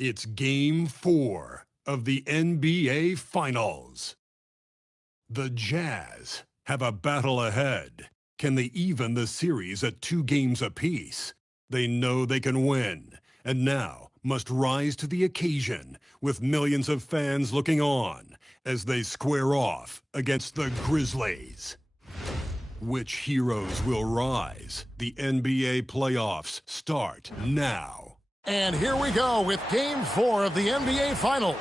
It's Game 4 of the NBA Finals. The Jazz have a battle ahead. Can they even the series at 2 games apiece? They know they can win, and now must rise to the occasion with millions of fans looking on as they square off against the Grizzlies. Which heroes will rise? The NBA playoffs start now. And here we go with Game 4 of the NBA Finals.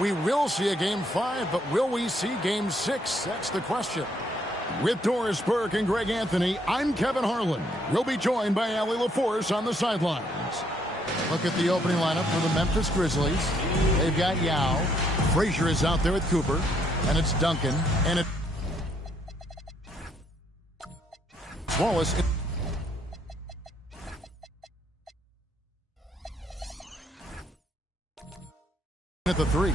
We will see a Game 5, but will we see Game 6? That's the question. With Doris Burke and Greg Anthony, I'm Kevin Harlan. We'll be joined by Allie LaForce on the sidelines. Look at the opening lineup for the Memphis Grizzlies. They've got Yao. Frazier is out there with Cooper. And it's Duncan. And it's Wallace. At the 3.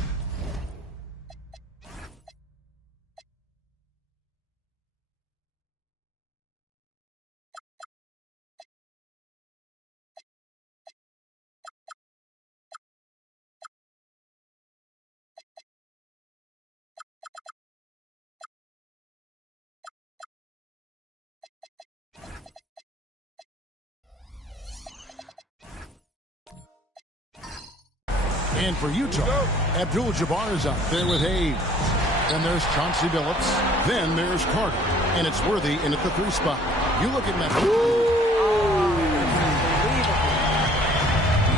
And for Utah, Abdul-Jabbar is out there with Hayes. Then there's Chauncey Billups. Then there's Carter. And it's Worthy in at the 3 spot. You look at Memphis.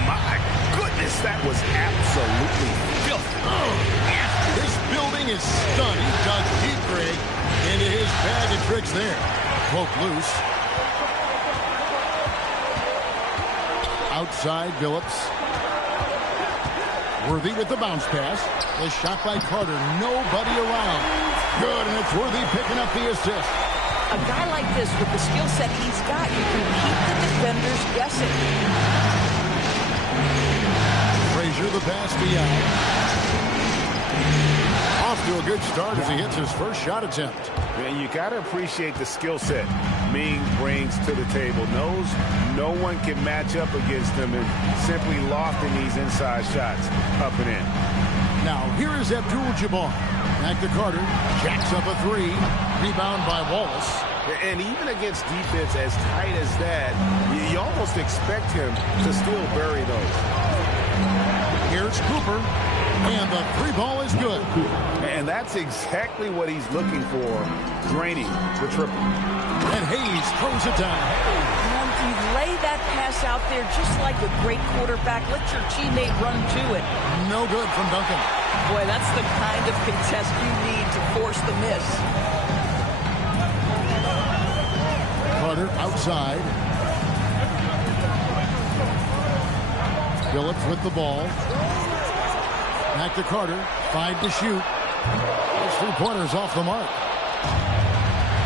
My goodness, that was absolutely filthy. This building is stunned. He dug deep, Greg, into his bag of tricks there. Broke loose. Outside, Billups. Worthy with the bounce pass. The shot by Carter. Nobody around. Good, and it's Worthy picking up the assist. A guy like this, with the skill set he's got, you can keep the defenders guessing. Frazier, the pass to Yao. Off to a good start as he hits his first shot attempt. And you got to appreciate the skill set Ming brings to the table. Knows no one can match up against him and simply lofting these inside shots up and in. Now, here is Abdul-Jabbar. Back to Carter. Jacks up a 3. Rebound by Wallace. And even against defense as tight as that, you almost expect him to still bury those. Here's Cooper. And the 3 ball is good. And that's exactly what he's looking for, draining the triple. And Hayes throws it down. And you lay that pass out there just like a great quarterback. Let your teammate run to it. No good from Duncan. Boy, that's the kind of contest you need to force the miss. Carter outside. Billups with the ball. Back to Carter. 5 to shoot. Those 3-pointers off the mark.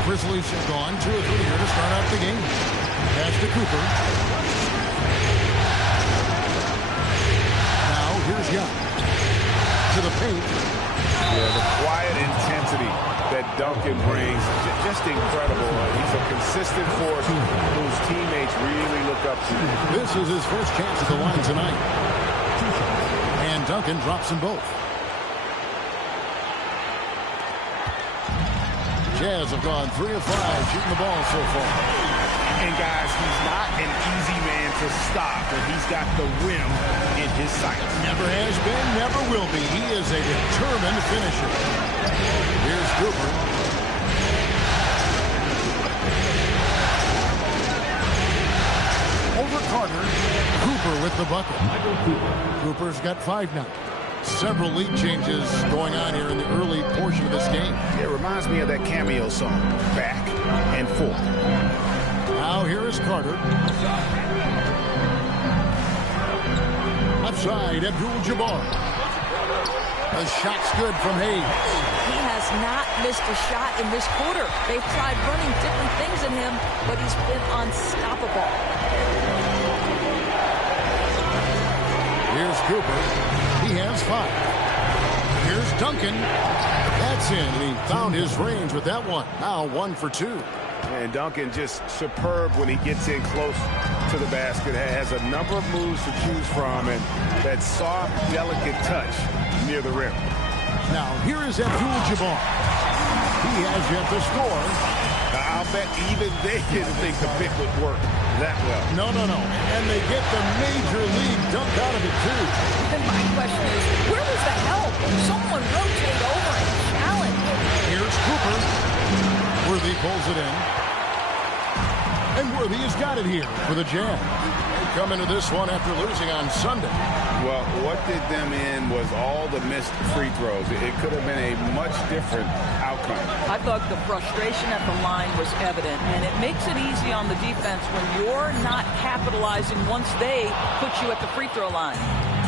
Grizzlies have gone 2 or 3 here to start out the game. Pass to Cooper. Now here's Young. To the paint. Yeah, the quiet intensity that Duncan brings, just incredible. He's a consistent force whose teammates really look up to. This is his first chance at the line tonight. And Duncan drops them both. Jazz have gone 3 of 5 shooting the ball so far. And guys, he's not an easy man to stop, and he's got the rim in his sights. Never has been, never will be. He is a determined finisher. Here's Cooper. Over Carter. Cooper with the bucket. Cooper's got 5 now. Several lead changes going on here in the early portion of this game. It reminds me of that cameo song, Back and Forth. Now here is Carter. Left side, Abdul-Jabbar. The shot's good from Hayes. He has not missed a shot in this quarter. They've tried running different things in him, but he's been unstoppable. Here's Cooper. He has 5. Here's Duncan. That's in, and he found his range with that one. Now 1 for 2. And Duncan just superb when he gets in close to the basket. Has a number of moves to choose from, and that soft, delicate touch near the rim. Now, here is Abdul-Jabbar. He has yet to score. I'll bet even they didn't think the pick would work that well. No. And they get the major league dunk out of it, too. And my question is, where was the help? Someone rotate over and challenge. Here's Cooper. Worthy pulls it in. And Worthy has got it here for the Jazz. They come into this one after losing on Sunday. Well, what did them in was all the missed free throws. It could have been a much different outcome. I thought the frustration at the line was evident, and it makes it easy on the defense when you're not capitalizing once they put you at the free throw line.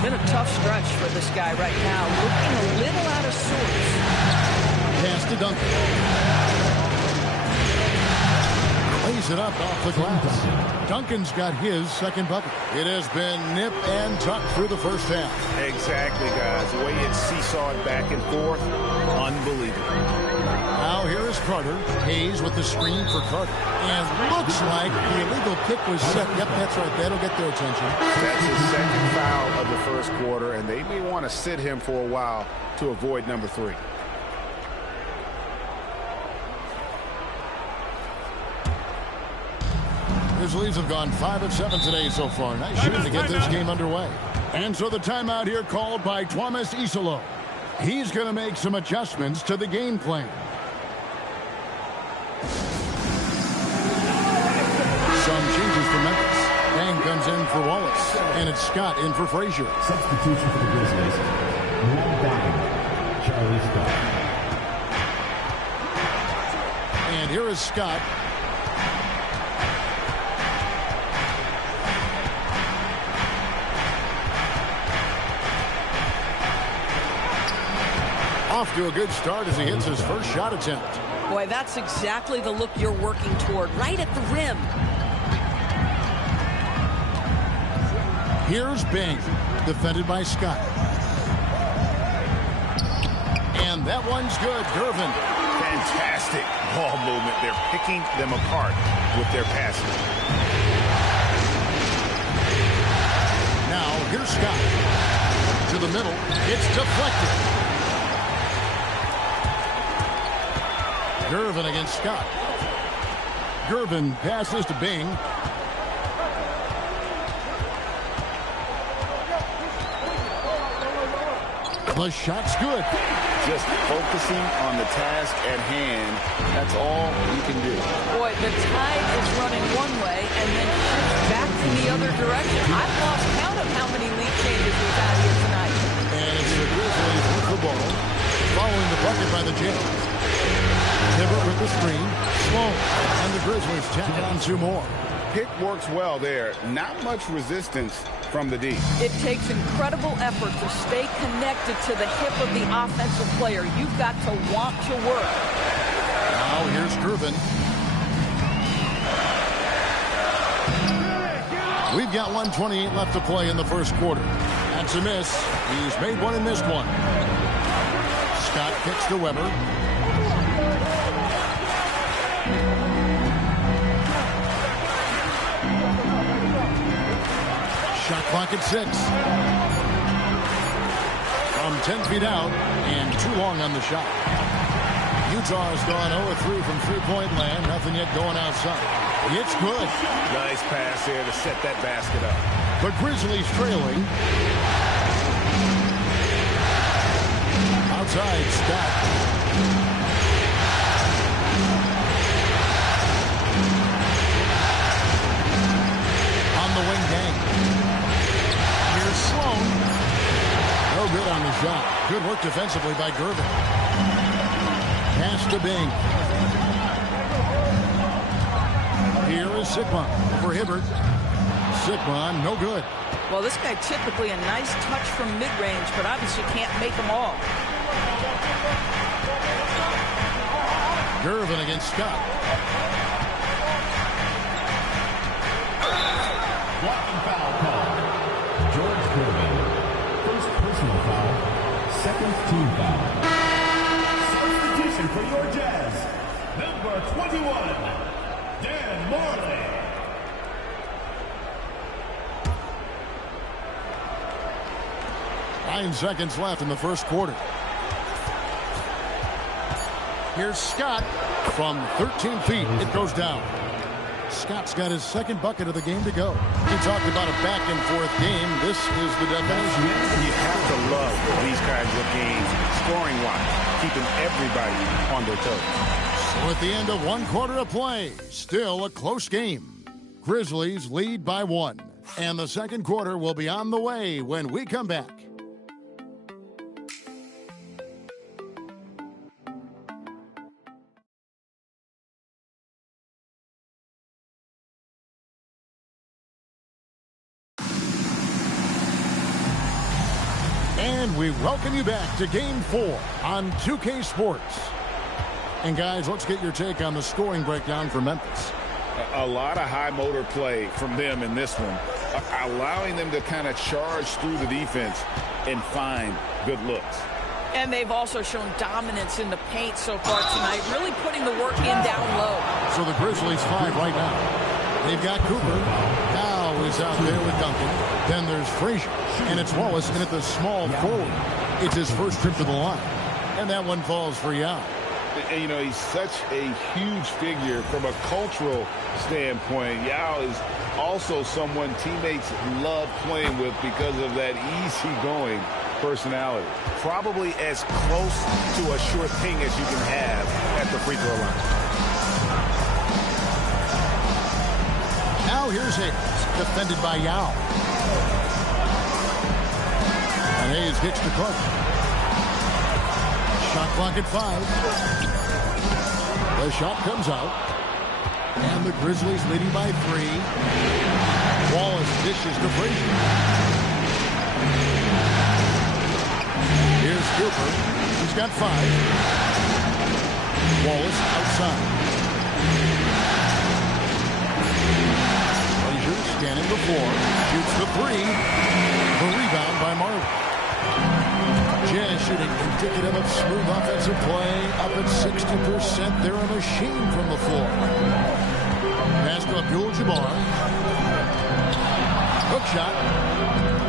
Been a tough stretch for this guy right now, looking a little out of sorts. Pass to Duncan. Lays it up off the glass. Duncan's got his second bucket. It has been nip and tuck through the first half. Exactly, guys. The way it seesawed back and forth, unbelievable. Now here is Carter. Hayes with the screen for Carter. And looks like the illegal pick was set. Yep, that's right. That'll get their attention. That's his second foul of the first quarter, and they may want to sit him for a while to avoid number 3. Grizzlies have gone 5 of 7 today so far. Nice shooting to get this game underway. And so the timeout here called by Thomas Isolo. He's going to make some adjustments to the game plan. Some changes for Memphis. Bang comes in for Wallace. And it's Scott in for Frazier. Substitution for the Grizzlies. One down. Charlie Scott. And here is Scott. Off to a good start as he hits his first shot attempt. Boy, that's exactly the look you're working toward, right at the rim. Here's Bing, defended by Scott. And that one's good. Gervin. Fantastic ball movement. They're picking them apart with their passing. Now, here's Scott. To the middle. It's deflected. Gervin against Scott. Gervin passes to Bing. The shot's good. Just focusing on the task at hand. That's all you can do. Boy, the tide is running one way and then shifts back in the other direction. I've lost count of how many lead changes we've had here tonight. And it's the Grizzlies with the ball. Following the bucket by the Jazz. Hibbert with the screen. Sloan. And the Grizzlies tack on 2 more. Pick works well there. Not much resistance from the D. It takes incredible effort to stay connected to the hip of the offensive player. You've got to want to work. Now here's Gervin. We've got 1:28 left to play in the first quarter. That's a miss. He's made one and missed one. Scott kicks to Weber. Shot clock at 6. From 10 feet out and too long on the shot. Utah has gone 0-3 from three-point land. Nothing yet going outside. It's good. Nice pass there to set that basket up. The Grizzlies trailing. Outside, Scott. On the wing gang. Here's Sloan. No good on the shot. Good work defensively by Gervin. Pass to Bing. Here is Sigma for Hibbert. Sigma, no good. Well, this guy typically a nice touch from mid-range, but obviously can't make them all. Gervin against Scott. Blocking foul call. George Gervin. First personal foul. Second team foul. Substitution for your Jazz. Number 21. Dan Marley. 9 seconds left in the first quarter. Here's Scott from 13 feet. It goes down. Scott's got his second bucket of the game to go. He talked about a back-and-forth game. This is the definition. You have to love these kinds of games, scoring-wise, keeping everybody on their toes. So at the end of one quarter of play, still a close game. Grizzlies lead by 1. And the second quarter will be on the way when we come back. And we welcome you back to Game 4 on 2K Sports. And guys, let's get your take on the scoring breakdown for Memphis. A lot of high motor play from them in this one, allowing them to kind of charge through the defense and find good looks. And they've also shown dominance in the paint so far tonight, really putting the work in down low. So the Grizzlies 5 right now. They've got Cooper. Now is out there with Duncan. Then there's Frazier. And it's Wallace in at the small forward. It's his first trip to the line. And that one falls for Yao. And, you know, he's such a huge figure from a cultural standpoint. Yao is also someone teammates love playing with because of that easygoing personality. Probably as close to a sure thing as you can have at the free throw line. Now here's Hayes, defended by Yao. And Hayes gets the court. Shot clock at 5. The shot comes out. And the Grizzlies leading by 3. Wallace dishes to Frazier. Here's Cooper. He's got 5. Wallace outside. Frazier scanning the floor. Shoots the 3. The rebound by Marley. Jazz shooting indicative of smooth offensive play. Up at 60%. They're a machine from the floor. Pass to Abdul-Jabbar. Hook shot.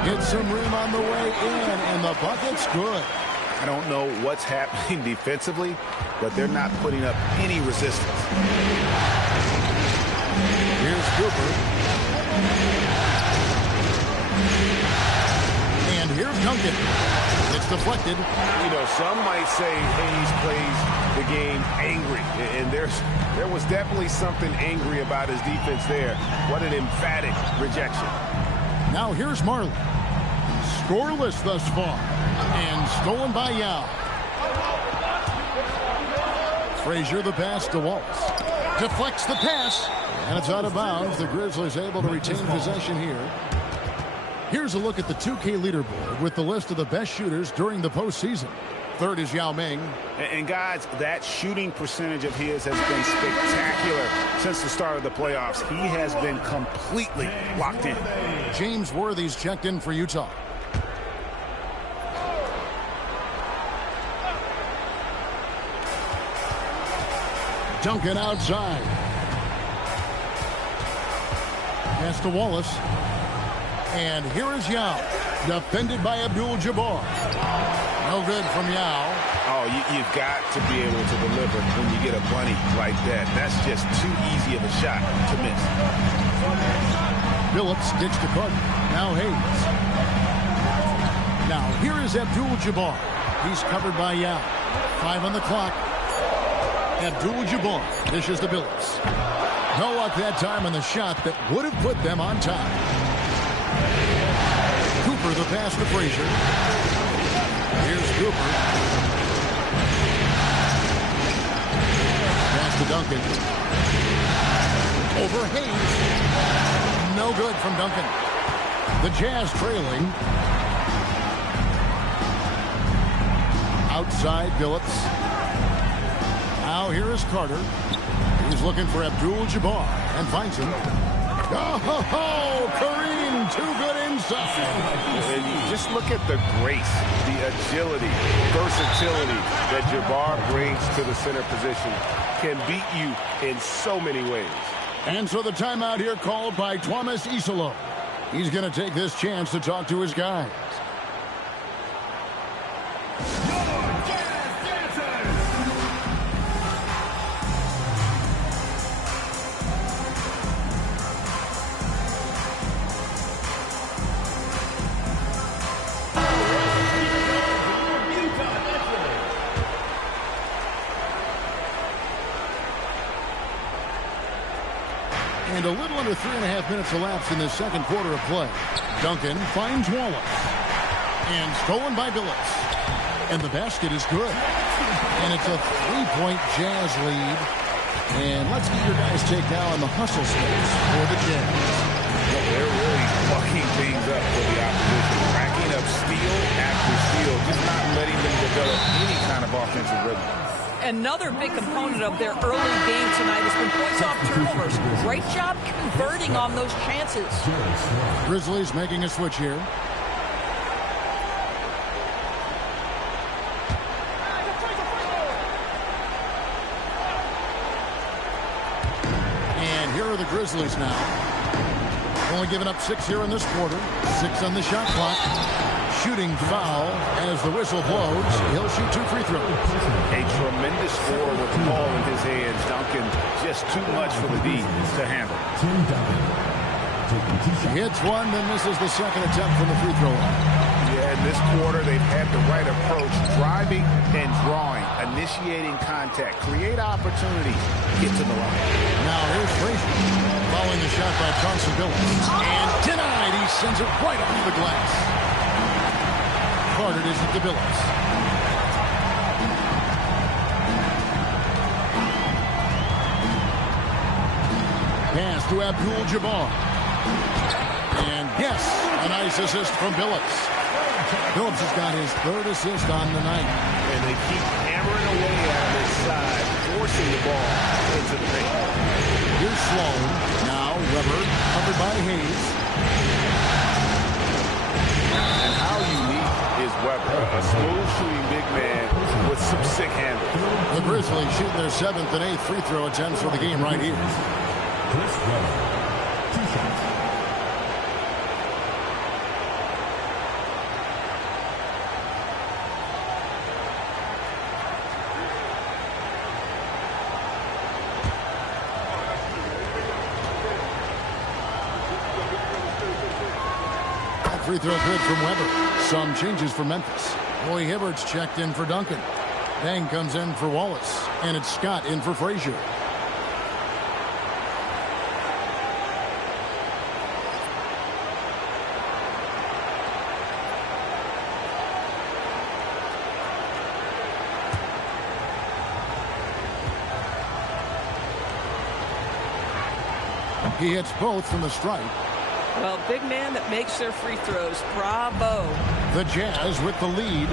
Gets some room on the way in, and the bucket's good. I don't know what's happening defensively, but they're not putting up any resistance. Here's Cooper. And here's Duncan. It's deflected. You know, some might say Hayes plays the game angry, and there was definitely something angry about his defense there. What an emphatic rejection. Now here's Marley. Scoreless thus far. And stolen by Yao. Frazier the pass to Wallace. Deflects the pass. And it's out of bounds. The Grizzlies able to retain possession here. Here's a look at the 2K leaderboard with the list of the best shooters during the postseason. Third is Yao Ming. And guys, that shooting percentage of his has been spectacular since the start of the playoffs. He has been completely locked in. James Worthy's checked in for Utah. Duncan outside. Pass to Wallace. And here is Yao. Defended by Abdul-Jabbar. No good from Yao. Oh, you've got to be able to deliver when you get a bunny like that. That's just too easy of a shot to miss. Phillips gets to Carter. Now Hayes. Now here is Abdul-Jabbar. He's covered by Yao. 5 on the clock. Abdul-Jabbar dishes to Phillips. No luck that time on the shot that would have put them on top. Cooper the pass to Frazier. Here's Cooper. Pass to Duncan. Over Hayes. No good from Duncan. The Jazz trailing. Outside Phillips. Now here is Carter. He's looking for Abdul-Jabbar and finds him. Oh, Kareem, too good inside. And you just look at the grace, the agility, versatility that Jabbar brings to the center position. Can beat you in so many ways. And so the timeout here called by Thomas Isolo. He's going to take this chance to talk to his guys. And a little under 3.5 minutes elapsed in the second quarter of play. Duncan finds Wallace. And stolen by Billups. And the basket is good. And it's a 3-point Jazz lead. And let's get your guys' take now on the hustle space for the Jazz. They're really fucking things up for the opposition. Racking up steal after steal. Just not letting them develop any kind of offensive rhythm. Another big component of their early game tonight has been points off turnovers. Great job converting on those chances. Grizzlies making a switch here. And here are the Grizzlies now. Only giving up 6 here in this quarter. 6 on the shot clock. Shooting foul as the whistle blows. He'll shoot 2 free throws. A tremendous score with the ball in his hands. Duncan just too much for the D to handle. He hits one, then misses the second attempt from the free throw line. Yeah, in this quarter, they've had the right approach. Driving and drawing. Initiating contact. Create opportunities. Get to the line. Now here's Frazier. Following the shot by Thompson Billups. And denied. He sends it right off the glass. Carter is at the Billups. Pass to Abdul-Jabbar. And yes, a nice assist from Billups. Billups has got his 3rd assist on the night. And they keep hammering away on this side, forcing the ball into the paint. Here's Sloan. Now Weber, covered by Hayes. And how unique is Weber? A smooth shooting big man with some sick handles. The Grizzlies shoot their 7th and 8th free throw attempts for the game right here. Chris Weber, 2 shots. Free throw good from Weber. Some changes for Memphis. Roy Hibbert's checked in for Duncan. Bang comes in for Wallace. And it's Scott in for Frazier. He hits both from the stripe. Well, big man that makes their free throws. Bravo. The Jazz with the lead.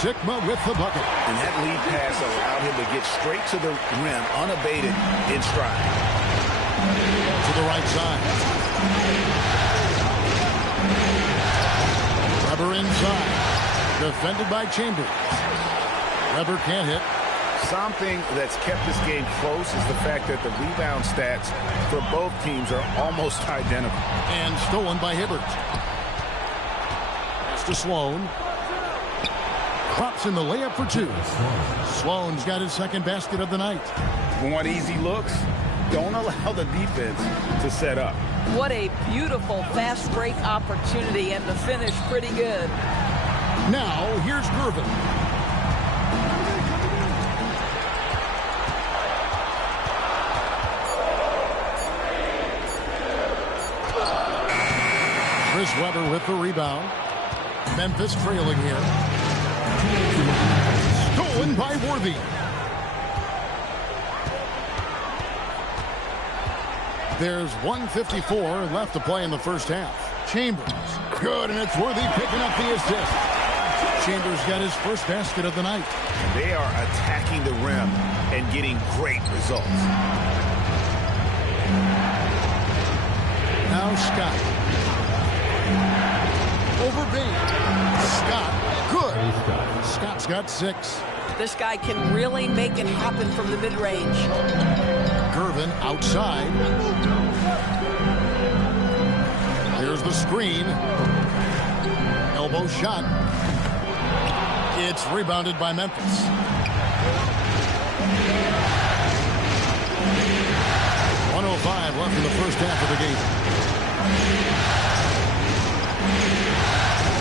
Sigma with the bucket. And that lead pass allowed him to get straight to the rim, unabated, in stride. To the right side. Weber inside. Defended by Chambers. Weber can't hit. Something that's kept this game close is the fact that the rebound stats for both teams are almost identical. And stolen by Hibbert. Pass to Sloan. Pops in the layup for 2. Sloan's got his 2nd basket of the night. Want easy looks? Don't allow the defense to set up. What a beautiful fast break opportunity, and the finish pretty good. Now, here's Gervin. Chris Weber with the rebound. Memphis trailing here. Stolen by Worthy. There's 1:54 left to play in the first half. Chambers. Good, and it's Worthy picking up the assist. Chambers got his first basket of the night. They are attacking the rim and getting great results. Now Scott. Over Bain. Scott. Good. Scott's got 6. This guy can really make it happen from the mid-range. Gervin outside. Here's the screen. Elbow shot. It's rebounded by Memphis. .105 left in the first half of the game.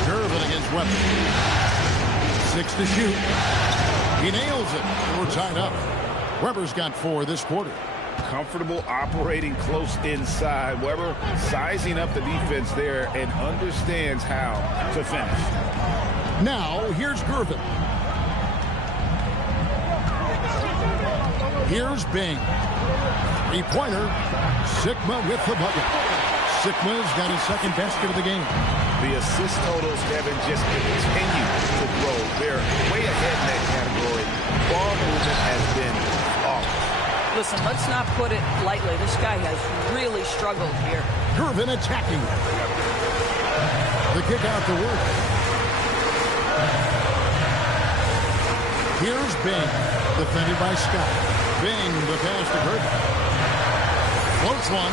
Gervin against Weber. 6 to shoot. He nails it. We're tied up. Weber's got 4 this quarter. Comfortable operating close inside. Weber sizing up the defense there and understands how to finish. Now, here's Gervin. Here's Bing. Three-pointer. Sigma with the bucket. Sigma's got his second basket of the game. The assist totals, Kevin, just continue to grow. They're way ahead in that category. Ball movement has been off. Listen, let's not put it lightly. This guy has really struggled here. Gervin attacking. The kick out to work. Here's Bing, defended by Scott. Bing, the pass to Gervin. Floats one.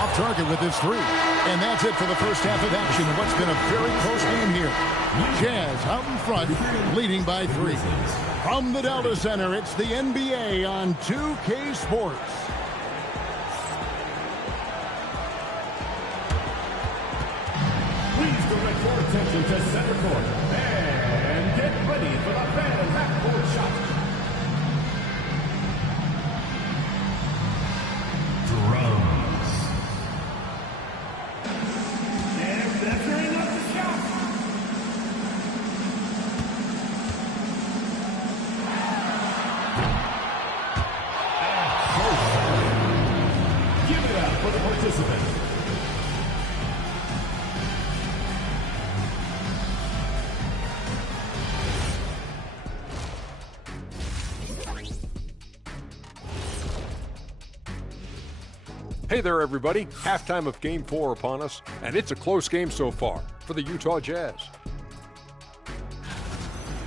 Off target with his 3. And that's it for the first half of action in what's been a very close game here. Jazz out in front, leading by 3. From the Delta Center, it's the NBA on 2K Sports. Please direct your attention to center court and get ready for the fan half-court shot. Drums. And that's very much the shot. Give it up for the participants. Hey there, everybody. Halftime of Game 4 upon us, and it's a close game so far for the Utah Jazz.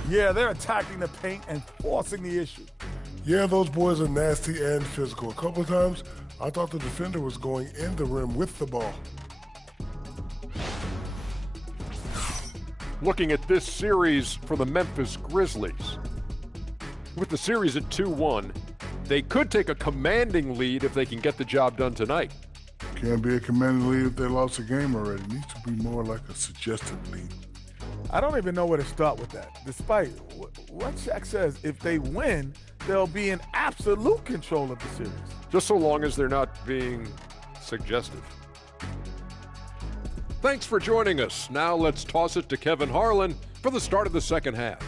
Yeah, they're attacking the paint and forcing the issue. Yeah, those boys are nasty and physical. A couple of times, I thought the defender was going in the rim with the ball. Looking at this series for the Memphis Grizzlies. With the series at 2-1, they could take a commanding lead if they can get the job done tonight. Can't be a commanding lead if they lost a game already. It needs to be more like a suggestive lead. I don't even know where to start with that. Despite what Shaq says, if they win, they'll be in absolute control of the series. Just so long as they're not being suggestive. Thanks for joining us. Now let's toss it to Kevin Harlan for the start of the second half.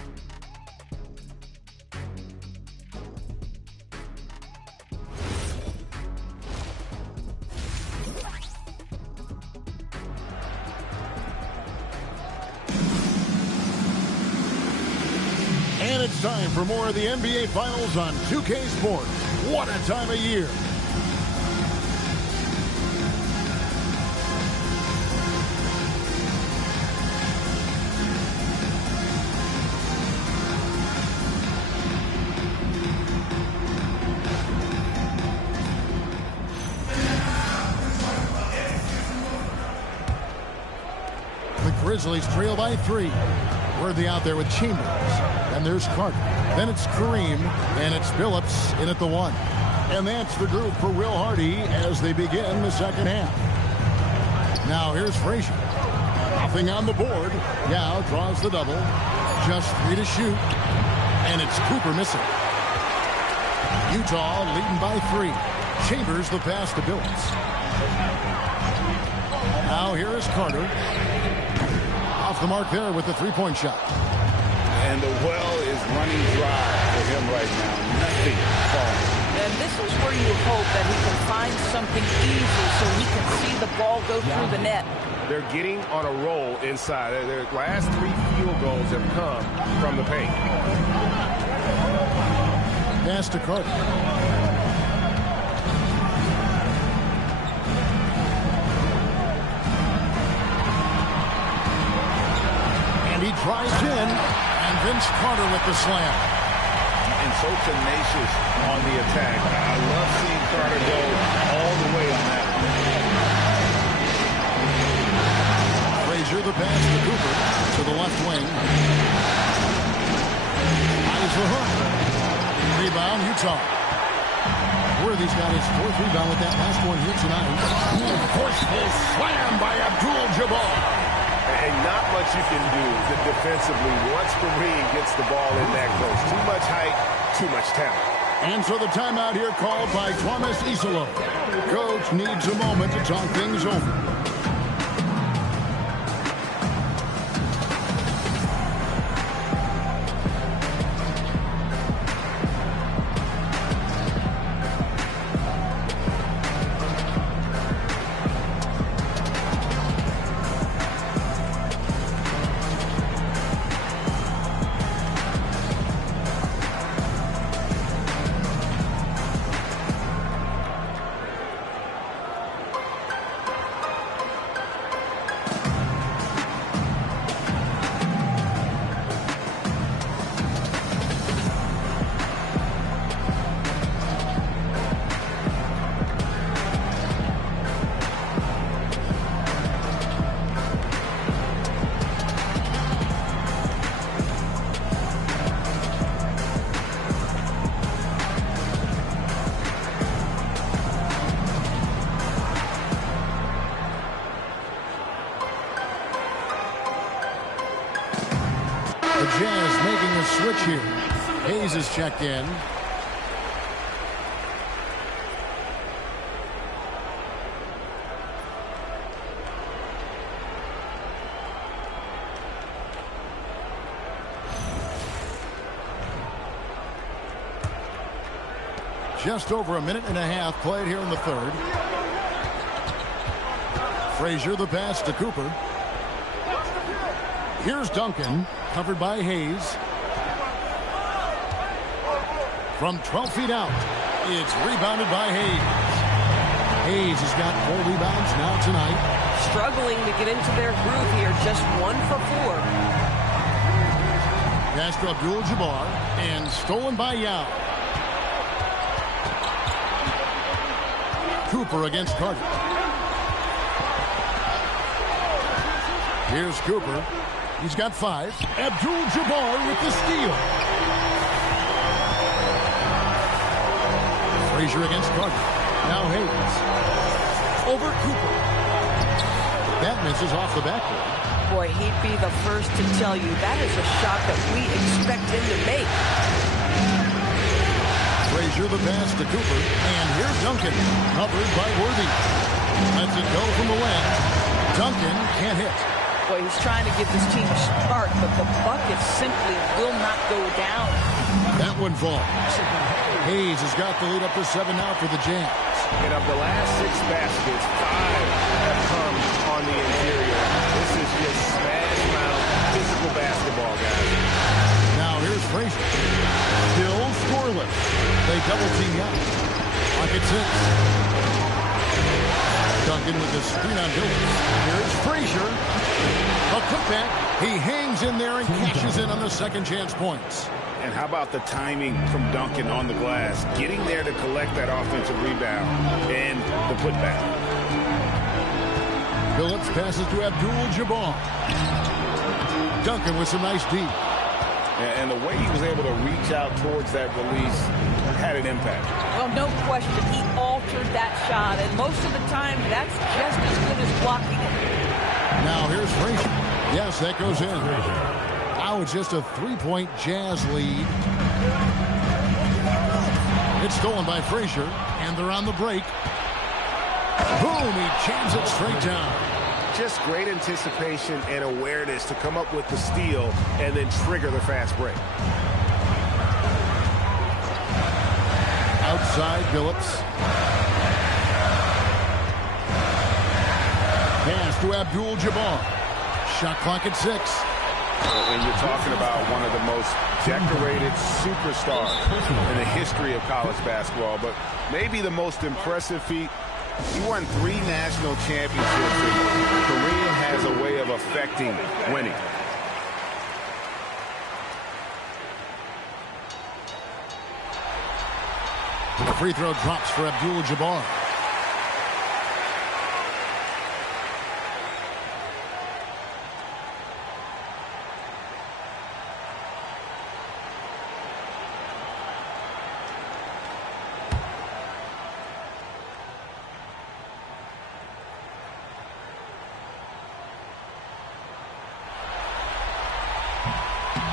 And it's time for more of the NBA Finals on 2K Sports. What a time of year. The Grizzlies trail by 3. Worthy out there with Chambers. And there's Carter. Then it's Kareem. And it's Phillips in at the 1. And that's the group for Will Hardy as they begin the second half. Now here's Frazier. Nothing on the board. Yao draws the double. Just 3 to shoot. And it's Cooper missing. Utah leading by 3. Chambers the pass to Phillips. Now here is Carter. Off the mark there with the three-point shot. And the well is running dry for him right now. Nothing falling. And this is where you hope that he can find something easy so he can see the ball go through the net. They're getting on a roll inside. Their last 3 field goals have come from the paint. Pass to Carter. And he drives in, and Vince Carter with the slam. and so tenacious on the attack. I love seeing Carter go all the way on that one. Frazier, the pass to Cooper to the left wing. Eyes the hook. Rebound, Utah. Worthy's got his fourth rebound with that last one here tonight. Forceful slam by Abdul-Jabbar. And not much you can do defensively once Kareem gets the ball in that close. Too much height, too much talent. And so the timeout here called by Thomas Isolo. Coach needs a moment to talk things over. The Jazz making a switch here. Hayes is checked in. Just over a minute and a half played here in the third. Frazier, the pass to Cooper. Here's Duncan, covered by Hayes. From 12 feet out, it's rebounded by Hayes. Hayes has got 4 rebounds now tonight. Struggling to get into their groove here, just 1 for 4. Pass to Abdul-Jabbar, and stolen by Yao. Cooper against Carter. Here's Cooper. He's got 5. Abdul-Jabbar with the steal. Frazier against Carter. Now Hayes. Over Cooper. That misses off the backboard. Boy, he'd be the first to tell you that is a shot that we expect him to make. Frazier the pass to Cooper. And here's Duncan. Covered by Worthy. Lets it go from the wing. Duncan can't hit. Boy, he's trying to give this team a spark, but the bucket simply will not go down. That one falls. Hayes has got the lead up to 7 now for the Jazz. And of the last 6 baskets, 5 have come on the interior. This is just smash-mouth physical basketball, guys. Now here's Frazier. Still scoreless. They double team out. Pocket 6. Duncan with the screen on Billups. Here's Frazier. A putback. He hangs in there and cashes in on the second chance points. And how about the timing from Duncan on the glass? Getting there to collect that offensive rebound and the putback. Billups passes to Abdul-Jabbar. Duncan with some nice D. And the way he was able to reach out towards that release had an impact. Well, no question. He altered that shot, and most of the time, that's just as good as blocking it. Now here's Frazier. Yes, that goes in. Now it's just a 3-point Jazz lead. It's stolen by Frazier, and they're on the break. Boom, he jams it straight down. Just great anticipation and awareness to come up with the steal and then trigger the fast break. Outside, Billups. Pass to Abdul-Jabbar. Shot clock at 6. And you're talking about one of the most decorated superstars in the history of college basketball, but maybe the most impressive feat. He won 3 national championships, and Kareem has a way of affecting winning. The free throw drops for Abdul-Jabbar.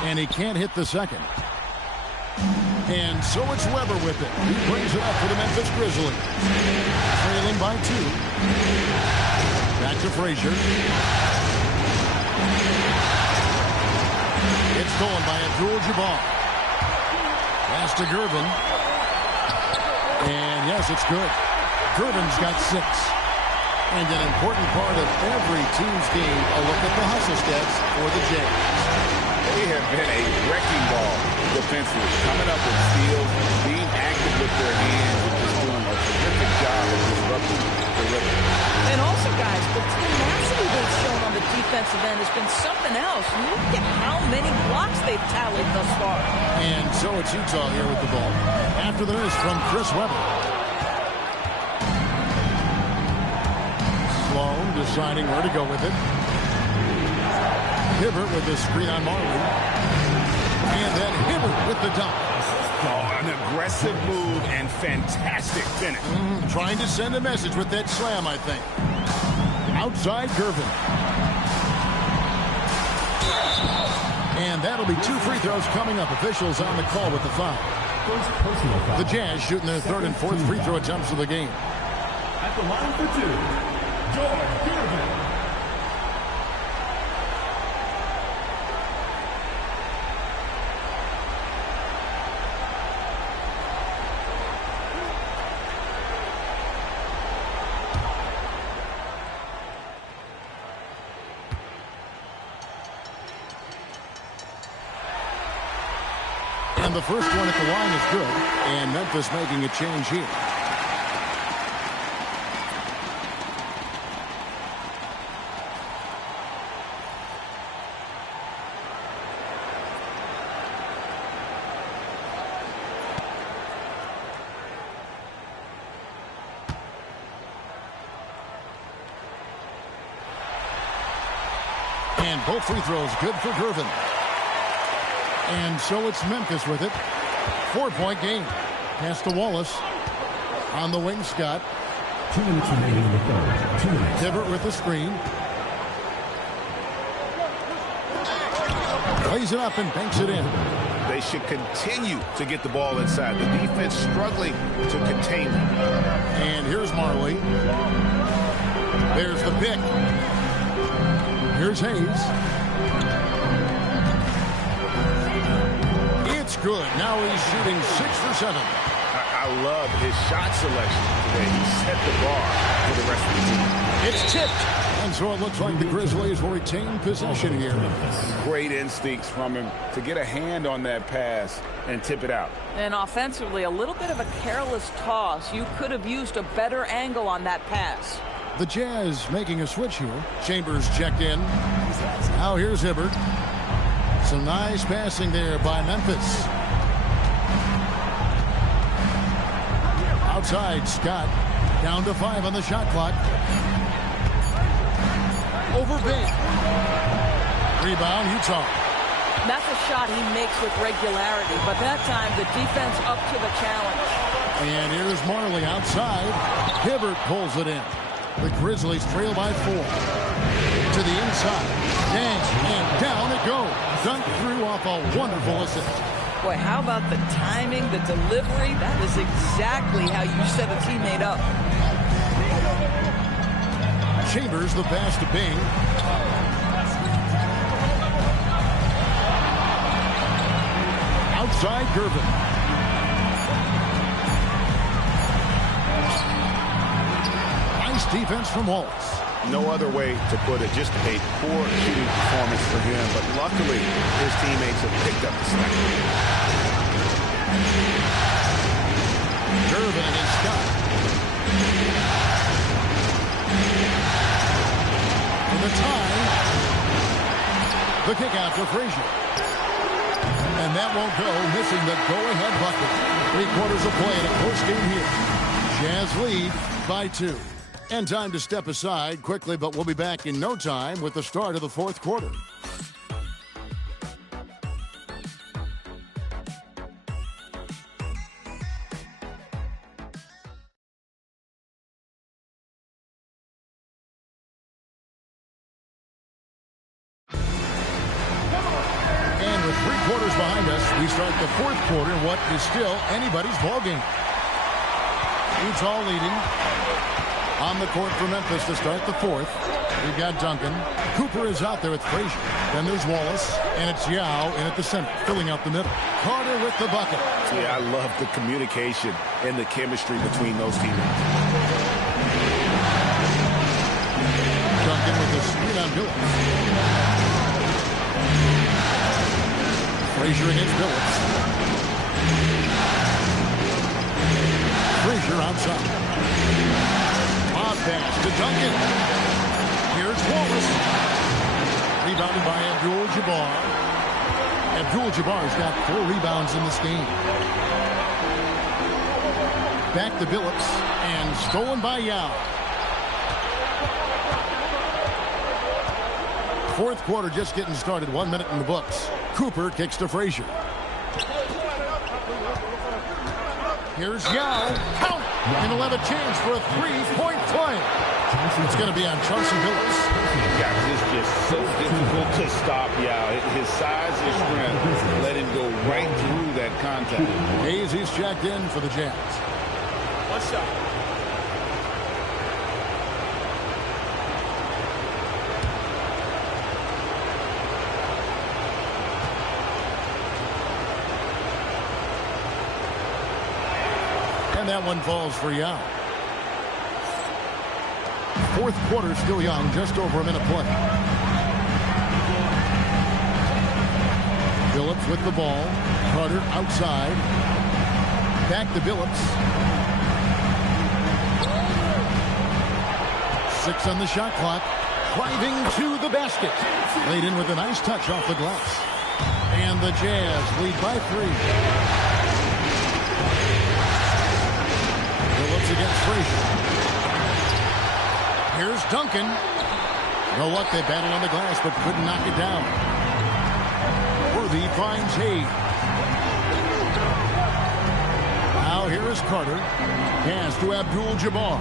And he can't hit the second. And so it's Weber with it. He brings it up for the Memphis Grizzlies. Trailing by 2. Back to Frazier. It's stolen by Abdul-Jabbar. Pass to Gervin. And yes, it's good. Gervin's got 6. And an important part of every team's game, a look at the hustle stats for the Jazz. They have been a wrecking ball defensively, coming up with steals, being active with their hands, and just doing a terrific job of disrupting the rhythm. And also, guys, the tenacity they've shown on the defensive end has been something else. Look at how many blocks they've tallied thus far. And so it's Utah here with the ball. After the miss from Chris Webber. Sloan deciding where to go with it. Hibbert with the screen on Marley. And then Hibbert with the dunk. Oh, an aggressive move and fantastic finish. Trying to send a message with that slam, I think. Outside Gervin. And that'll be 2 free throws coming up. Officials on the call with the foul. The Jazz shooting their 3rd and 4th free throw attempts of the game. At the line for 2, George Gervin. And the first one at the line is good. And Memphis making a change here. And both free throws good for Gervin. And so it's Memphis with it. 4-point game. Pass to Wallace. On the wing, Scott. 2 minutes remaining in the third. 2 minutes. Hibbert with the screen. Plays it up and banks it in. They should continue to get the ball inside. The defense struggling to contain them. And here's Marley. There's the pick. Here's Hayes. It's good. Now he's shooting 6 for 7. I love his shot selection today. He set the bar for the rest of the team. It's tipped. And so it looks like the Grizzlies will retain possession here. Great instincts from him to get a hand on that pass and tip it out. And offensively, a little bit of a careless toss. You could have used a better angle on that pass. The Jazz making a switch here. Chambers checked in. Now here's Hibbert. Some nice passing there by Memphis. Outside, Scott. Down to 5 on the shot clock. Over big. Rebound, Utah. That's a shot he makes with regularity, but that time the defense up to the challenge. And here's Marley outside. Hibbert pulls it in. The Grizzlies trail by 4. To the inside. Dang, and down it goes. Dunked through off a wonderful assist. Boy, how about the timing, the delivery? That is exactly how you set a teammate up. Chambers the pass to Bing. Outside Gervin. Nice defense from Wallace. No other way to put it. Just a poor shooting performance for him. But luckily, his teammates have picked up the slack. Gervin against Scott. For the tie. The kick out to Frazier. And that won't go, missing the go-ahead bucket. 3 quarters of play in a close game here. Jazz lead by 2. And time to step aside quickly, but we'll be back in no time with the start of the 4th quarter. And with 3 quarters behind us, we start the 4th quarter, what is still anybody's ballgame. Utah leading. On the court for Memphis to start the 4th. We've got Duncan. Cooper is out there with Frazier. Then there's Wallace. And it's Yao in at the center, filling out the middle. Carter with the bucket. Yeah, I love the communication and the chemistry between those teammates. Duncan with the screen on Billups. Frazier against Billups. Frazier outside. Pass to Duncan. Here's Wallace. Rebounded by Abdul-Jabbar. Abdul-Jabbar's got 4 rebounds in this game. Back to Billups and stolen by Yao. 4th quarter just getting started. 1 minute in the books. Cooper kicks to Frazier. Here's Yao. Count! And he'll have a chance for a 3-point play. It's going to be on Chauncey Billups. Guys, it's just so difficult to stop Yao. His size and strength let him go right through that contact. Hayes, he's checked in for the Jazz. One shot. And that one falls for Yao. 4th quarter still young, just over a minute play. Billups with the ball. Carter outside. Back to Billups. 6 on the shot clock. Driving to the basket. Laid in with a nice touch off the glass. And the Jazz lead by 3. Against Frazier. Here's Duncan. You know what? They battled on the glass, but couldn't knock it down. Worthy finds Hayes. Now here is Carter. Pass to Abdul-Jabbar.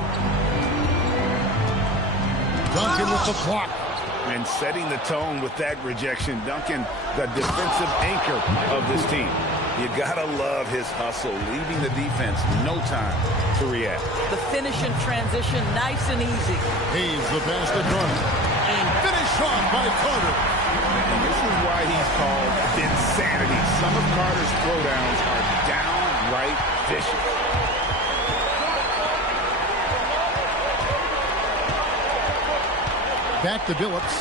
Duncan with the block. And setting the tone with that rejection. Duncan, the defensive anchor of this team. You gotta love his hustle, leaving the defense no time to react. The finish in transition, nice and easy. Hayes the pass to Carter. And finished off by Carter. And this is why he's called insanity. Some of Carter's throwdowns are downright vicious. Back to Billups.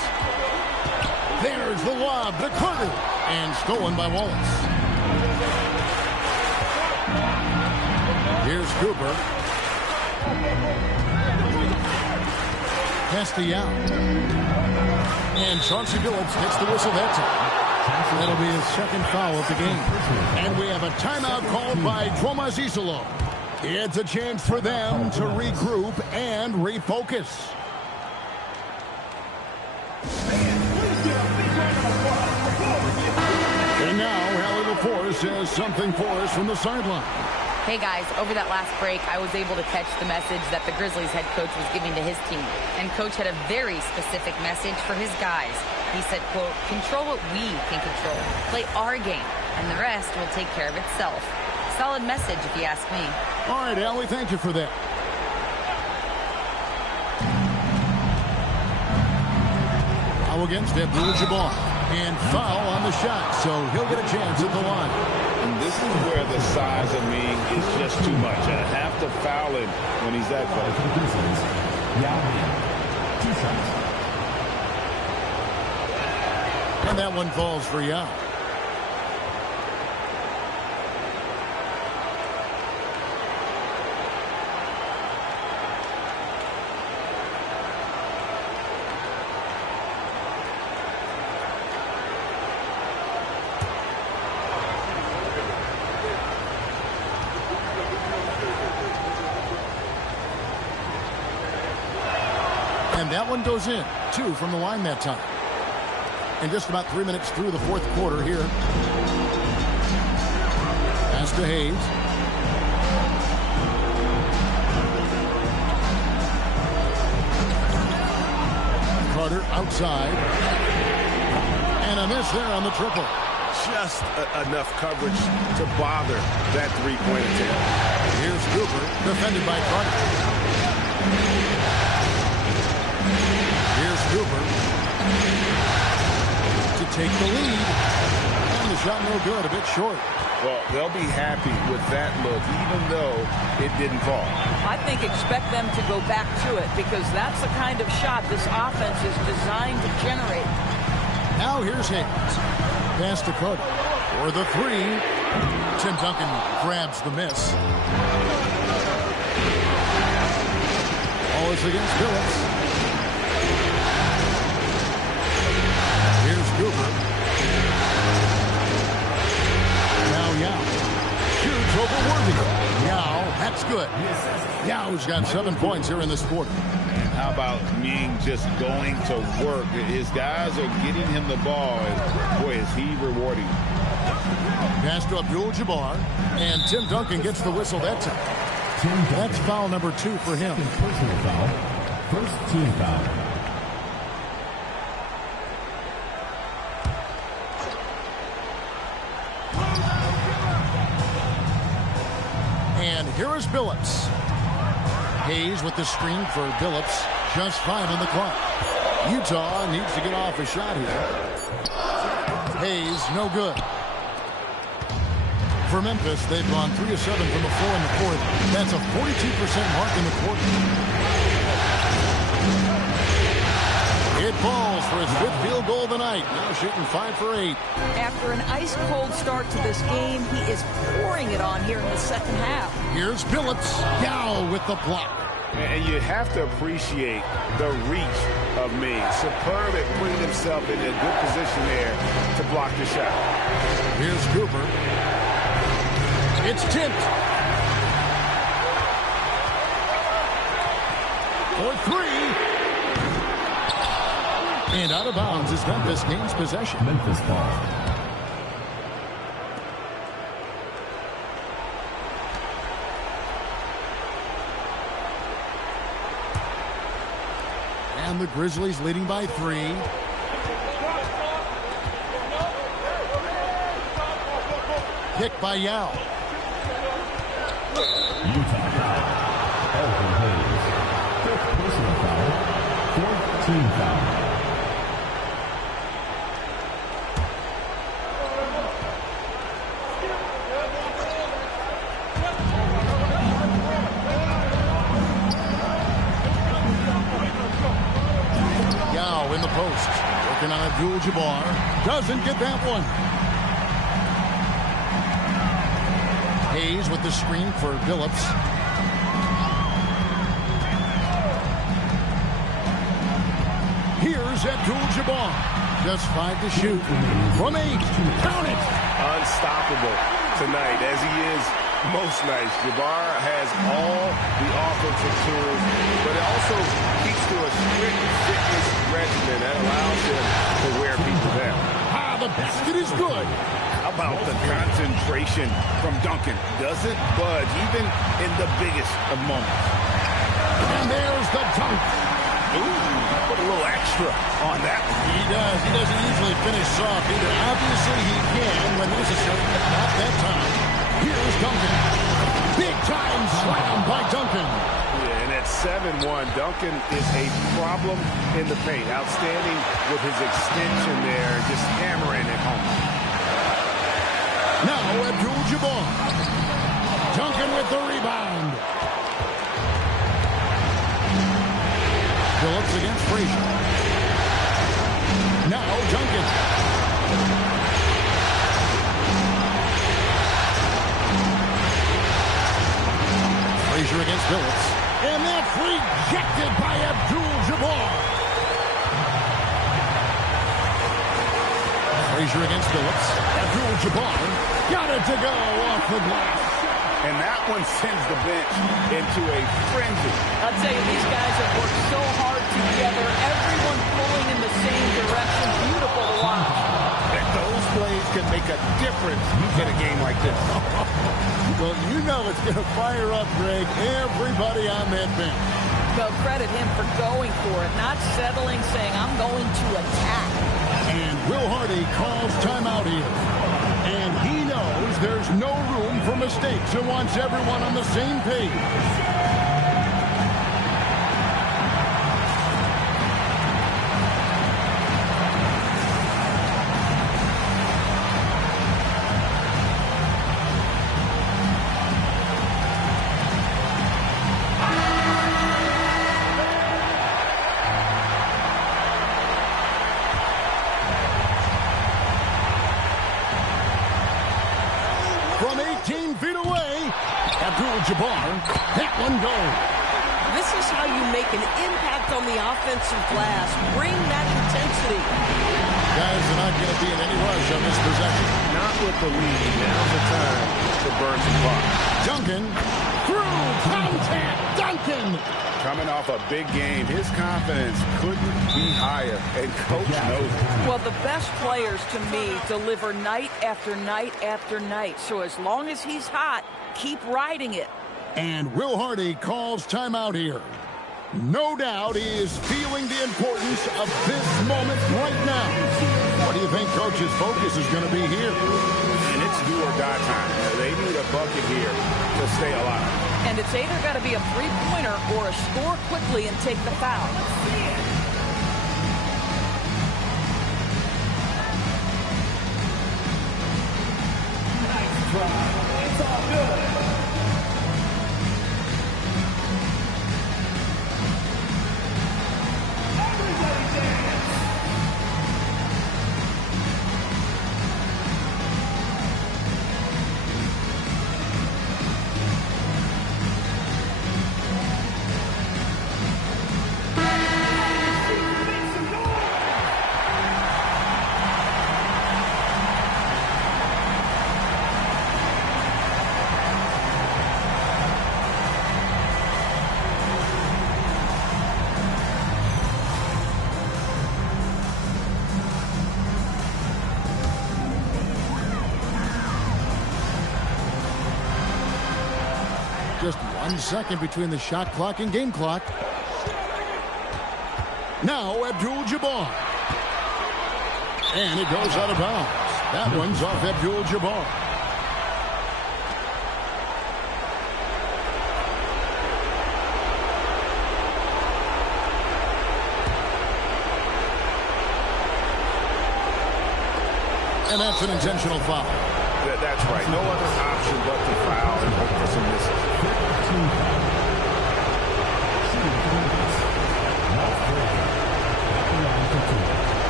There's the lob to Carter. And stolen by Wallace. Here's Cooper. Pass to Yao. And Chauncey Billups gets the whistle that time. That'll be his 2nd foul of the game. And we have a timeout called by Tromazisolo. It's a chance for them to regroup and refocus. And now, Hallie LaForce has something for us from the sideline. Hey guys, over that last break, I was able to catch the message that the Grizzlies head coach was giving to his team. And coach had a very specific message for his guys. He said, quote, control what we can control. Play our game, and the rest will take care of itself. Solid message, if you ask me. All right, Allie, thank you for that. Foul against Abdul-Jabbar. And foul on the shot, so he'll get a chance at the line. And this is where the size of me is just too much. I have to foul him when he's that close. 2 shots. And that one falls for Yao. And that one goes in. 2 from the line that time. And just about 3 minutes through the fourth quarter here. Pass to Hayes. Carter outside. And a miss there on the triple. Just enough coverage to bother that three-point attempt. Here's Cooper, defended by Carter. Here's Cooper to take the lead. And the shot no good, a bit short. Well, they'll be happy with that look, even though it didn't fall. I think expect them to go back to it because that's the kind of shot this offense is designed to generate. Now here's Hayes. Pass to Carter for the three. Tim Duncan grabs the miss. Ball is against Phillips. Here's Cooper. Now Yao. Shoots over Worthy. Yao, that's good. Yao's got 7 points here in this quarter. And how about Ming just going to work? His guys are getting him the ball, and boy, is he rewarding. Pass to Abdul-Jabbar, and Tim Duncan gets the whistle that time. That's foul number 2 for him. Personal foul. First team foul. And here is Billups. Hayes with the screen for Billups. Just 5 on the clock. Utah needs to get off a shot here. Hayes, no good. For Memphis, they've gone 3 of 7 from the floor in the fourth. That's a 42% mark in the quarter. It falls for his 5th field goal of the night. Now shooting 5 for 8. After an ice-cold start to this game, he is pouring it on here in the second half. Here's Billups. Yao with the block. And you have to appreciate the reach of Ming. Superb at putting himself in a good position there to block the shot. Here's Cooper. It's tipped. For 3. And out of bounds as Memphis gains possession. Memphis ball. And the Grizzlies leading by 3. Picked by Yao. Utah foul. Elvin Hayes. 5th personal foul. 4th team foul. Yao in the post. Working on Abdul-Jabbar. Doesn't get that one. Hayes with the screen for Billups. Here's Abdul-Jabbar. Just 5 to shoot. From 8. Count it. Unstoppable tonight, as he is most nights. Jabbar has all the offensive tools, but it also keeps to a strict fitness regimen that allows him to wear people down. The basket is good. How about the concentration from Duncan? Doesn't budge, even in the biggest of moments. And there's the dunk. Ooh, put a little extra on that one. He does. He doesn't usually finish soft either. Obviously, he can when necessary, but not that time. Here's Duncan. Big time slam by Duncan. Yeah, and at 7-1, Duncan is a problem in the paint. Outstanding with his extension there, just hammering it home. Now Abdul-Jabbar. Duncan with the rebound. Phillips against Frazier. Now Duncan. Frazier against Phillips. And that's rejected by Abdul-Jabbar. Frazier against Phillips. Abdul-Jabbar got it to go off the glass. And that one sends the bench into a frenzy. I'll tell you, these guys have worked so hard together difference in a game like this. Well, you know it's going to fire up, Greg, everybody on that bench. Well, credit him for going for it, not settling, saying, I'm going to attack. And Will Hardy calls timeout here. And he knows there's no room for mistakes and wants everyone on the same page. From 18 feet away, Abdul-Jabbar, that one goes. This is how you make an impact on the offensive glass. Bring that intensity. Guys are not going to be in any rush on this possession. Not with the lead. Now's the time to burn some clock. Duncan, through, contact, Duncan. Coming off a big game, his confidence couldn't be higher, and Coach knows it. Well, the best players, to me, deliver night after night after night. So as long as he's hot, keep riding it. And Will Hardy calls timeout here. No doubt he is feeling the importance of this moment right now. What do you think Coach's focus is going to be here? And it's do or die time. They need a bucket here to stay alive. And it's either got to be a three-pointer or a score quickly and take the foul. It's all good. Everybody dance. Just 1 second between the shot clock and game clock. Now Abdul-Jabbar. And it goes out of bounds. That one's off Abdul-Jabbar. And that's an intentional foul. That's right. No other option but to foul and hope for some misses.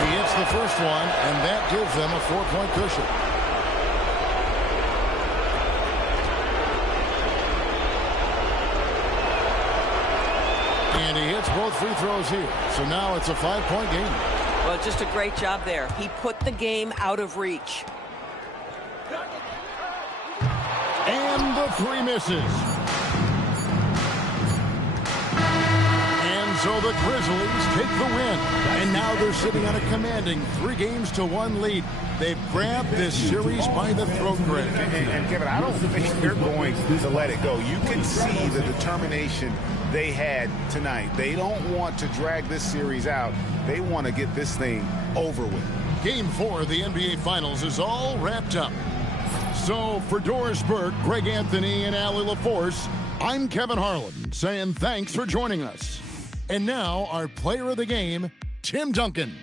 He hits the first one, and that gives them a 4-point cushion. And he hits both free throws here. So now it's a 5-point game. Well, just a great job there. He put the game out of reach. And the three misses. And so the Grizzlies take the win. And now they're sitting on a commanding 3-1 lead. They've grabbed this series by the throat, Greg. And Kevin, I don't think they're going to let it go. You can see the determination they had tonight. They don't want to drag this series out. They want to get this thing over with. Game 4 of the NBA Finals is all wrapped up. So for Doris Burke, Greg Anthony, and Allie LaForce, I'm Kevin Harlan saying thanks for joining us. And now our player of the game, Tim Duncan.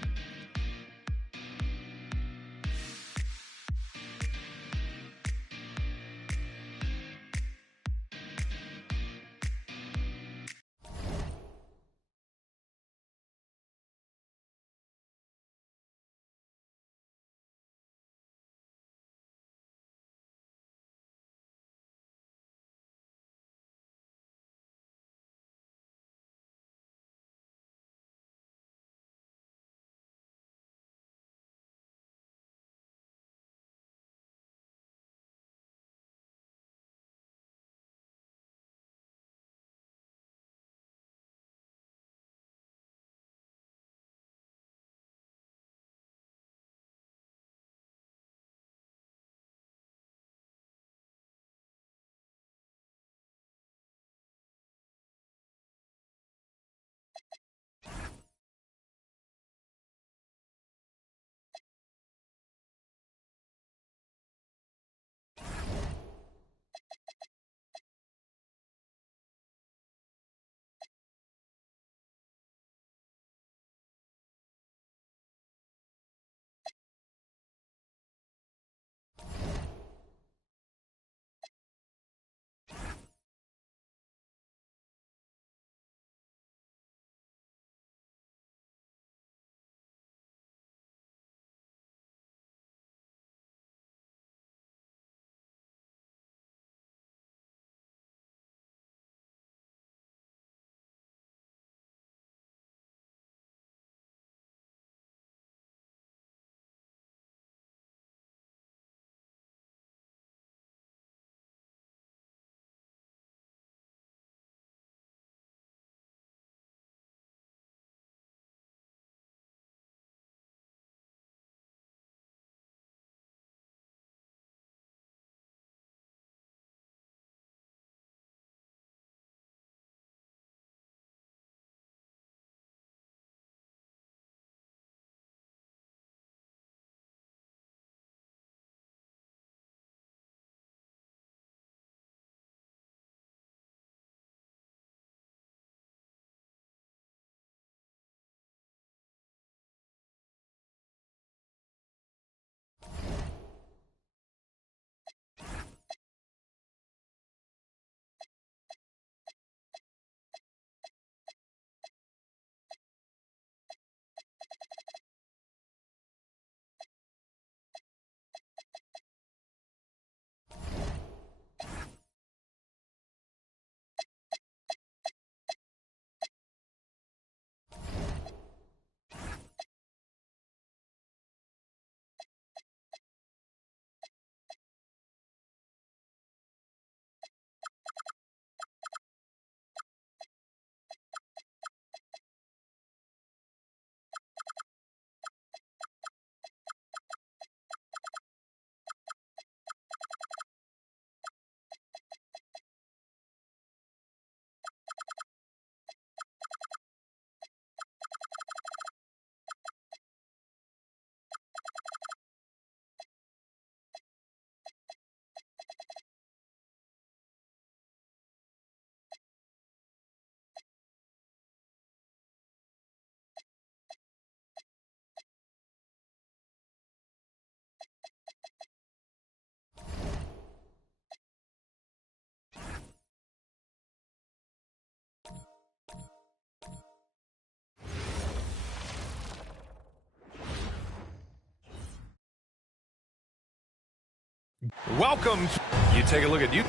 Welcome. You take a look at Utah.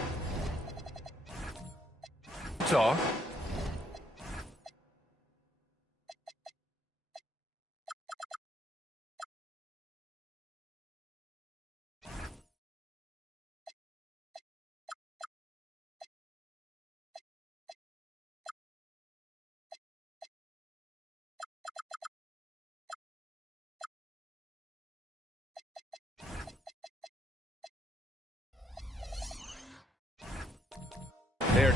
There.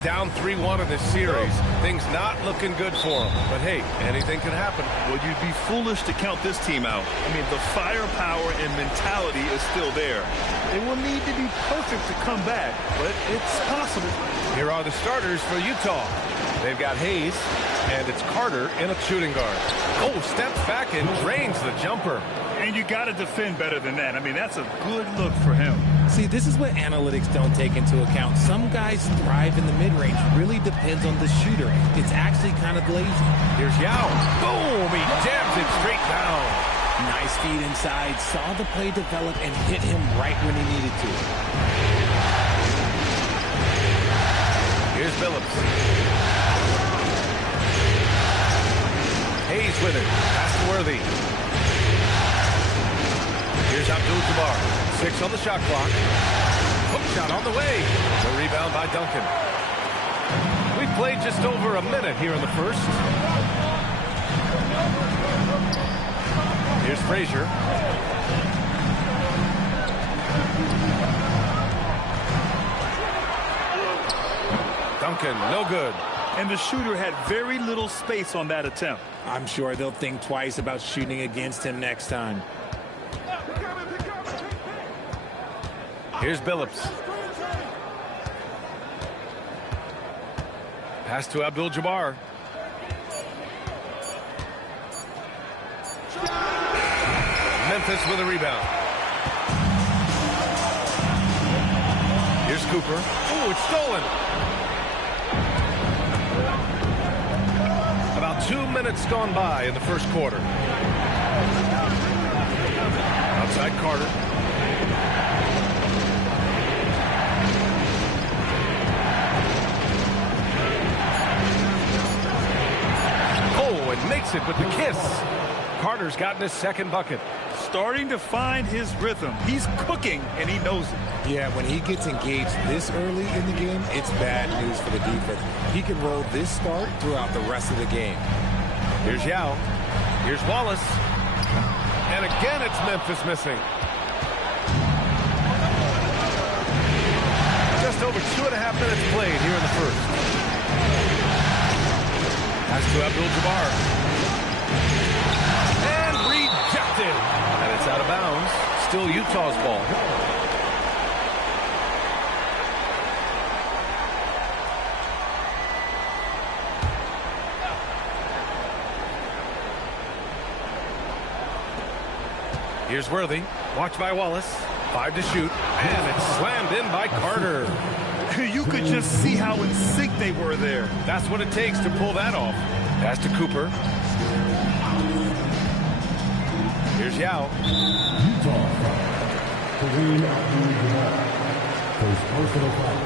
Down 3-1 in this series. Things not looking good for them. But hey, anything can happen. Well, you'd be foolish to count this team out. I mean, the firepower and mentality is still there. They will need to be perfect to come back, but it's possible. Here are the starters for Utah. They've got Hayes, and it's Carter in a shooting guard. Oh, steps back and drains the jumper. And you got to defend better than that. I mean, that's a good look for him. See, this is what analytics don't take into account. Some guys thrive in the mid-range. Really depends on the shooter. It's actually kind of lazy. Here's Yao. Boom! He jams it straight down. Nice feed inside. Saw the play develop and hit him right when he needed to. Here's Phillips. Hayes with it. Pass to Worthy. Here's Abdul-Jabbar. 6 on the shot clock. Hook shot on the way. The rebound by Duncan. We've played just over a minute here in the first. Here's Frazier. Duncan, no good. And the shooter had very little space on that attempt. I'm sure they'll think twice about shooting against him next time. Here's Billups. Pass to Abdul-Jabbar. Memphis with a rebound. Here's Cooper. Ooh, it's stolen. About 2 minutes gone by in the first quarter. Outside Carter. Makes it with the kiss. Carter's gotten his second bucket. Starting to find his rhythm. He's cooking, and he knows it. Yeah, when he gets engaged this early in the game, it's bad news for the defense. He can roll this start throughout the rest of the game. Here's Yao. Here's Wallace. And again, it's Memphis missing. Just over 2.5 minutes played here in the first. Pass to Abdul-Jabbar. And rejected. And it's out of bounds. Still Utah's ball. Here's Worthy. Watched by Wallace. 5 to shoot. And it's slammed in by Carter. You could just see how in sync they were there. That's what it takes to pull that off. Pass to Cooper. Here's Yao. Utah foul. Kareem Abdul-Jabbar. First personal foul.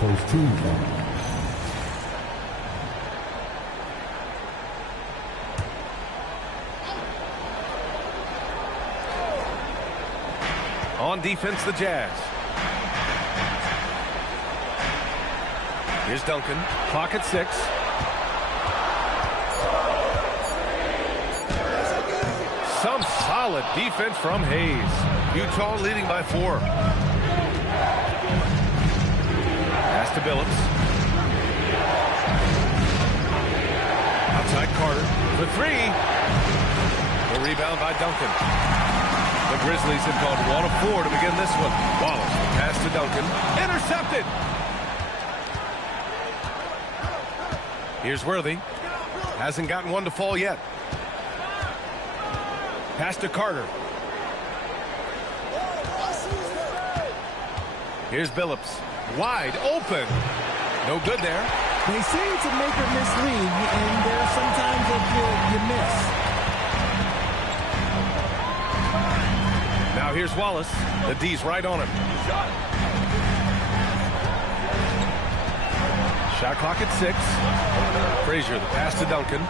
First team foul. On defense, the Jazz. Here's Duncan. Clock at 6. Some solid defense from Hayes. Utah leading by 4. Pass to Billups. Outside Carter. For 3. The rebound by Duncan. The Grizzlies have gone 1 of 4 to begin this one. Wallace. Pass to Duncan. Intercepted. Here's Worthy. Hasn't gotten one to fall yet. Pass to Carter. Here's Billups. Wide open. No good there. They say it's a make or miss league, and there are some times that you miss. Now here's Wallace. The D's right on him. Shot clock at 6. Frazier, the pass to Duncan.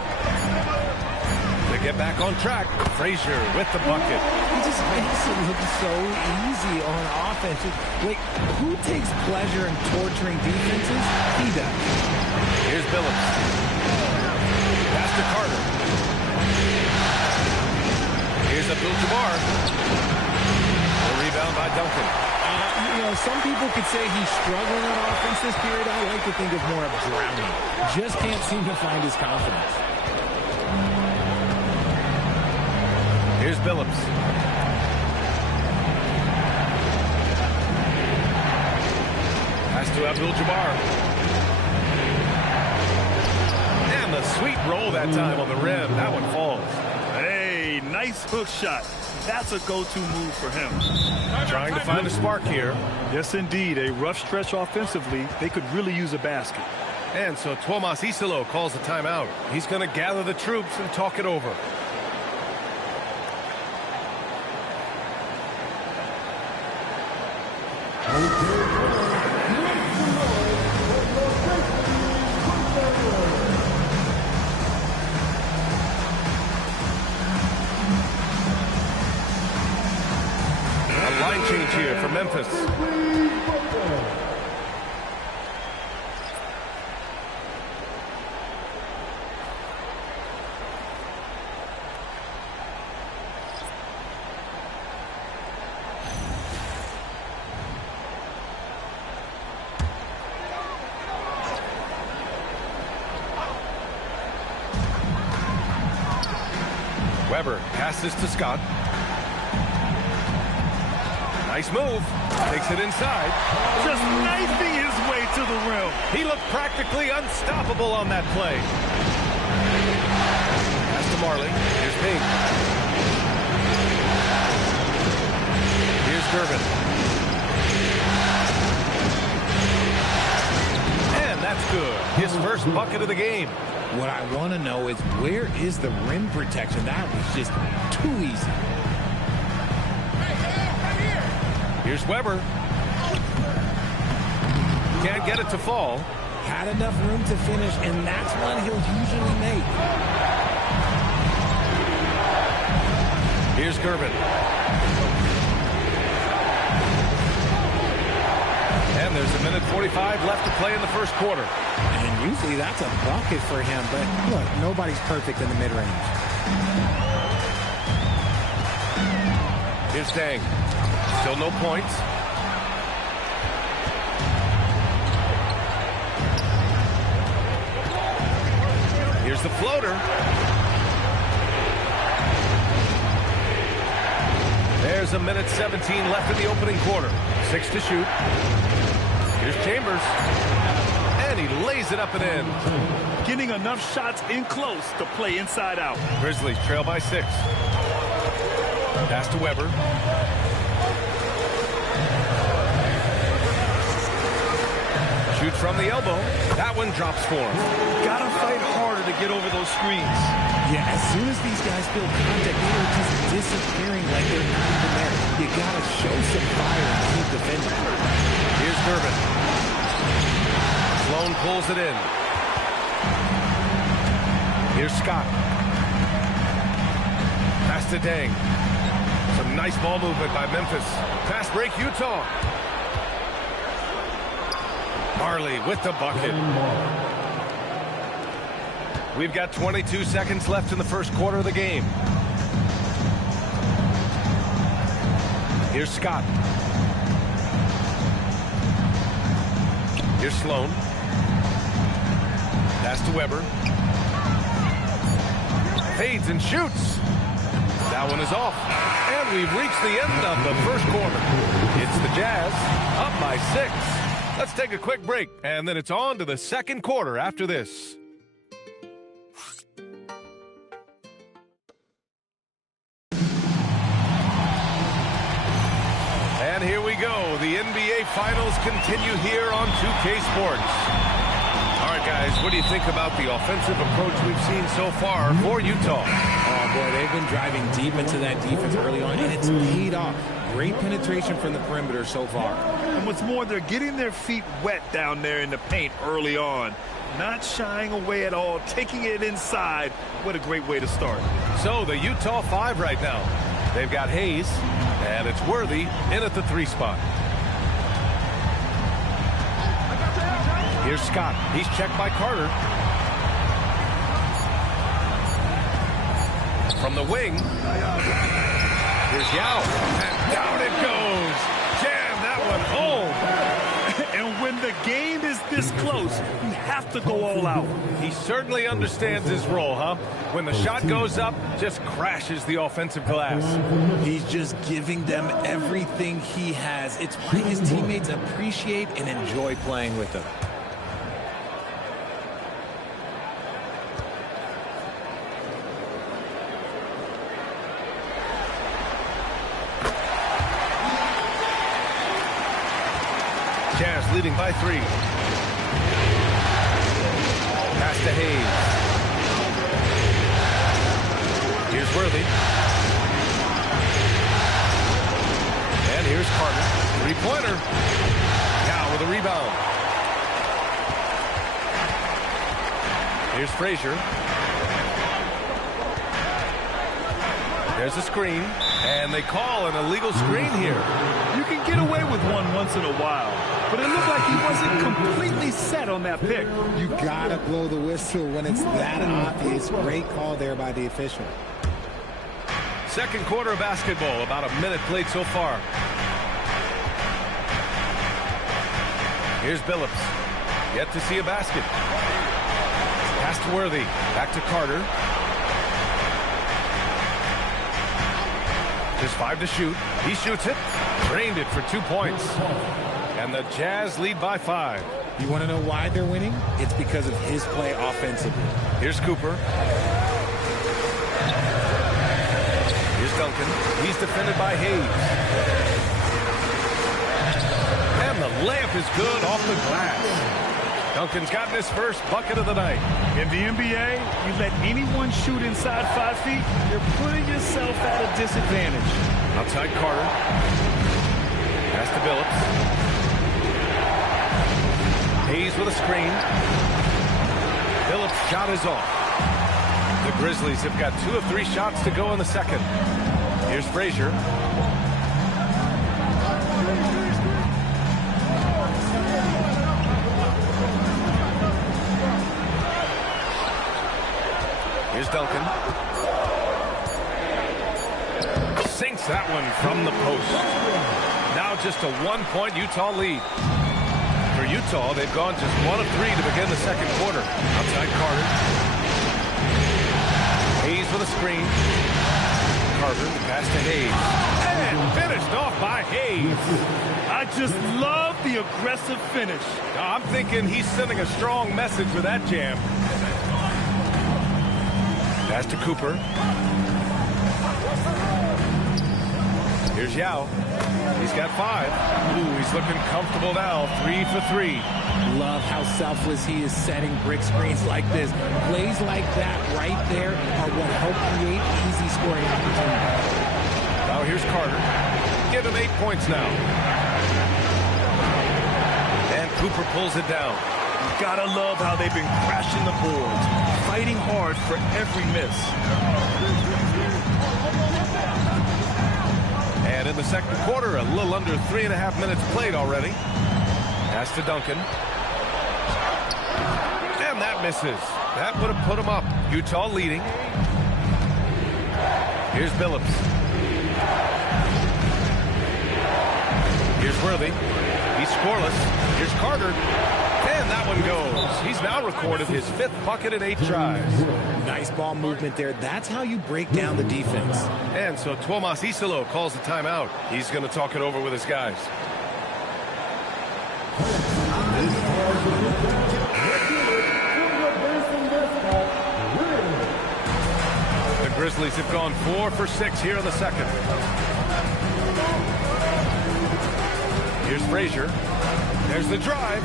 To get back on track. Frazier with the bucket. He just makes it look so easy on offense. Wait, who takes pleasure in torturing defenses? He does. Here's Billups. Pass to Carter. Here's Abdul-Jabbar. The rebound by Duncan. Some people could say he's struggling on offense this period. I like to think of more of drowning. Just can't seem to find his confidence. Here's Billups. Pass to Abdul-Jabbar. And the sweet roll that time on the rim. That one falls. Hey, nice hook shot. That's a go-to move for him. Trying to find a spark here. Yes, indeed. A rough stretch offensively. They could really use a basket. And so Tomas Isalo calls a timeout. He's going to gather the troops and talk it over. Line change here for Memphis. Weber passes to Scott. Nice move. Takes it inside. Just knifing his way to the rim. He looked practically unstoppable on that play. Pass to Marley. Here's Pink. Here's Durbin. And that's good. His first bucket of the game. What I want to know is, where is the rim protection? That was just too easy. Here's Weber. Can't get it to fall. Had enough room to finish, and that's one he'll usually make. Here's Gervin. And there's a minute 45 left to play in the first quarter. And usually that's a bucket for him, but look, nobody's perfect in the mid-range. Here's Dang. Still no points. Here's the floater. There's a minute 17 left in the opening quarter. 6 to shoot. Here's Chambers. And he lays it up and in. Getting enough shots in close to play inside out. Grizzlies trail by 6. Pass to Weber. Shoots from the elbow. That one drops for him. Gotta fight harder to get over those screens. Yeah, as soon as these guys feel contact, they are just disappearing like they're not even there. You gotta show some fire and keep defending. Here's Durbin. Sloan pulls it in. Here's Scott. Pass to Dang. Some nice ball movement by Memphis. Pass break, Utah. Marley with the bucket. We've got 22 seconds left in the first quarter of the game. Here's Scott. Here's Sloan. Pass to Weber. Fades and shoots. That one is off. And we've reached the end of the first quarter. It's the Jazz up by 6. Let's take a quick break, and then it's on to the second quarter after this. And here we go, the NBA Finals continue here on 2K Sports. All right, guys, what do you think about the offensive approach we've seen so far for Utah? Oh, boy, they've been driving deep into that defense early on, and it's paid off. Great penetration from the perimeter so far. And what's more, they're getting their feet wet down there in the paint early on. Not shying away at all, taking it inside. What a great way to start. So the Utah 5 right now. They've got Hayes, and it's Worthy in at the 3 spot. Here's Scott. He's checked by Carter. From the wing. Here's Yao. And down it goes. Jam that one home. And when the game is this close, you have to go all out. He certainly understands his role, huh? When the shot goes up, just crashes the offensive glass. He's just giving them everything he has. It's why his teammates appreciate and enjoy playing with him. Jazz leading by 3. Pass to Hayes. Here's Worthy. And here's Carter. 3-pointer. Now with a rebound. Here's Frazier. There's a screen. And they call an illegal screen here. You can get away with one once in a while, but it looked like he wasn't completely set on that pick. You gotta blow the whistle when it's that obvious. Great call there by the official. Second quarter of basketball, about a minute played so far. Here's Billups. Yet to see a basket. Pass to Worthy. Back to Carter. Just 5 to shoot. He shoots it. Drained it for 2 points. And the Jazz lead by 5. You want to know why they're winning? It's because of his play offensively. Here's Cooper. Here's Duncan. He's defended by Hayes. And the layup is good off the glass. Duncan's gotten his first bucket of the night. In the NBA, you let anyone shoot inside 5 feet, you're putting yourself at a disadvantage. Outside Carter. Pass to Billups. Hayes with a screen. Billups' shot is off. The Grizzlies have got 2 of 3 shots to go in the second. Here's Frazier. Here's Duncan. Sinks that one from the post. Now just a 1-point Utah lead. For Utah, they've gone just 1 of 3 to begin the second quarter. Outside Carter. Hayes with a screen. Carter, the pass to Hayes. And finished off by Hayes. I just love the aggressive finish. I'm thinking he's sending a strong message with that jam. Pass to Cooper. Here's Yao. He's got 5. Ooh, he's looking comfortable now. 3 for 3. Love how selfless he is setting brick screens like this. Plays like that right there are what help create easy scoring opportunities. Now here's Carter. Give him 8 points now. And Cooper pulls it down. You gotta love how they've been crashing the boards, fighting hard for every miss. And in the second quarter, a little under 3.5 minutes played already. Pass to Duncan. And that misses. That would have put him up. Utah leading. Here's Billups. Here's Worthy. He's scoreless. Here's Carter. And that one goes. He's now recorded his 5th bucket in 8 tries. Nice ball movement there. That's how you break down the defense. And so Tuomas Isalo calls the timeout. He's going to talk it over with his guys. The Grizzlies have gone 4 for 6 here in the second. Here's Frazier. There's the drive.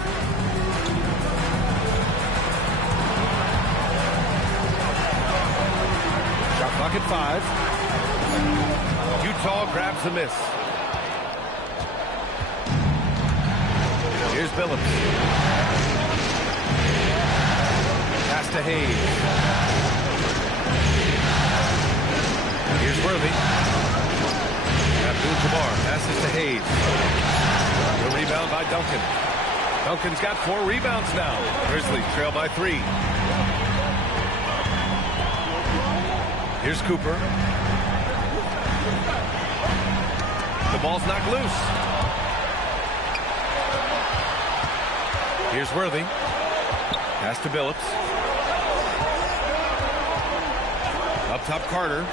Shot clock at 5. Utah grabs the miss. Here's Billups. Pass to Hayes. Here's Worthy. Abdul-Jabbar passes to Hayes. The rebound by Duncan. Duncan's got 4 rebounds now. Grizzlies trail by 3. Here's Cooper. The ball's knocked loose. Here's Worthy. Pass to Billups. Up top, Carter.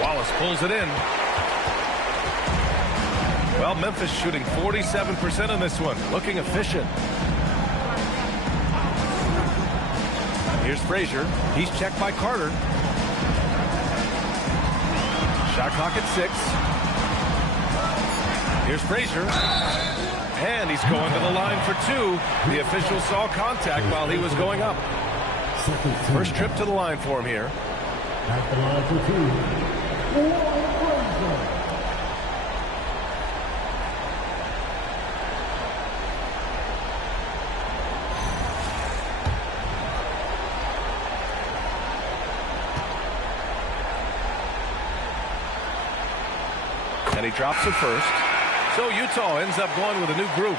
Wallace pulls it in. Well, Memphis shooting 47% in this one. Looking efficient. Here's Frazier. He's checked by Carter. Shot clock at 6. Here's Frazier. And he's going to the line for 2. The official saw contact while he was going up. First trip to the line for him here. At the line for 2. And he drops it first. So Utah ends up going with a new group.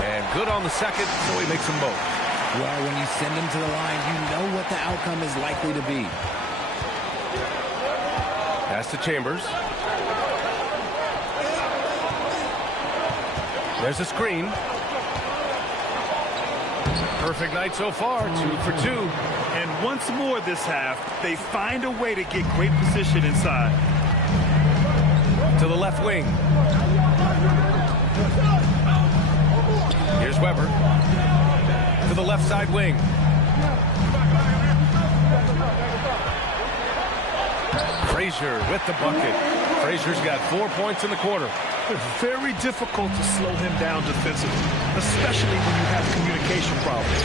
And good on the second, so he makes them both. Well, when you send them to the line, you know what the outcome is likely to be. Pass to Chambers. There's a screen. Perfect night so far, 2 for 2. And once more this half, they find a way to get great position inside. To the left wing. Here's Weber. To the left side wing. Frazier with the bucket. Frazier's got 4 points in the quarter. It's very difficult to slow him down defensively, especially when you have communication problems.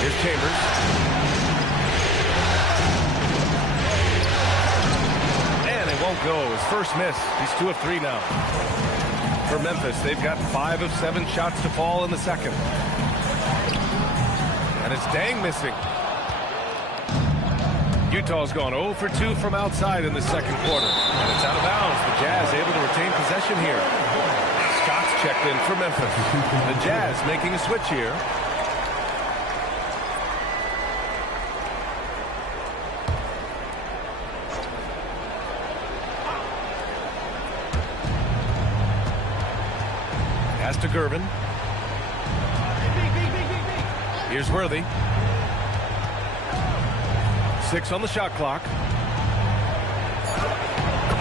Here's Chambers. And it won't go. His first miss. He's 2 of 3 now. For Memphis, they've got 5 of 7 shots to fall in the second. And it's Dang missing. Utah's gone 0 for 2 from outside in the second quarter. And it's out of bounds. The Jazz able to retain possession here. Scott's checked in for Memphis. The Jazz making a switch here. Pass to Gervin. Here's Worthy. 6 on the shot clock.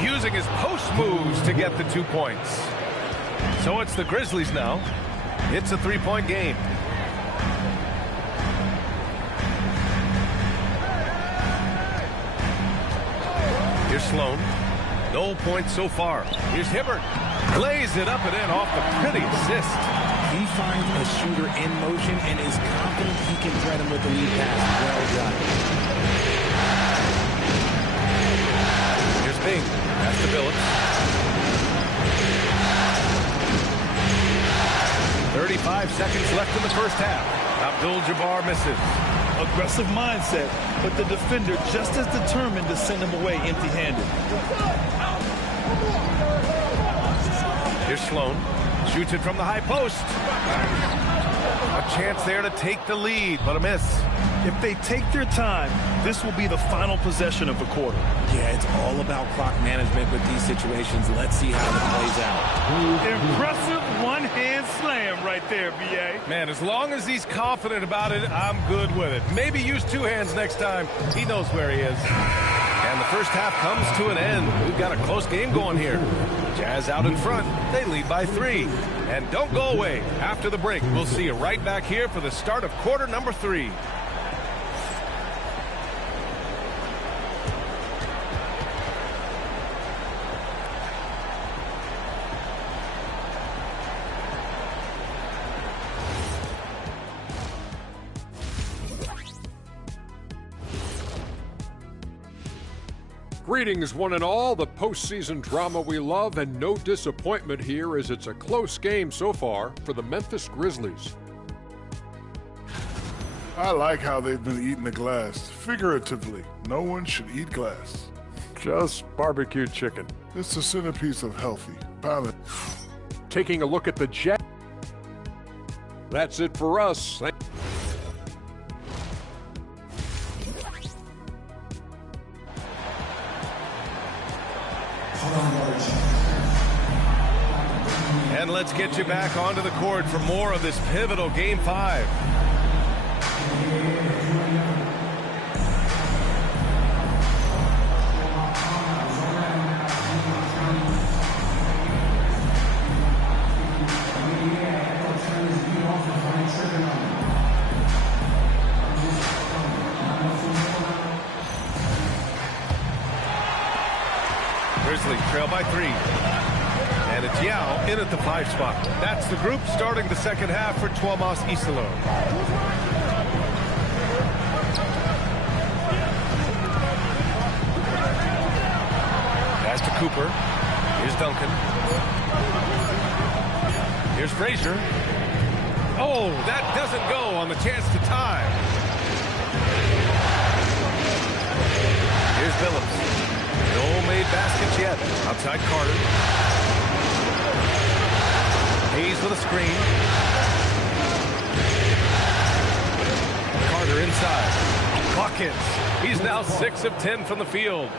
Using his post moves to get the 2 points. So it's the Grizzlies now. It's a 3-point game. Here's Sloan. No points so far. Here's Hibbert. Lays it up and in off the pretty assist. He finds a shooter in motion and is confident he can thread him with the lead pass. Well done. Here's Bing. Pass to Billups. 35 seconds left in the first half. Abdul-Jabbar misses. Aggressive mindset, but the defender just as determined to send him away empty-handed. Here's Sloan. Shoots it from the high post. A chance there to take the lead, but a miss. If they take their time, this will be the final possession of the quarter. Yeah, it's all about clock management with these situations. Let's see how it plays out. Impressive one-hand slam right there, B.A. Man, as long as he's confident about it, I'm good with it. Maybe use 2 hands next time. He knows where he is. And the first half comes to an end. We've got a close game going here. Jazz out in front. They lead by 3. And don't go away. After the break, we'll see you right back here for the start of quarter number 3. Greetings, one and all. The postseason drama we love, and no disappointment here as it's a close game so far for the Memphis Grizzlies. I like how they've been eating the glass. Figuratively, no one should eat glass. Just barbecued chicken. It's the centerpiece of healthy, balanced. Taking a look at the Jazz. That's it for us. And let's get you back onto the court for more of this pivotal Game 5. Grizzlies trail by 3. And it's Yao in at the 5 spot. That's the group starting the second half for Tuomas Isalo. Pass to Cooper. Here's Duncan. Here's Frazier. Oh, that doesn't go on the chance to tie. Here's Billups. No made baskets yet. Outside Carter. Hayes with a screen. Carter inside. Buckets. He's now 6 of 10 from the field.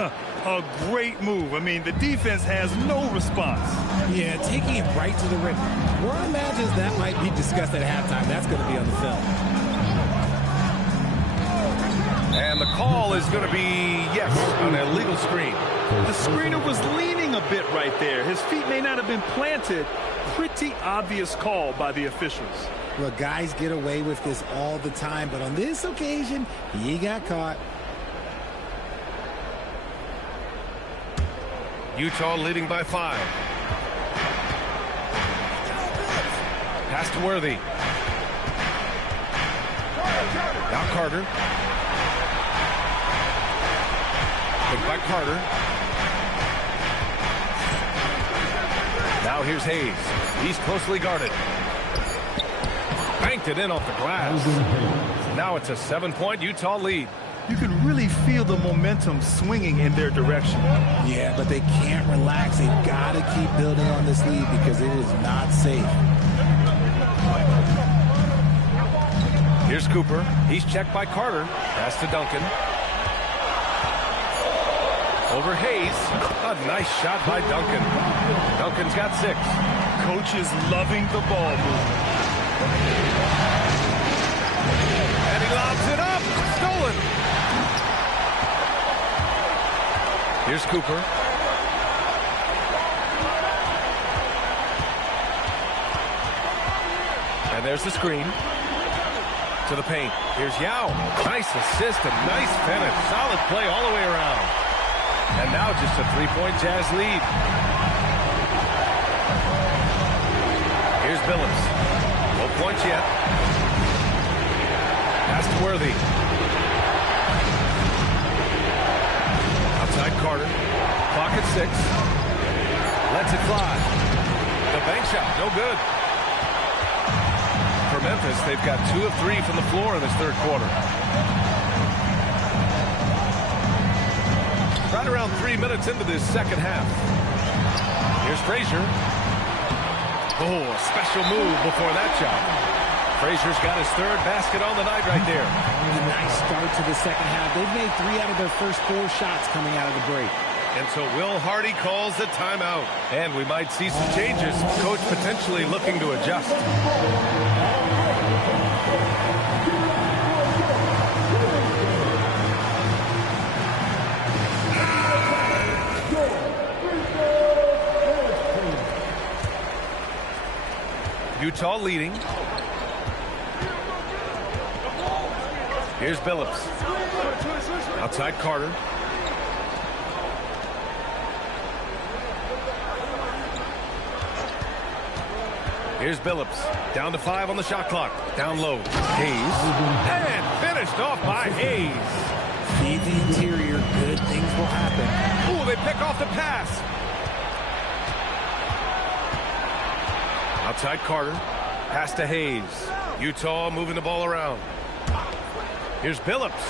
A great move. I mean, the defense has no response. Yeah, taking it right to the rim. Ron imagines that might be discussed at halftime. That's going to be on the film. And the call is going to be, yes, an illegal screen. The screener was leaning a bit right there. His feet may not have been planted. Pretty obvious call by the officials. Look, guys get away with this all the time, but on this occasion, he got caught. Utah leading by 5. Pass to Worthy. Now Carter. Picked by Carter. Now here's Hayes. He's closely guarded. Banked it in off the glass. Now it's a 7-point Utah lead. You can really feel the momentum swinging in their direction. Yeah, but they can't relax. They've got to keep building on this lead because it is not safe. Here's Cooper. He's checked by Carter. Pass to Duncan. Over Hayes. A nice shot by Duncan. Duncan's got 6. Coach is loving the ball movement. And he lobs it up. Stolen. Here's Cooper. And there's the screen. To the paint. Here's Yao. Nice assist and nice finish. Solid play all the way around. And now just a 3-point Jazz lead. Here's Billups. No points yet. Pass to Worthy. Outside Carter. Clock at 6. Lets it fly. The bank shot, no good. For Memphis, they've got 2 of 3 from the floor in this third quarter. Right around 3 minutes into this second half. Here's Frazier. Oh, a special move before that shot. Frazier's got his 3rd basket on the night right there. A nice start to the second half. They've made 3 out of their first 4 shots coming out of the break. And so Will Hardy calls the timeout. And we might see some changes. Coach potentially looking to adjust. Utah leading. Here's Billups. Outside Carter. Here's Billups. Down to 5 on the shot clock. Down low. Hayes. And finished off by Hayes. Feed the interior. Good things will happen. Ooh, they pick off the pass. Outside Carter. Pass to Hayes. Utah moving the ball around. Here's Billups.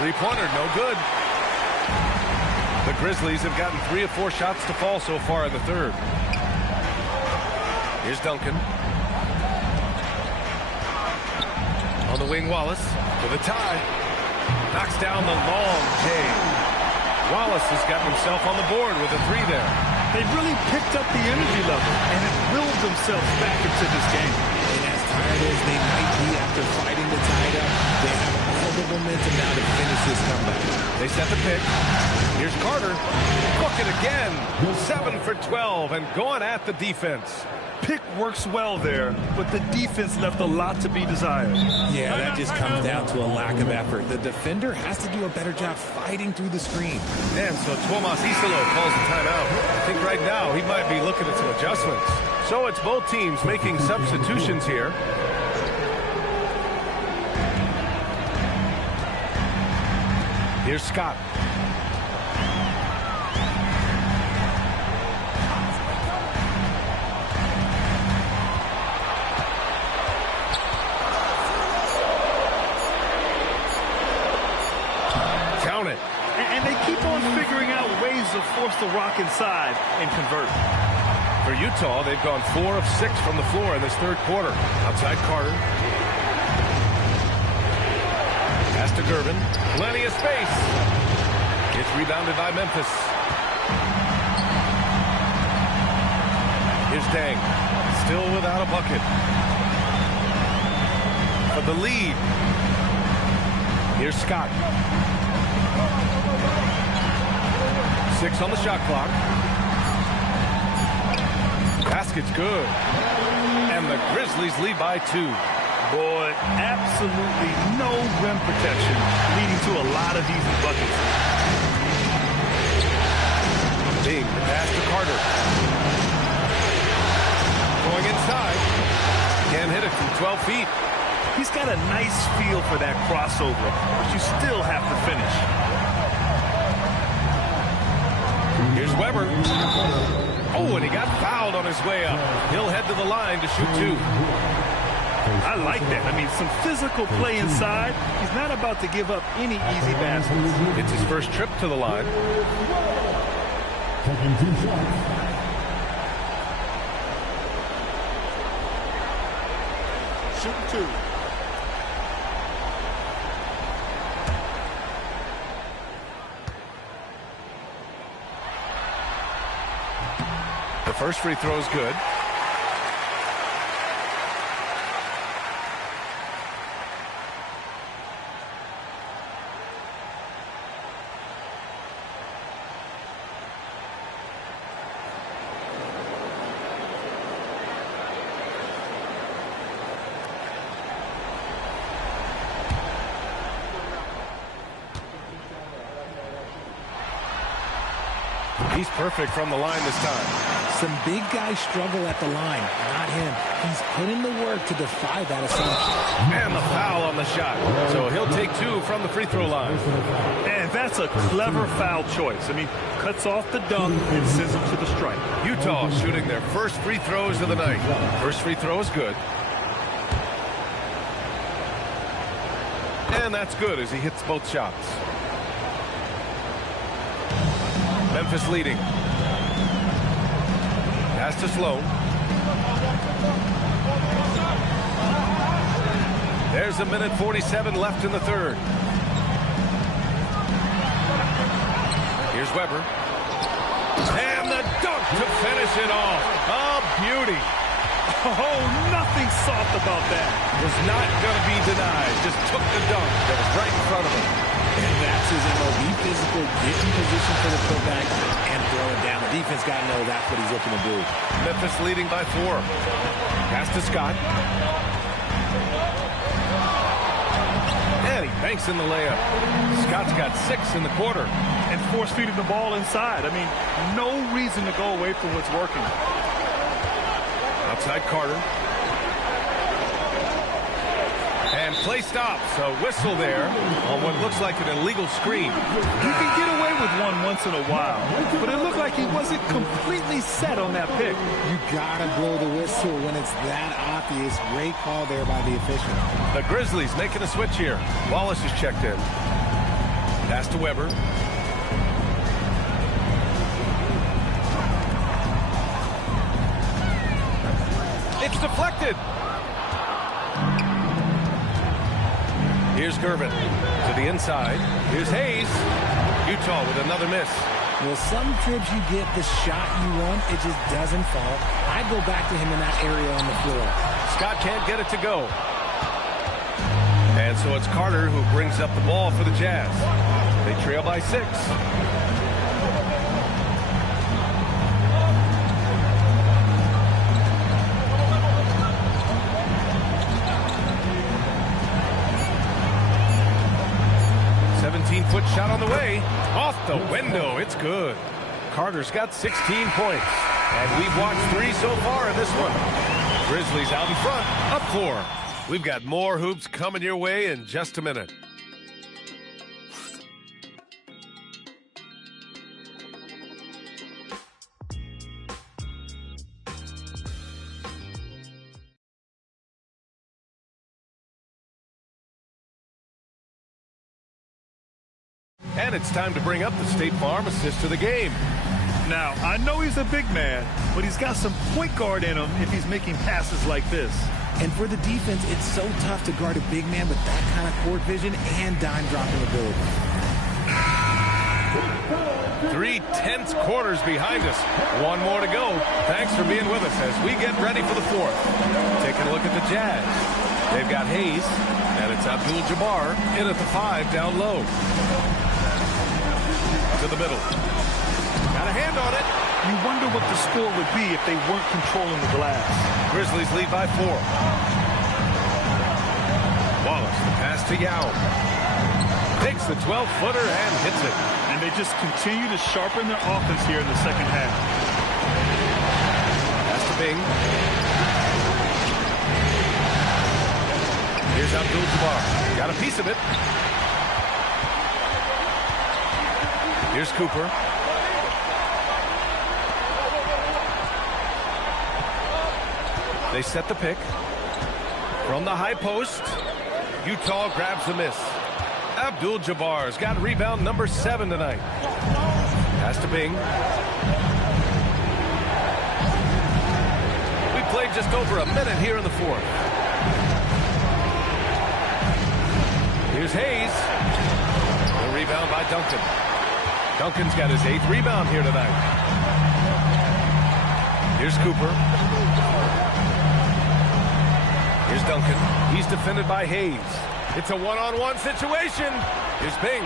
Three-pointer, no good. The Grizzlies have gotten 3 of 4 shots to fall so far in the third. Here's Duncan. On the wing, Wallace for the tie. Knocks down the long J. Wallace has gotten himself on the board with a 3 there. They've really picked up the energy level and have willed themselves back into this game. And as tired as they might be after fighting to tie it up, they have all the momentum now to finish this comeback. They set the pick. Here's Carter. Book it again. 7 for 12 and going at the defense. Pick works well there, but the defense left a lot to be desired. Yeah, that just comes down to a lack of effort. The defender has to do a better job fighting through the screen. And so Tomas Isolo calls the timeout. I think right now he might be looking at some adjustments. So it's both teams making substitutions here. Here's Scott. Count it. And they keep on figuring out ways to force the rock inside and convert. For Utah, they've gone 4 of 6 from the floor in this third quarter. Outside Carter. Pass to Gervin. Plenty of space. It's rebounded by Memphis. Here's Dang. Still without a bucket. For the lead. Here's Scott. 6 on the shot clock. Basket's good. And the Grizzlies lead by 2. Boy, absolutely no rim protection, leading to a lot of easy buckets. Bing, pass to Carter. Going inside. Can't hit it from 12 feet. He's got a nice feel for that crossover, but you still have to finish. Here's Weber. Oh, and he got fouled on his way up. He'll head to the line to shoot 2. I like that. I mean, some physical play inside. He's not about to give up any easy baskets. It's his first trip to the line. Taking 2 shots. Shooting 2. The first free throw is good. He's perfect from the line this time. Some big guys struggle at the line, not him. He's put in the work to defy that assumption. And the foul on the shot. So he'll take 2 from the free throw line. And that's a clever foul choice. I mean, cuts off the dunk and sends him to the strike. Utah shooting their first free throws of the night. First free throw is good. And that's good as he hits both shots. Memphis leading. Pass to Sloan. There's a minute 47 left in the third. Here's Weber. And the dunk to finish it off. A beauty. Oh, nothing soft about that. Was not going to be denied. Just took the dunk that was right in front of him. And that's his MO. Be physical, get in position for the putback, and throw it down. The defense got to know that's what he's looking to do. Memphis leading by 4. Pass to Scott. And he banks in the layup. Scott's got 6 in the quarter. And force-feeding the ball inside. I mean, no reason to go away from what's working. Outside Carter. And play stops. A whistle there on what looks like an illegal screen. You can get away with one once in a while, but it looked like he wasn't completely set on that pick. You gotta blow the whistle when it's that obvious. Great call there by the official. The Grizzlies making a switch here. Wallace is checked in. Pass to Weber. It's deflected. Here's Gervin to the inside. Here's Hayes. Utah with another miss. Well, some trips you get the shot you want, it just doesn't fall. I go back to him in that area on the floor. Scott can't get it to go. And so it's Carter who brings up the ball for the Jazz. They trail by 6. Foot shot on the way. Off the window. It's good. Carter's got 16 points. And we've watched 3 so far in this one. Grizzlies out in front. Up 4. We've got more hoops coming your way in just a minute. And it's time to bring up the State Farm assist to the game. Now, I know he's a big man, but he's got some point guard in him if he's making passes like this. And for the defense, it's so tough to guard a big man with that kind of court vision and dime dropping ability. 3 tense quarters behind us. 1 more to go. Thanks for being with us as we get ready for the 4th. Taking a look at the Jazz. They've got Hayes, and it's Abdul-Jabbar in at the 5 down low. To the middle. Got a hand on it. You wonder what the score would be if they weren't controlling the glass. Grizzlies lead by 4. Wallace, the pass to Yao. Takes the 12-footer and hits it. And they just continue to sharpen their offense here in the second half. Pass to Bing. Here's Abdul-Jabbar. Got a piece of it. Here's Cooper. They set the pick. From the high post, Utah grabs the miss. Abdul-Jabbar's got rebound number 7 tonight. Pass to Bing. We played just over a minute here in the 4th. Here's Hayes. The rebound by Duncan. Duncan's got his 8th rebound here tonight. Here's Cooper. Here's Duncan. He's defended by Hayes. It's a one-on-one situation. Here's Bing.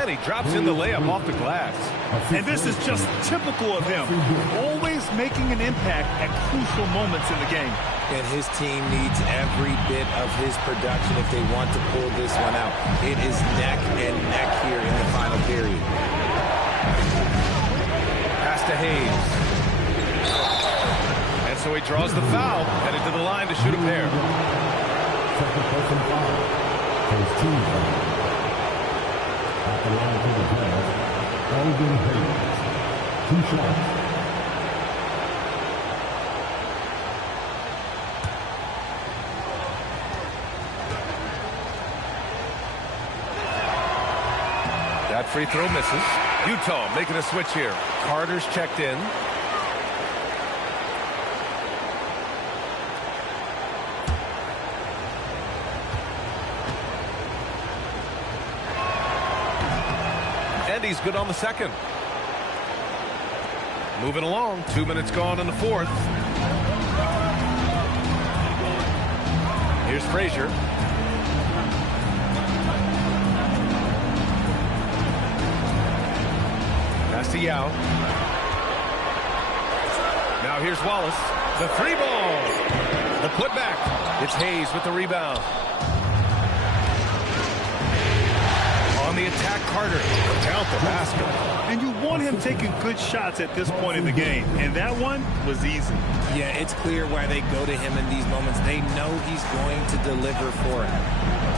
And he drops in the layup off the glass. And this is just typical of him. Always making an impact at crucial moments in the game. And his team needs every bit of his production if they want to pull this one out. It is neck and neck here in the final period. Pass to Hayes. And so he draws the foul, headed to the line to shoot a pair. Second person foul. First team foul. At the line to the Jazz, Elgin Hayes. 2 shots. That free throw misses. Utah making a switch here. Carter's checked in. And he's good on the second. Moving along. 2 minutes gone in the 4th. Here's Frazier. Pass to Yao. Now here's Wallace. The three ball. The putback. It's Hayes with the rebound. On the attack, Carter. Count the basket. And you want him taking good shots at this point in the game. And that one was easy. Yeah, it's clear why they go to him in these moments. They know he's going to deliver for him.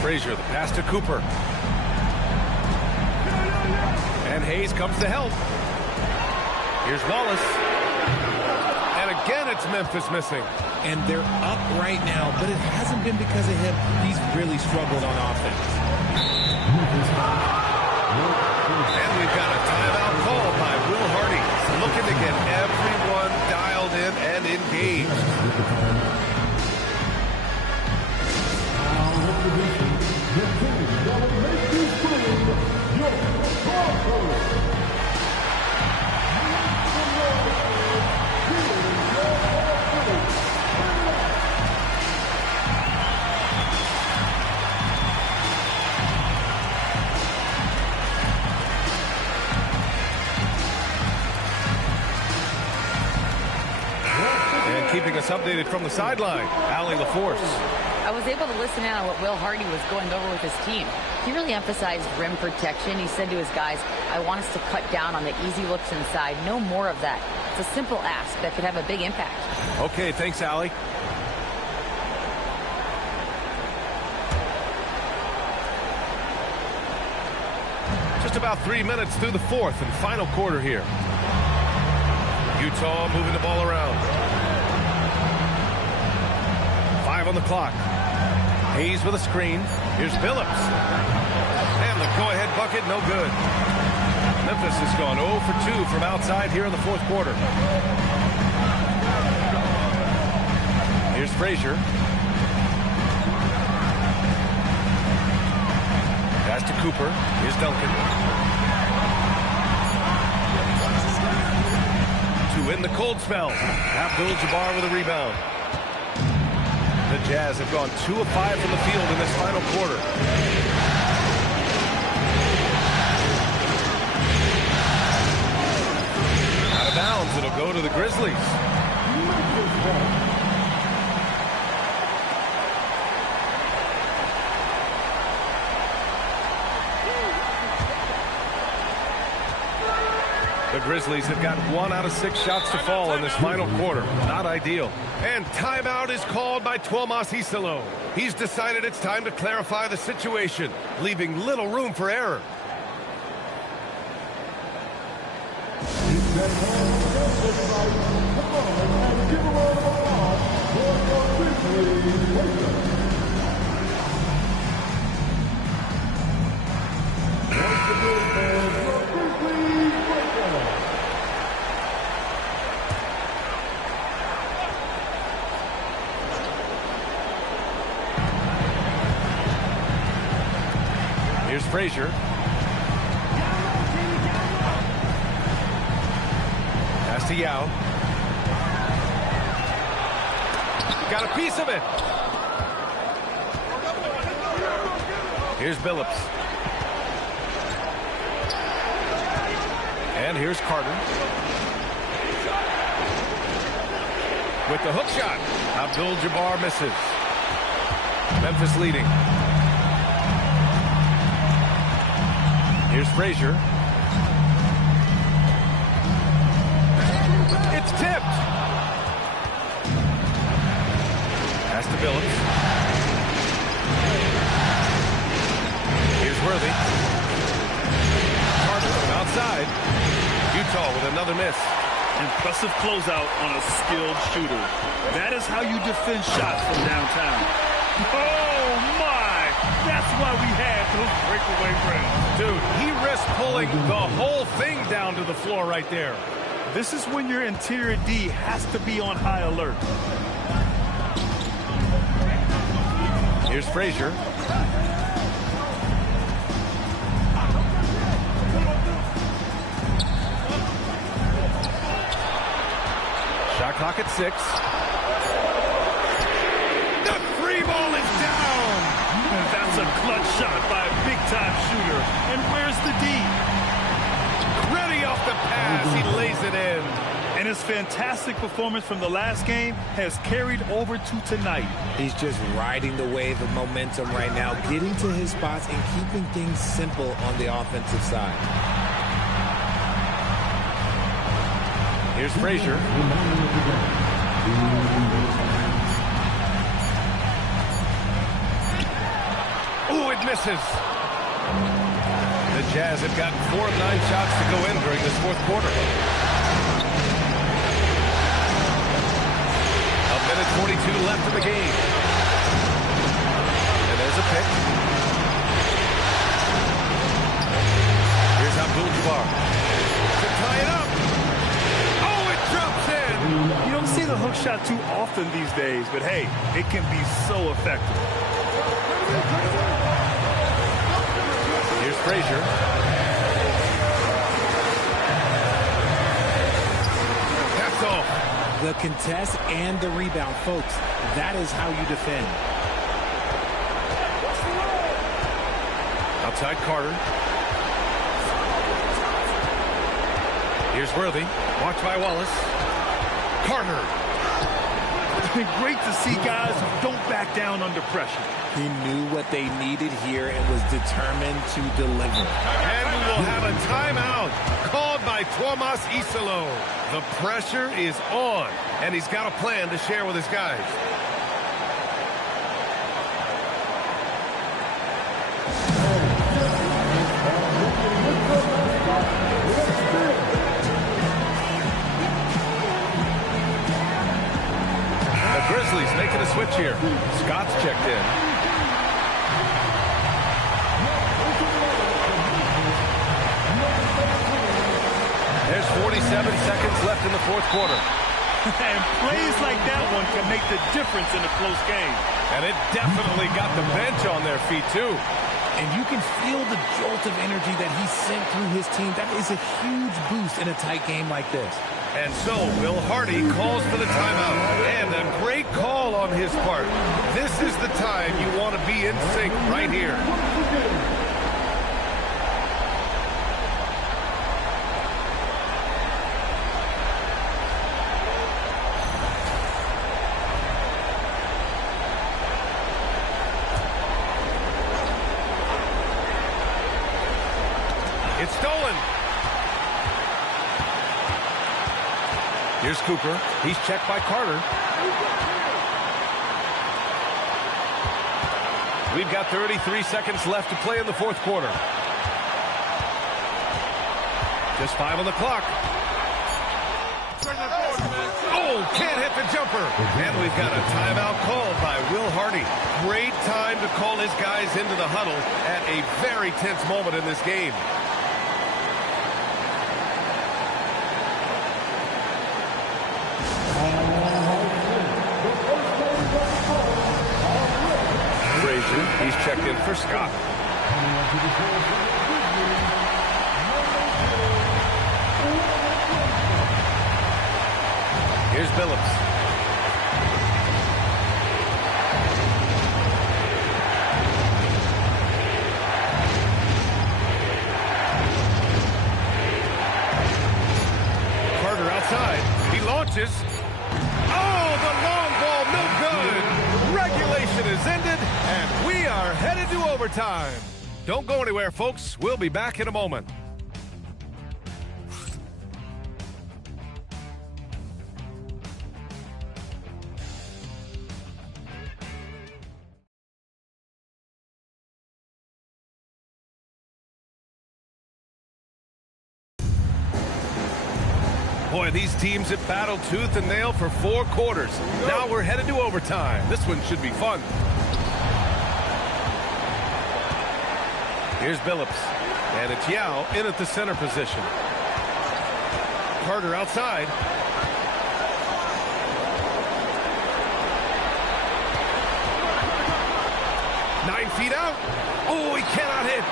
Frazier, the pass to Cooper. And Hayes comes to help. Here's Wallace. And again, it's Memphis missing. And they're up right now, but it hasn't been because of him. He's really struggled on offense. And we've got a timeout called by Will Hardy. Looking to get everyone dialed in and engaged. Keeping us updated from the sideline, Allie LaForce. I was able to listen in on what Will Hardy was going over with his team. He really emphasized rim protection. He said to his guys, I want us to cut down on the easy looks inside. No more of that. It's a simple ask that could have a big impact. Okay, thanks, Allie. Just about 3 minutes through the fourth and final quarter here. Utah moving the ball around. 5 on the clock. Hayes with a screen. Here's Phillips. And the go-ahead bucket, no good. Memphis has gone 0 for 2 from outside here in the fourth quarter. Here's Frazier. Pass to Cooper. Here's Duncan. To win the cold spell. Abdul-Jabbar with a rebound. The Jazz have gone 2 of 5 from the field in this final quarter. Out of bounds, it'll go to the Grizzlies. The Grizzlies have got 1 out of 6 shots to fall in this final quarter. Not ideal. And timeout is called by Tuomas Isalo. He's decided it's time to clarify the situation, leaving little room for error. Here's Frazier. Pass to Yao. Got a piece of it. Here's Billups. And here's Carter. With the hook shot. Abdul-Jabbar misses. Memphis leading. Here's Frazier. It's tipped. Pass to Billups. Here's Worthy. Carter outside. Utah with another miss. Impressive closeout on a skilled shooter. That is how you defend shots from downtown. Oh, my! That's why we had those breakaway rims. Dude, he risked pulling the whole thing down to the floor right there. This is when your interior D has to be on high alert. Here's Frazier. Shot clock at 6. The free ball is down. That's a clutch shot by a big-time shooter. And where's the D? Ready off the pass. Jazz. He lays it in. And his fantastic performance from the last game has carried over to tonight. He's just riding the wave of momentum right now, getting to his spots and keeping things simple on the offensive side. Here's Frazier. Ooh, it misses. The Jazz have gotten 4 of 9 shots to go in during this fourth quarter. A minute 42 left in the game. And there's a pick. Here's Abdul-Jabbar to tie it up. Oh, it drops in. You don't see the hook shot too often these days, but hey, it can be so effective. Here's Frazier. That's off. The contest and the rebound, folks. That is how you defend. Outside Carter. Here's Worthy. Watched by Wallace. Carter. It's been great to see guys who don't back down under pressure. He knew what they needed here and was determined to deliver. And we will have a timeout called by Tomas Isalo. The pressure is on, and he's got a plan to share with his guys. The Grizzlies making a switch here. Scott's checked in. There's 47 seconds left in the fourth quarter. And plays like that one can make the difference in a close game. And it definitely got the bench on their feet, too. And you can feel the jolt of energy that he sent through his team. That is a huge boost in a tight game like this. And so Will Hardy calls for the timeout. And a great call on his part. This is the time you want to be in sync right here. It's stolen. Here's Cooper. He's checked by Carter. We've got 33 seconds left to play in the fourth quarter. Just 5 on the clock. Oh, can't hit the jumper. And we've got a timeout called by Will Hardy. Great time to call his guys into the huddle at a very tense moment in this game. Frazier, he's checked in for Scott. Here's Billups. Carter outside. He launches. Oh, the long ball, no good. Regulation is ended, and we are headed to overtime. Don't go anywhere, folks. We'll be back in a moment. Boy, these teams have battled tooth and nail for 4 quarters. Now we're headed to overtime. This one should be fun. Here's Billups. And it's Yao in at the center position. Carter outside. Nine feet out. Oh, he cannot hit.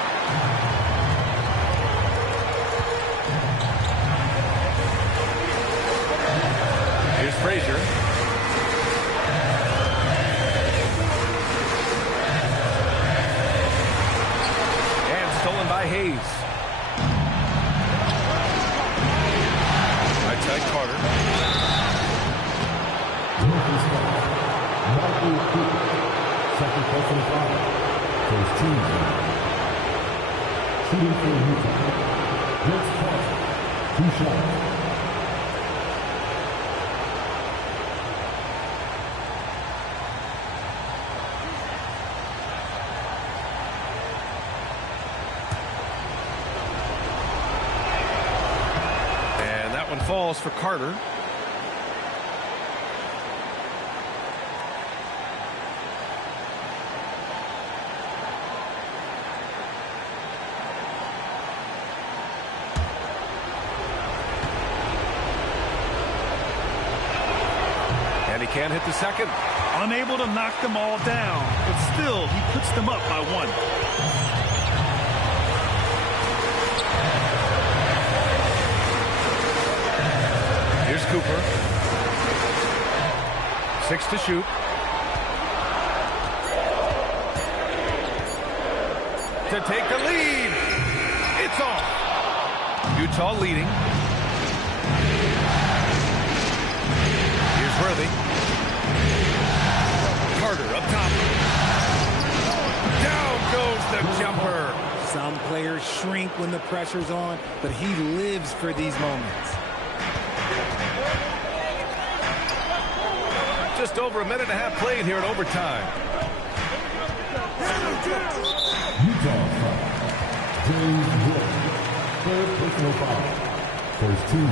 Here's Frazier. And stolen by Hayes. Jersey Scott, Michael Cooper, second personal foul for his team. Shooting for Utah, Vince Carter, 2 shots. Falls for Carter. And he can't hit the second. Unable to knock them all down, but still he puts them up by 1. Here's Cooper. 6 to shoot. To take the lead. It's off. Utah leading. Here's Worthy. Carter up top. Down goes the jumper. Some players shrink when the pressure's on, but he lives for these moments. Just over a minute and a half played here in overtime. Utah foul. James Wood, third personal foul for his team.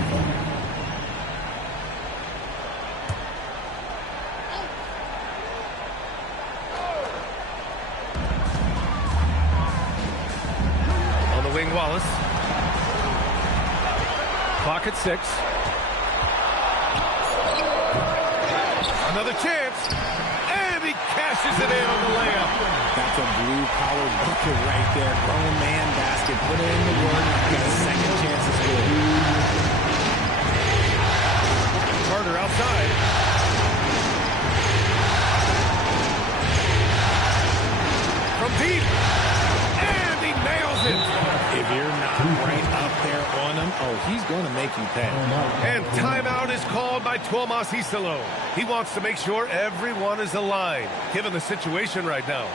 On the wing, Wallace. Clock at 6. Another chance, and he cashes it in on the layup. That's a blue-collar bucket right there. Grown man basket. Put it in the work. Got a second chance to score. Carter outside. From deep, and he nails it. If you're not right up there on him, oh, he's going to make you pay. And timeout is called by Tuomas Hisalo. He wants to make sure everyone is aligned, given the situation right now.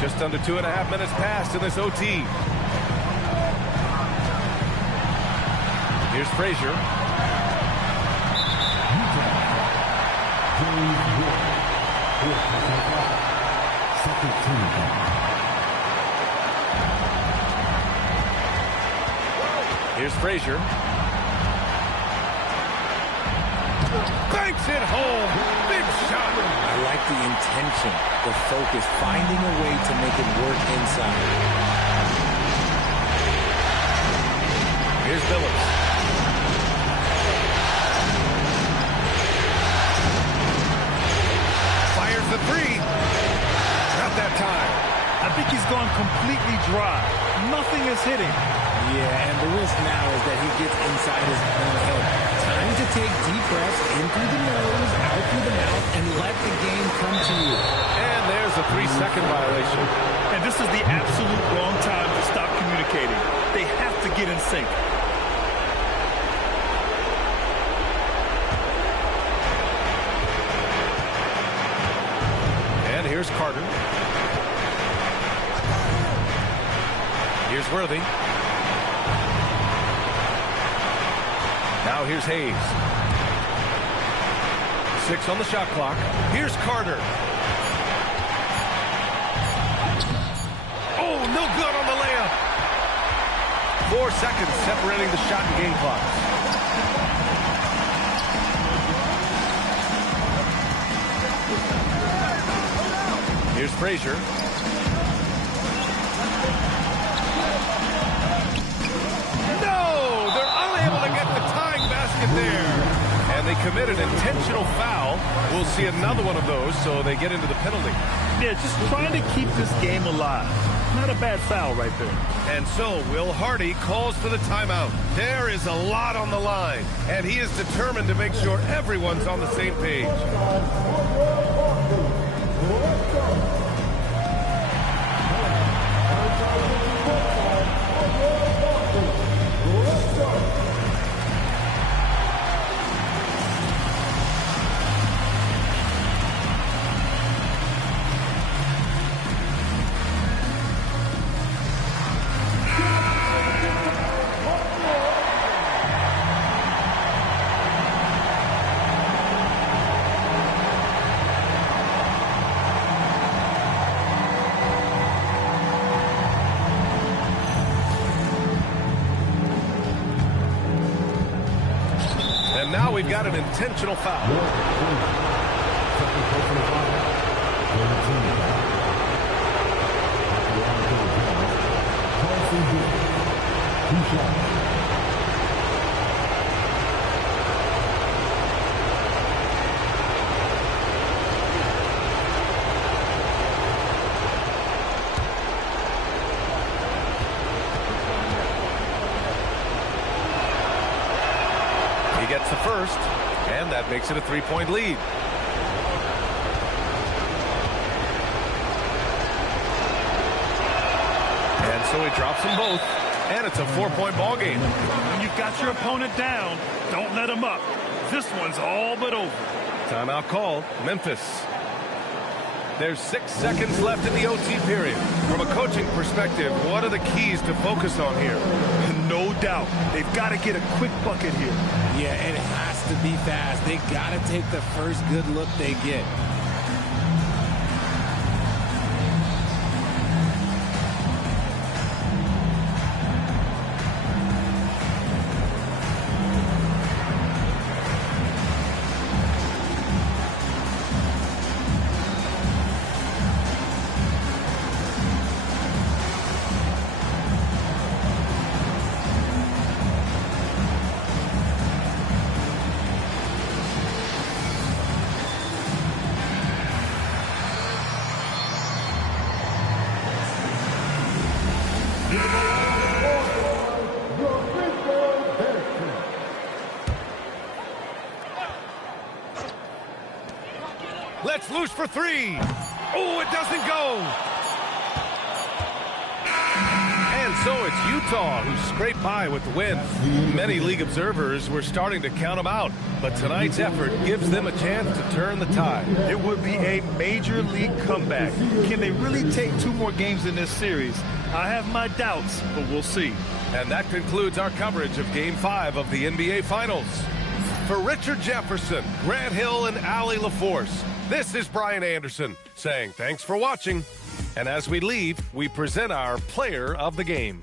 Just under 2.5 minutes passed in this OT. Here's Frazier. Here's Frazier. Banks it home. Big shot. I like the intention, the focus, finding a way to make it work inside. Here's Billups. Fires the 3. Not that time. I think he's gone completely dry. Nothing is hitting. Yeah, and the risk now is that he gets inside his own head. Time to take deep breaths in through the nose, out through the mouth, and let the game come to you. And there's a 3-second violation. And this is the absolute wrong time to stop communicating. They have to get in sync. And here's Carter. Here's Worthy. Now here's Hayes. 6 on the shot clock. Here's Carter. Oh, no good on the layup. 4 seconds separating the shot and game clocks. Here's Frazier. No! They're unable to get the tying basket there. And they commit an intentional foul. We'll see another one of those, so they get into the penalty. Yeah, just trying to keep this game alive. Not a bad foul right there. And so Will Hardy calls for the timeout. There is a lot on the line, and he is determined to make sure everyone's on the same page. And now we've got an intentional foul. He gets the first, and that makes it a three-point lead. And so he drops them both, and it's a four-point ball game. When you've got your opponent down, don't let him up. This one's all but over. Timeout call, Memphis. There's 6 seconds left in the OT period. From a coaching perspective, what are the keys to focus on here? No doubt. They've got to get a quick bucket here. Yeah, it has to be fast. They got to take the first good look they get. Let's loose for three. Oh, it doesn't go. And so it's Utah who scraped by with the win. Many league observers were starting to count them out, but tonight's effort gives them a chance to turn the tide. It would be a major league comeback. Can they really take 2 more games in this series? I have my doubts, but we'll see. And that concludes our coverage of Game 5 of the NBA Finals. For Richard Jefferson, Grant Hill, and Allie LaForce, this is Brian Anderson saying thanks for watching. And as we leave, we present our player of the game.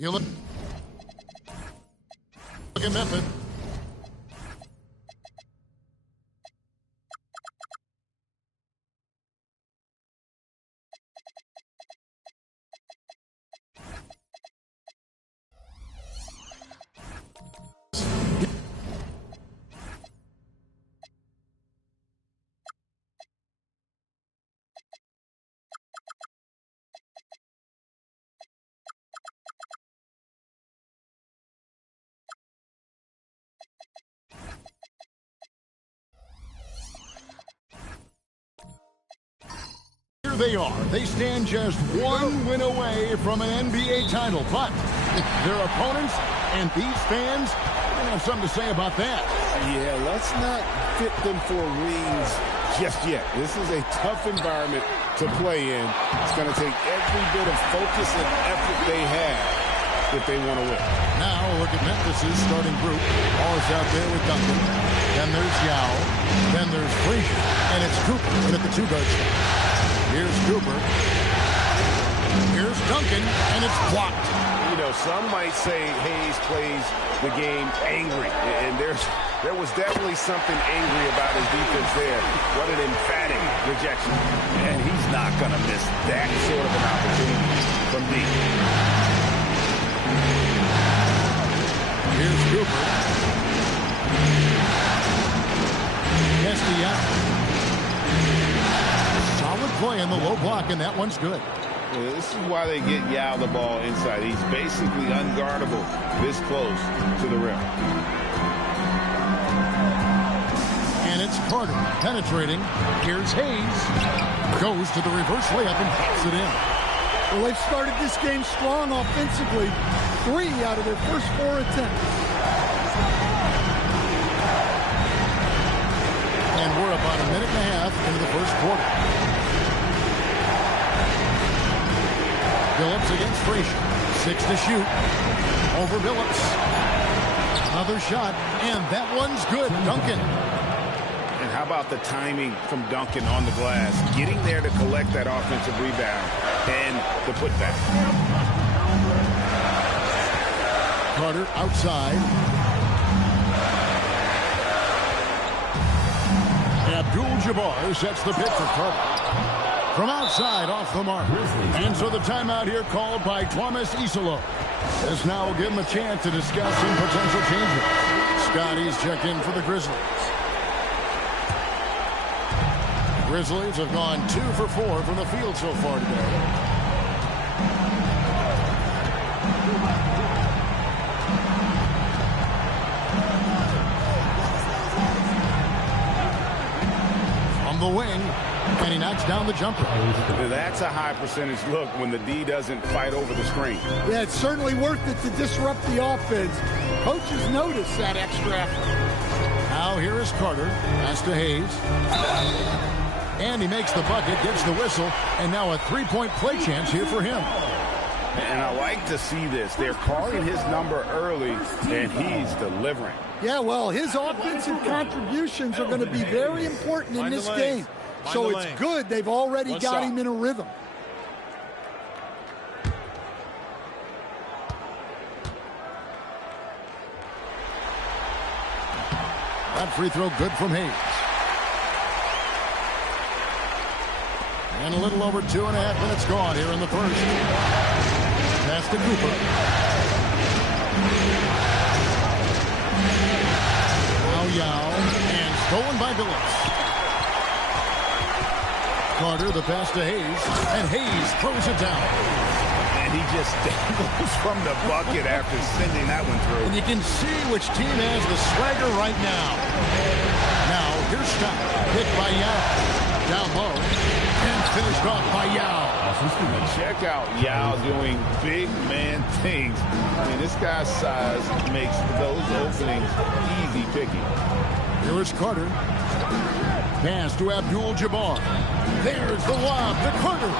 You look at Memphis. Here they are. They stand just one win away from an NBA title, but their opponents and these fans have something to say about that. Yeah, let's not fit them for wings just yet. This is a tough environment to play in. It's going to take every bit of focus and effort they have if they want to win. Now look at Memphis's starting group. Ball's out there with Duncan. Then there's Yao. Then there's Frazier. And it's Cooper at the two-guard spot. Here's Cooper. Here's Duncan. And it's blocked. You know, some might say Hayes plays the game angry. And there was definitely something angry about his defense there. What an emphatic rejection. And he's not going to miss that sort of an opportunity from deep. Here's Cooper. Castillo. Solid play in the low block, and that one's good. Well, this is why they get Yao the ball inside. He's basically unguardable this close to the rim. And it's Carter penetrating. Here's Hayes. Goes to the reverse layup and pops it in. Well, they've started this game strong offensively. 3 out of their first 4 attempts. And we're about a minute and a half into the first quarter. Billups against Frazier. 6 to shoot. Over Billups. Another shot, and that one's good. Duncan. And how about the timing from Duncan on the glass? Getting there to collect that offensive rebound and the putback. Carter outside. Abdul-Jabbar sets the pick for Carter. From outside, off the mark. And so the timeout here called by Thomas Isolo. This now will give him a chance to discuss some potential changes. Scotty's checked in for the Grizzlies. Grizzlies have gone 2 for 4 from the field so far today. The wing, and he knocks down the jumper. That's a high percentage look when the D doesn't fight over the screen. Yeah, it's certainly worth it to disrupt the offense. Coaches notice that extra effort. Now here is Carter. Pass to Hayes. And he makes the bucket, gets the whistle, and now a three-point play chance here for him. And I like to see this. They're calling his number early, and he's delivering. Yeah, well, his offensive contributions are going to be very important in this game. So it's good they've already got him in a rhythm. That free throw good from Hayes. And a little over 2.5 minutes gone here in the first. Pass to Cooper. Now Yao. And stolen by Billups. Carter, the pass to Hayes. And Hayes throws it down. And he just dangles from the bucket after sending that one through. And you can see which team has the swagger right now. Now, here's Scott. Hit by Yao. Down low. And finished off by Yao. Check out Yao doing big man things. I mean, this guy's size makes those openings easy picking. Here is Carter. Pass to Abdul-Jabbar. There's the lob to Carter.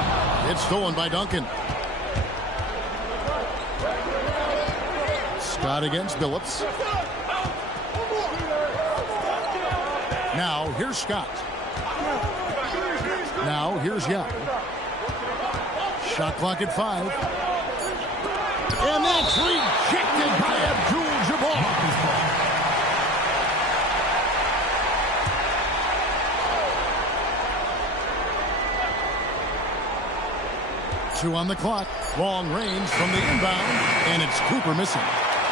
It's stolen by Duncan. Scott against Billups. Now, here's Scott. Now, here's Yao. Shot clock at 5. And that That's rejected by Abdul-Jabbar. Two on the clock. Long range from the inbound, and it's Cooper missing.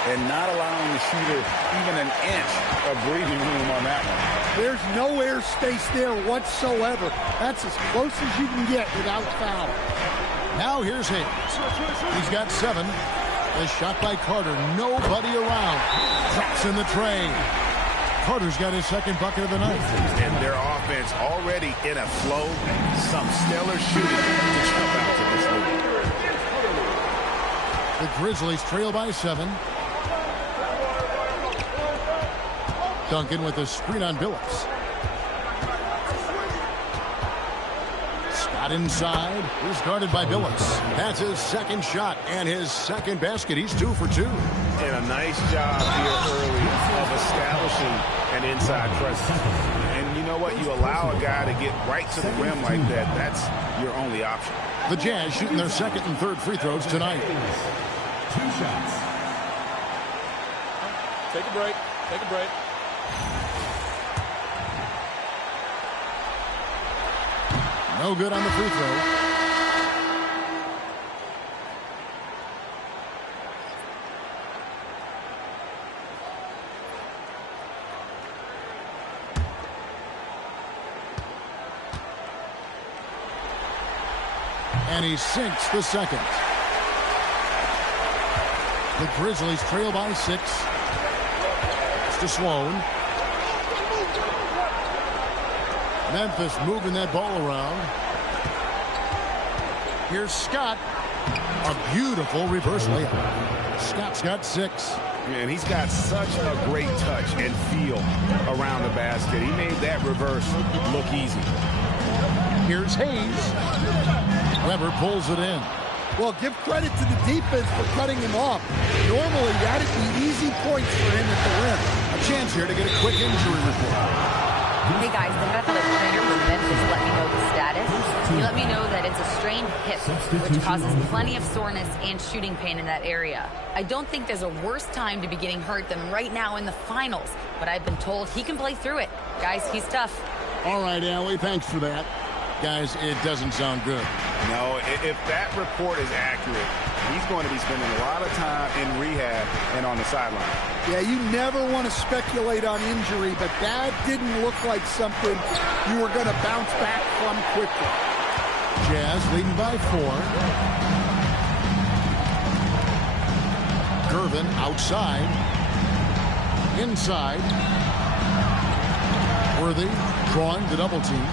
And not allowing the shooter even an inch of breathing room on that one. There's no air space there whatsoever. That's as close as you can get without foul. Now here's Hayes. He's got 7. The shot by Carter. Nobody around. Drops in the tray. Carter's got his second bucket of the night. And their offense already in a flow. Some stellar shooting to jump out to this league. The Grizzlies trail by 7. Duncan with a screen on Billups. Scott inside. He's guarded by Billups. That's his second shot and his second basket. He's 2 for 2. And a nice job here early of establishing an inside presence. And you know what? You allow a guy to get right to the rim like that. That's your only option. The Jazz shooting their second and third free throws tonight. 2 shots. Take a break. Take a break. No good on the free throw. And he sinks the second. The Grizzlies trail by 6. It's to Sloan. Memphis moving that ball around. Here's Scott. A beautiful reverse layup. Scott's got 6. And he's got such a great touch and feel around the basket. He made that reverse look easy. Here's Hayes. Weber pulls it in. Well, give credit to the defense for cutting him off. Normally, that'd be easy points for him at the rim. A chance here to get a quick injury report. Hey guys, the athletic trainer for Memphis let me know the status. He let me know that it's a strained hip, which causes plenty of soreness and shooting pain in that area. I don't think there's a worse time to be getting hurt than right now in the finals, but I've been told he can play through it. Guys, he's tough. All right, Allie, thanks for that. Guys, it doesn't sound good. No, if that report is accurate, he's going to be spending a lot of time in rehab and on the sideline. Yeah, you never want to speculate on injury, but that didn't look like something you were going to bounce back from quickly. Jazz leading by 4. Gervin outside. Inside. Worthy drawing the double team.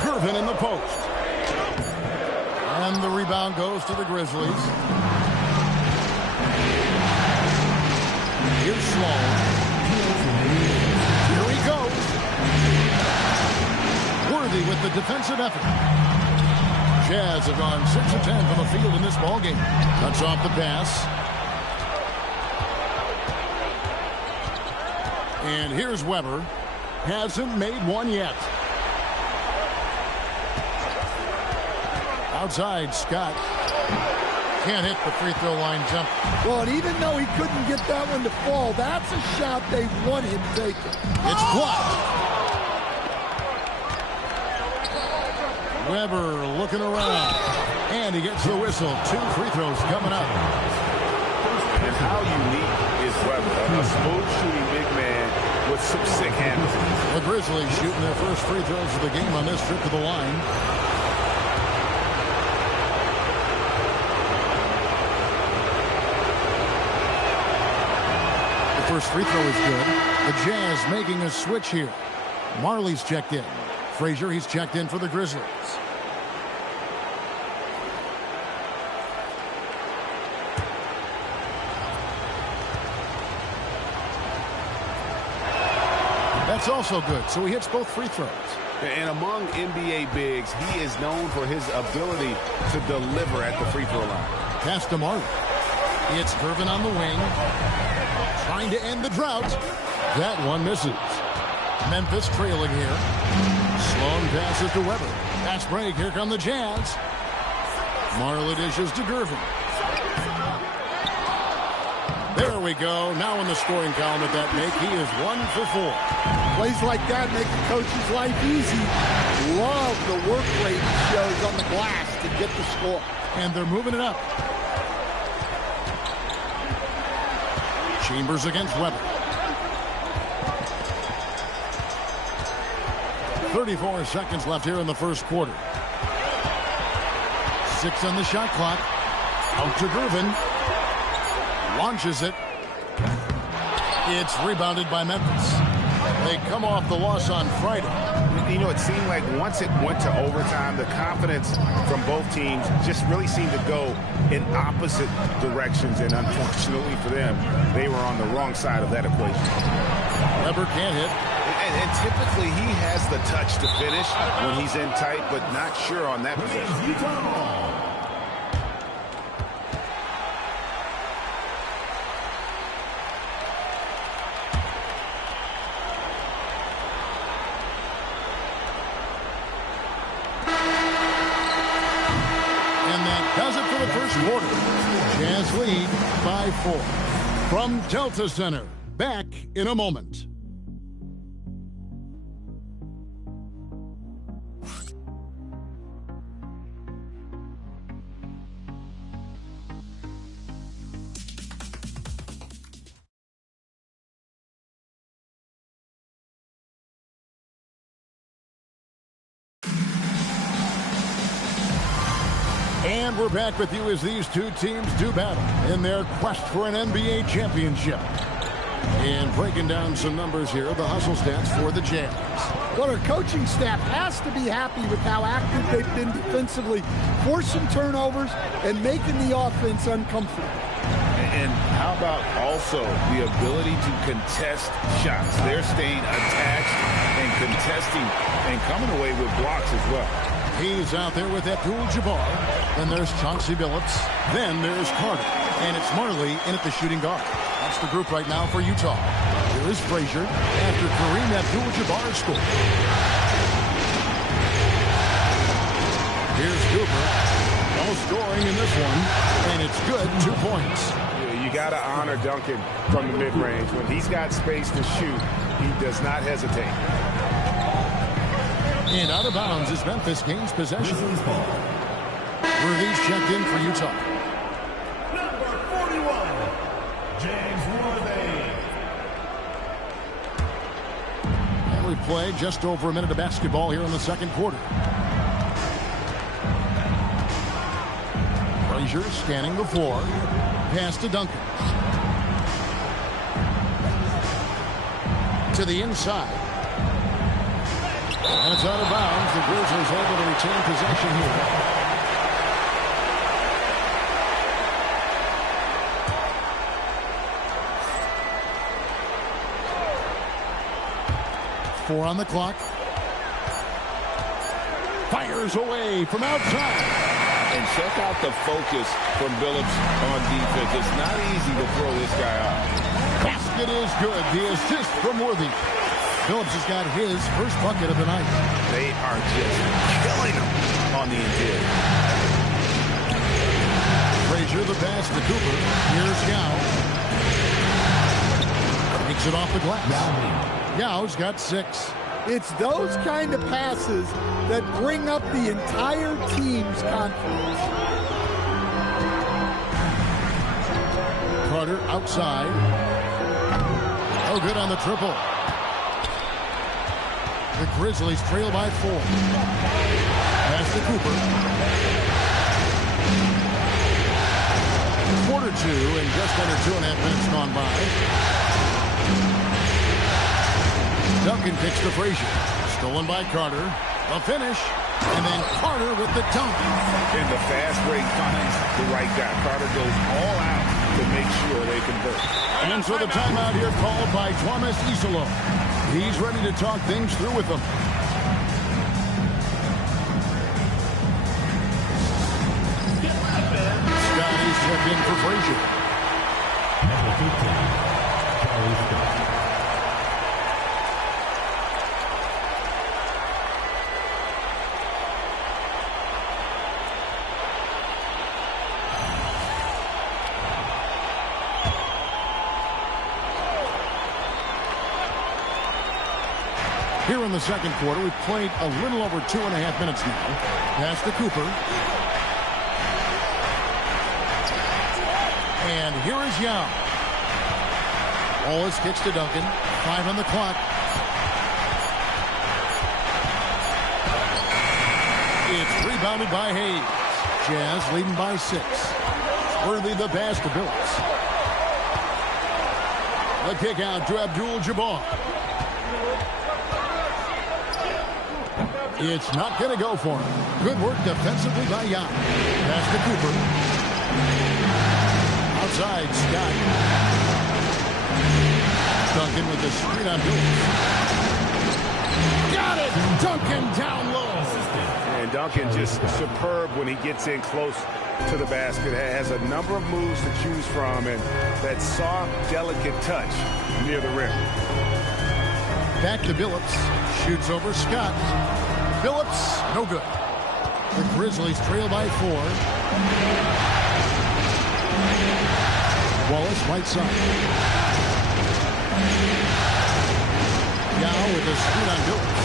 Gervin in the post. And the rebound goes to the Grizzlies. Here's Sloan. Here he goes. Worthy with the defensive effort. Jazz have gone 6 of 10 from the field in this ballgame. Cuts off the pass. And here's Weber. Hasn't made one yet. Outside, Scott. Can't hit the free throw line jump. Well, and even though he couldn't get that one to fall, that's a shot they want him taking. It's blocked. Weber looking around. And he gets the whistle. 2 free throws coming up. And how unique is Weber? A smooth shooting big man with some sick hands. The Grizzlies shooting their first free throws of the game on this trip to the line. First free throw is good. The Jazz making a switch here. Marley's checked in. Frazier, he's checked in for the Grizzlies. That's also good, so he hits both free throws. And among NBA bigs, he is known for his ability to deliver at the free throw line. Pass to Marley. It's Gervin on the wing. Trying to end the drought. That one misses. Memphis trailing here. Sloan passes to Weber. Fast break. Here come the Jazz. Marley dishes to Gervin. There we go. Now in the scoring column at that make, he is 1 for 4. Plays like that make the coach's life easy. Love the work rate he shows on the glass to get the score. And they're moving it up. Chambers against Weber. 34 seconds left here in the first quarter. 6 on the shot clock. Out to Gervin. Launches it. It's rebounded by Memphis. They come off the loss on Friday. You know, it seemed like once it went to overtime, the confidence from both teams just really seemed to go in opposite directions. And unfortunately for them, they were on the wrong side of that equation. Weber can't hit. And typically he has the touch to finish when he's in tight, but not sure on that possession. Quarter. Jazz lead by 4. From Delta Center, back in a moment. And we're back with you as these two teams do battle in their quest for an NBA championship. And breaking down some numbers here, the hustle stats for the Jazz. Well, our coaching staff has to be happy with how active they've been defensively, forcing turnovers and making the offense uncomfortable. And how about also the ability to contest shots? They're staying attached and contesting and coming away with blocks as well. He's out there with Abdul-Jabbar. Then there's Chauncey Billups. Then there's Carter. And it's Marley in at the shooting guard. That's the group right now for Utah. Here is Frazier after Kareem Abdul-Jabbar scored. Here's Cooper. No scoring in this one. And it's good. 2 points. You got to honor Duncan from the mid-range. When he's got space to shoot, he does not hesitate. And out of bounds as Memphis gains possession. Worthy's checked in for Utah. Number 41, James Worthy. And we play just over a minute of basketball here in the second quarter. Frazier scanning the floor. Pass to Duncan. To the inside. And it's out of bounds. The Grizzlies able to retain possession here. Four on the clock. Fires away from outside. And check out the focus from Billups on defense. It's not easy to throw this guy out. Basket is good. The assist from Worthy. Billups has got his first bucket of the night. They are just killing him on the interior. Frazier the pass to Cooper. Here's Yao. Takes it off the glass. Yao's got 6. It's those kind of passes that bring up the entire team's confidence. Carter outside. Oh, good on the triple. The Grizzlies trail by 4. Pass to Cooper. Quarter 2 and just under 2.5 minutes gone by. Duncan kicks to Frazier. Stolen by Carter. The finish. And then Carter with the dunk. And the fast break finds the right guy. Carter goes all out to make sure they convert. And so the timeout here called by Thomas Isolo. He's ready to talk things through with them. Scotty's checked in for Frazier. Number 15, Charlie Scott. Here in the second quarter, we've played a little over 2.5 minutes now. Pass to Cooper. And here is Yao. Wallace kicks to Duncan. 5 on the clock. It's rebounded by Hayes. Jazz leading by 6. Worthy the pass to Billups. The kick out to Abdul-Jabbar. It's not going to go for him. Good work defensively by Yao. Pass to Cooper. Outside, Scott. Duncan with the screen on Billups. Got it! Duncan down low. And Duncan just superb when he gets in close to the basket. Has a number of moves to choose from, and that soft, delicate touch near the rim. Back to Billups. Shoots over Scott. Billups, no good. The Grizzlies trail by 4. Wallace, right side. Yao with the screen on Billups.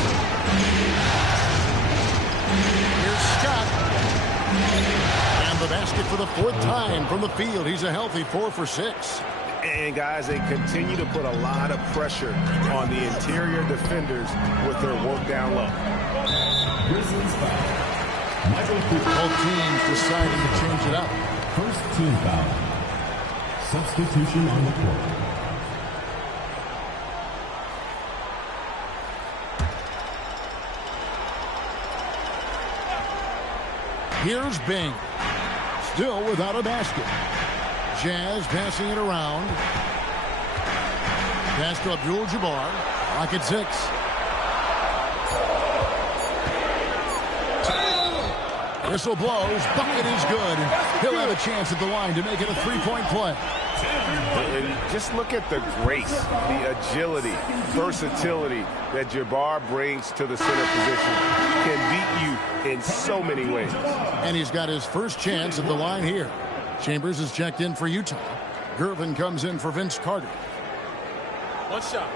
Here's Scott. And the basket for the 4th time from the field. He's a healthy 4 for 6. And, guys, they continue to put a lot of pressure on the interior defenders with their work down low. Both teams deciding to change it up. First team foul. Substitution on the court. Here's Bing. Still without a basket. Jazz passing it around. Pass to Abdul-Jabbar. Rocket 6. Whistle blows. Bucket is good. He'll have a chance at the line to make it a 3-point play. And just look at the grace, the agility, versatility that Jabbar brings to the center position. Can beat you in so many ways. And he's got his first chance at the line here. Chambers is checked in for Utah. Gervin comes in for Vince Carter. One shot.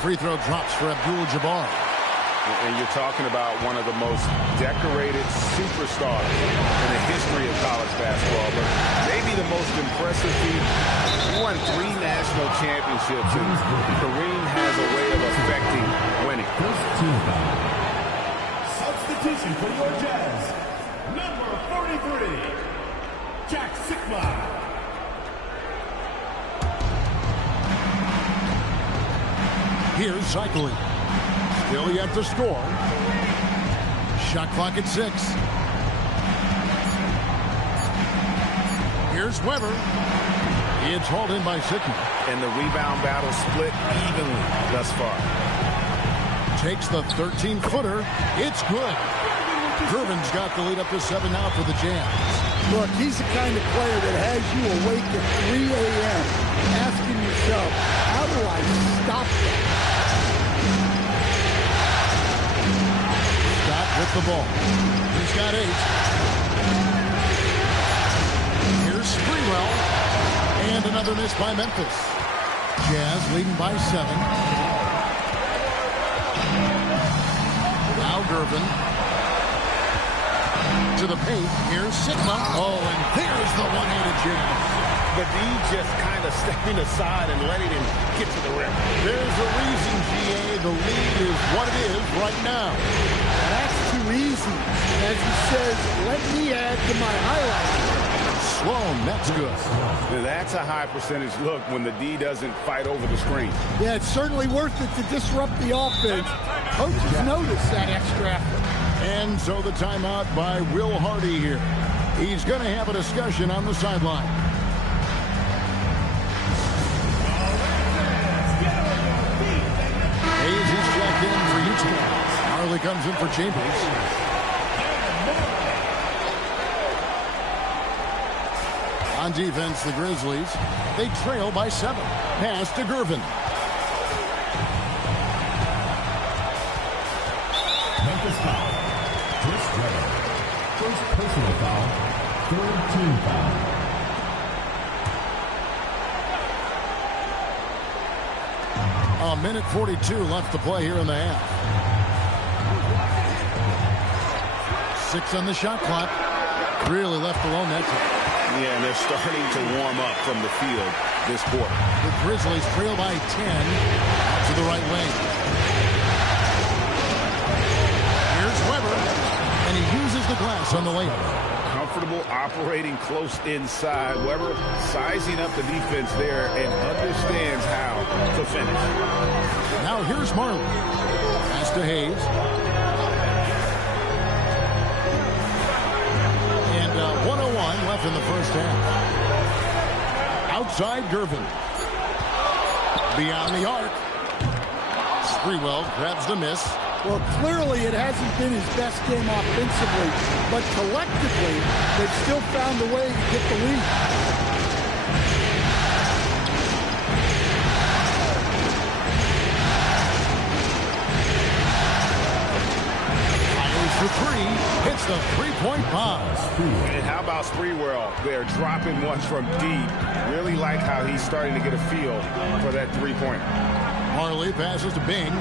Free throw drops for Abdul-Jabbar. And you're talking about one of the most decorated superstars in the history of college basketball, but maybe the most impressive feat. He won 3 national championships, and Kareem has a way of affecting winning. First team foul. Substitution for your Jazz. Number 43, Jack Sikma. Here's cycling. Still yet to score. Shot clock at 6. Here's Weber. It's hauled in by Sikma. And the rebound battle split evenly thus far. Takes the 13-footer. It's good. Gervin's got the lead up to 7 now for the Jazz. Look, he's the kind of player that has you awake at 3 a.m. asking yourself, how do I stop that? With the ball. He's got 8. Here's Sprewell. And another miss by Memphis. Jazz leading by 7. Now Gervin. To the paint. Here's Sikma. Oh, and there's the one-handed jam. The D just kind of stepping aside and letting him get to the rim. There's a reason, GA. The lead is what it is right now. That's too easy. As he says, let me add to my highlights. Sloan, that's good. Now, that's a high percentage look when the D doesn't fight over the screen. Yeah, it's certainly worth it to disrupt the offense. Coaches notice that extra effort. And so the timeout by Will Hardy here. He's going to have a discussion on the sideline. Hayes is checked in for Utah. Harley comes in for Chambers. On defense, the Grizzlies, they trail by 7. Pass to Gervin. First personal foul, third team foul. A minute 42 left to play here in the half. 6 on the shot clock. Really left alone that time. Yeah, and they're starting to warm up from the field this quarter. The Grizzlies trail by 10 out to the right wing. Here's Weber, and he uses the glass on the layup. Comfortable operating close inside. Weber sizing up the defense there and understands how to finish. Now here's Marley. Pass to Hayes. And 1:01 left in the first half. Outside Gervin. Beyond the arc. Sprewell grabs the miss. Well, clearly it hasn't been his best game offensively, but collectively, they've still found a way to get the lead. Fires for three, hits the three-point bomb. And how about Sprewell there, dropping ones from deep. Really like how he's starting to get a feel for that three-pointer. Marley passes to Bing.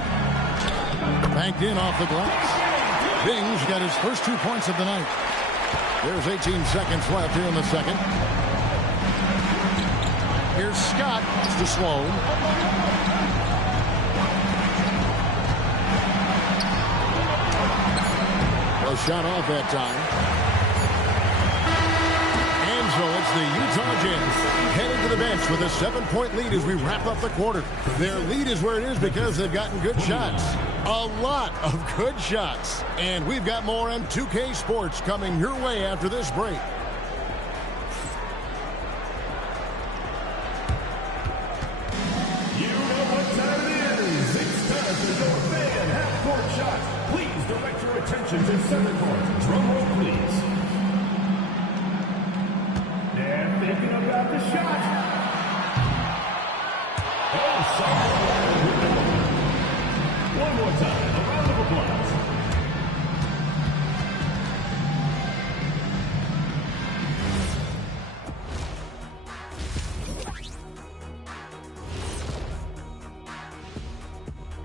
Banked in off the glass. Bing's got his first 2 points of the night. There's 18 seconds left here in the second. Here's Scott to Sloan. A shot off that time. And so it's the Utah Jazz heading to the bench with a 7-point lead as we wrap up the quarter. Their lead is where it is because they've gotten good shots. A lot of good shots. And we've got more on 2K Sports coming your way after this break. You know what time it is. It's time for your fan half-court shot. Please direct your attention to center court. Drum roll, please. They're thinking about the shot. Oh, one more time, a round of applause.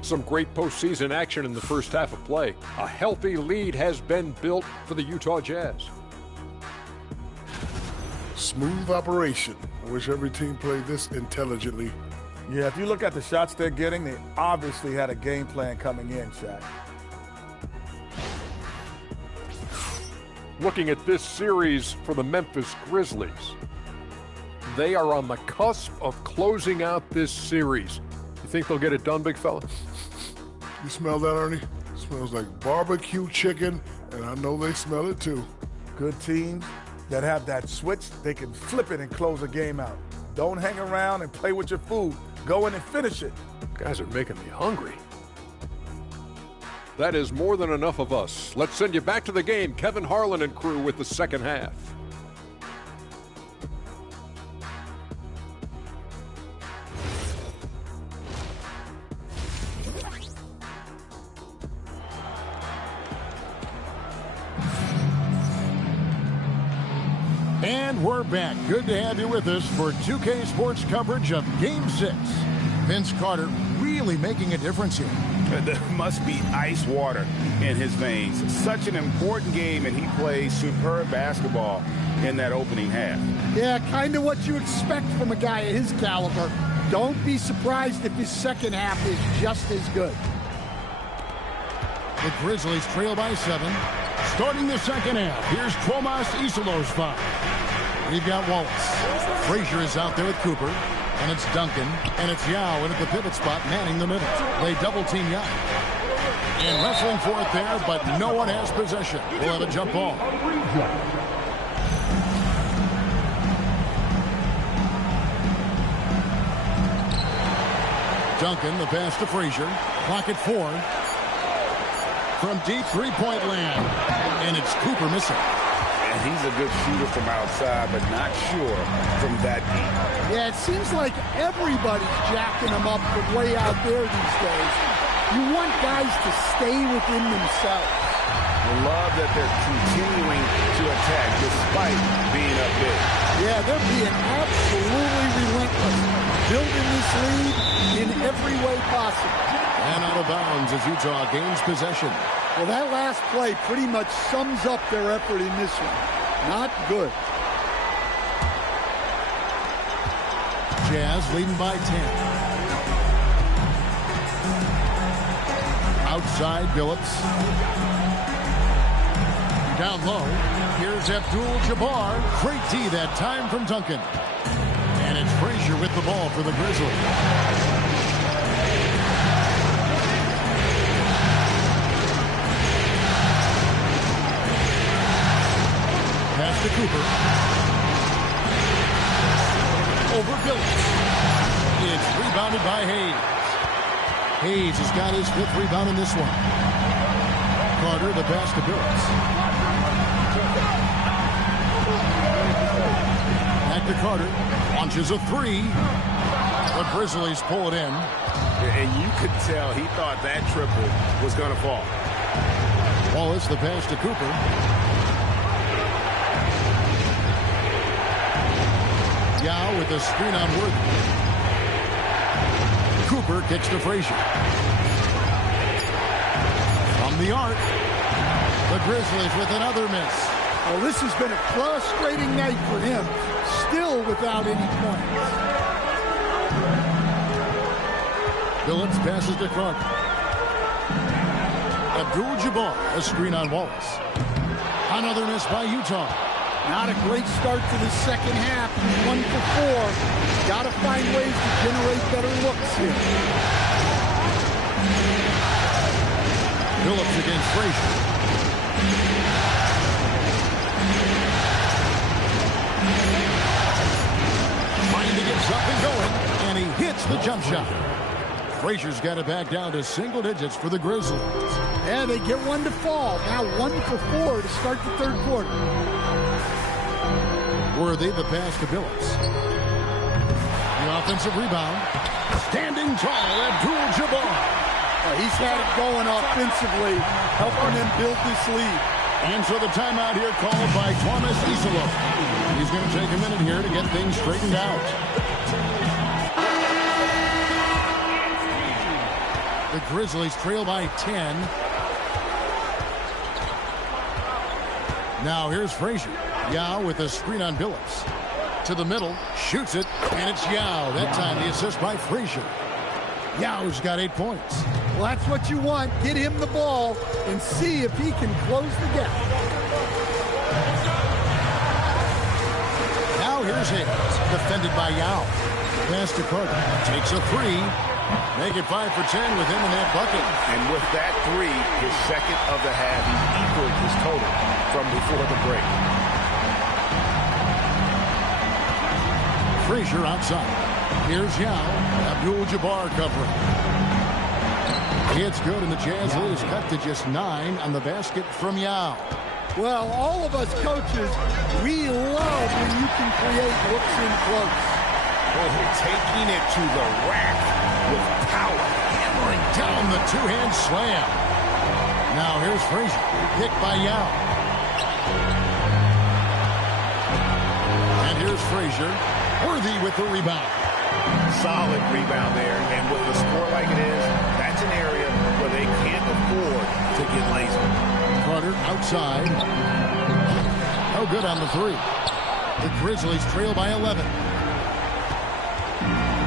Some great postseason action in the first half of play. A healthy lead has been built for the Utah Jazz. Smooth operation. I wish every team played this intelligently. Yeah, if you look at the shots they're getting, they obviously had a game plan coming in, Shaq. Looking at this series for the Memphis Grizzlies, they are on the cusp of closing out this series. You think they'll get it done, big fella? You smell that, Ernie? It smells like barbecue chicken, and I know they smell it too. Good teams that have that switch, they can flip it and close a game out. Don't hang around and play with your food. Go in and finish it. Guys are making me hungry. That is more than enough of us. Let's send you back to the game. Kevin Harlan and crew with the second half. And we're back. Good to have you with us for 2K Sports coverage of Game 6. Vince Carter really making a difference here. There must be ice water in his veins. Such an important game, and he plays superb basketball in that opening half. Yeah, kind of what you expect from a guy of his caliber. Don't be surprised if his second half is just as good. The Grizzlies trail by 7. Starting the second half, here's Tomas Isolos's foul. We've got Wallace. Frazier is out there with Cooper. And it's Duncan. And it's Yao in at the pivot spot, manning the middle. They double-team Yao. And wrestling for it there, but no one has possession. We'll have a jump ball. Duncan, the pass to Frazier. Clock at 4. From deep three-point land. And it's Cooper missing. And he's a good shooter from outside, but not sure from that deep. Yeah, it seems like everybody's jacking him up from way out there these days. You want guys to stay within themselves. Love that they're continuing to attack despite being up big. Yeah, they're being absolutely relentless, building this lead in every way possible. And out of bounds as Utah gains possession. Well, that last play pretty much sums up their effort in this one. Not good. Jazz leading by 10. Outside, Billups. Down low, here's Abdul-Jabbar. Great D that time from Duncan. And it's Frazier with the ball for the Grizzlies. Pass to Cooper. Over Billups. It's rebounded by Hayes. Hayes has got his 5th rebound in this one. Carter, the pass to Billups. Back to Carter. Launches a 3. The Grizzlies pull it in. And you could tell he thought that triple was going to fall. Wallace, the pass to Cooper. Yao with the screen on Worthy. Cooper kicks to Frazier. From the arc, the Grizzlies with another miss. Well, this has been a frustrating night for him. Still without any points. Billups passes to Carter. Abdul-Jabbar, a screen on Wallace. Another miss by Utah. Not a great start to the second half. 1 for 4. Got to find ways to generate better looks here. Billups against Frazier. Trying to get something going, and he hits the jump shot. Frazier's got it back down to single digits for the Grizzlies. Yeah, they get one to fall. Now 1 for 4 to start the third quarter. Worthy, the pass to Billups. The offensive rebound. Standing tall, Abdul-Jabbar. He's had it going offensively, helping them build this lead. And so the timeout here called by Thomas Isolo. He's going to take a minute here to get things straightened out. The Grizzlies trail by 10. Now here's Frazier. Yao with a screen on Billups. To the middle, shoots it, and it's Yao. That time the assist by Frazier. Yao's got 8 points. Well, that's what you want. Get him the ball and see if he can close the gap. Now here's Hayes, defended by Yao. Pass to Carter. Takes a 3. Make it 5 for 10 with him in that bucket. And with that 3, his second of the half, he equaled his total from before the break. Frazier outside. Here's Yao. Abdul-Jabbar covering. It's good, and the Jazz lead is cut to just 9 on the basket from Yao. Well, all of us coaches, we love when you can create looks in close. Oh, taking it to the rack with power. Hammering down the two-hand slam. Now here's Frazier. Picked by Yao. And here's Frazier. Worthy with the rebound. Solid rebound there. And with the score like it is, that's an area where they can't afford to get lazy. Carter outside. No good on the 3. The Grizzlies trail by 11.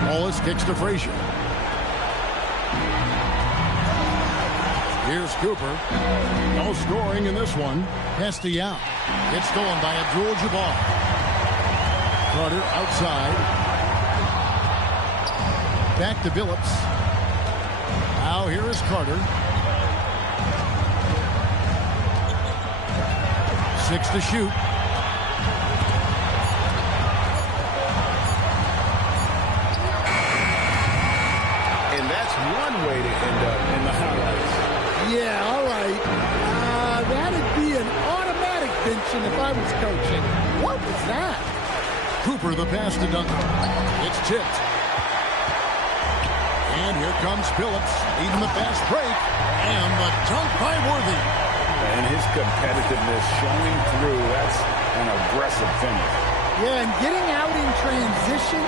Wallace kicks to Frazier. Here's Cooper. No scoring in this one. Pass to Yao. It's stolen by Abdul-Jabbar. Carter outside. Back to Billups. Now here is Carter. 6 to shoot. And that's one way to end up in the highlights. Yeah, all right. That'd be an automatic benching if I was coaching. What was that? Cooper, the pass to Duncan. It's tipped. And here comes Billups, leading the fast break. And the dunk by Worthy. And his competitiveness showing through. That's an aggressive finish. Yeah, and getting out in transition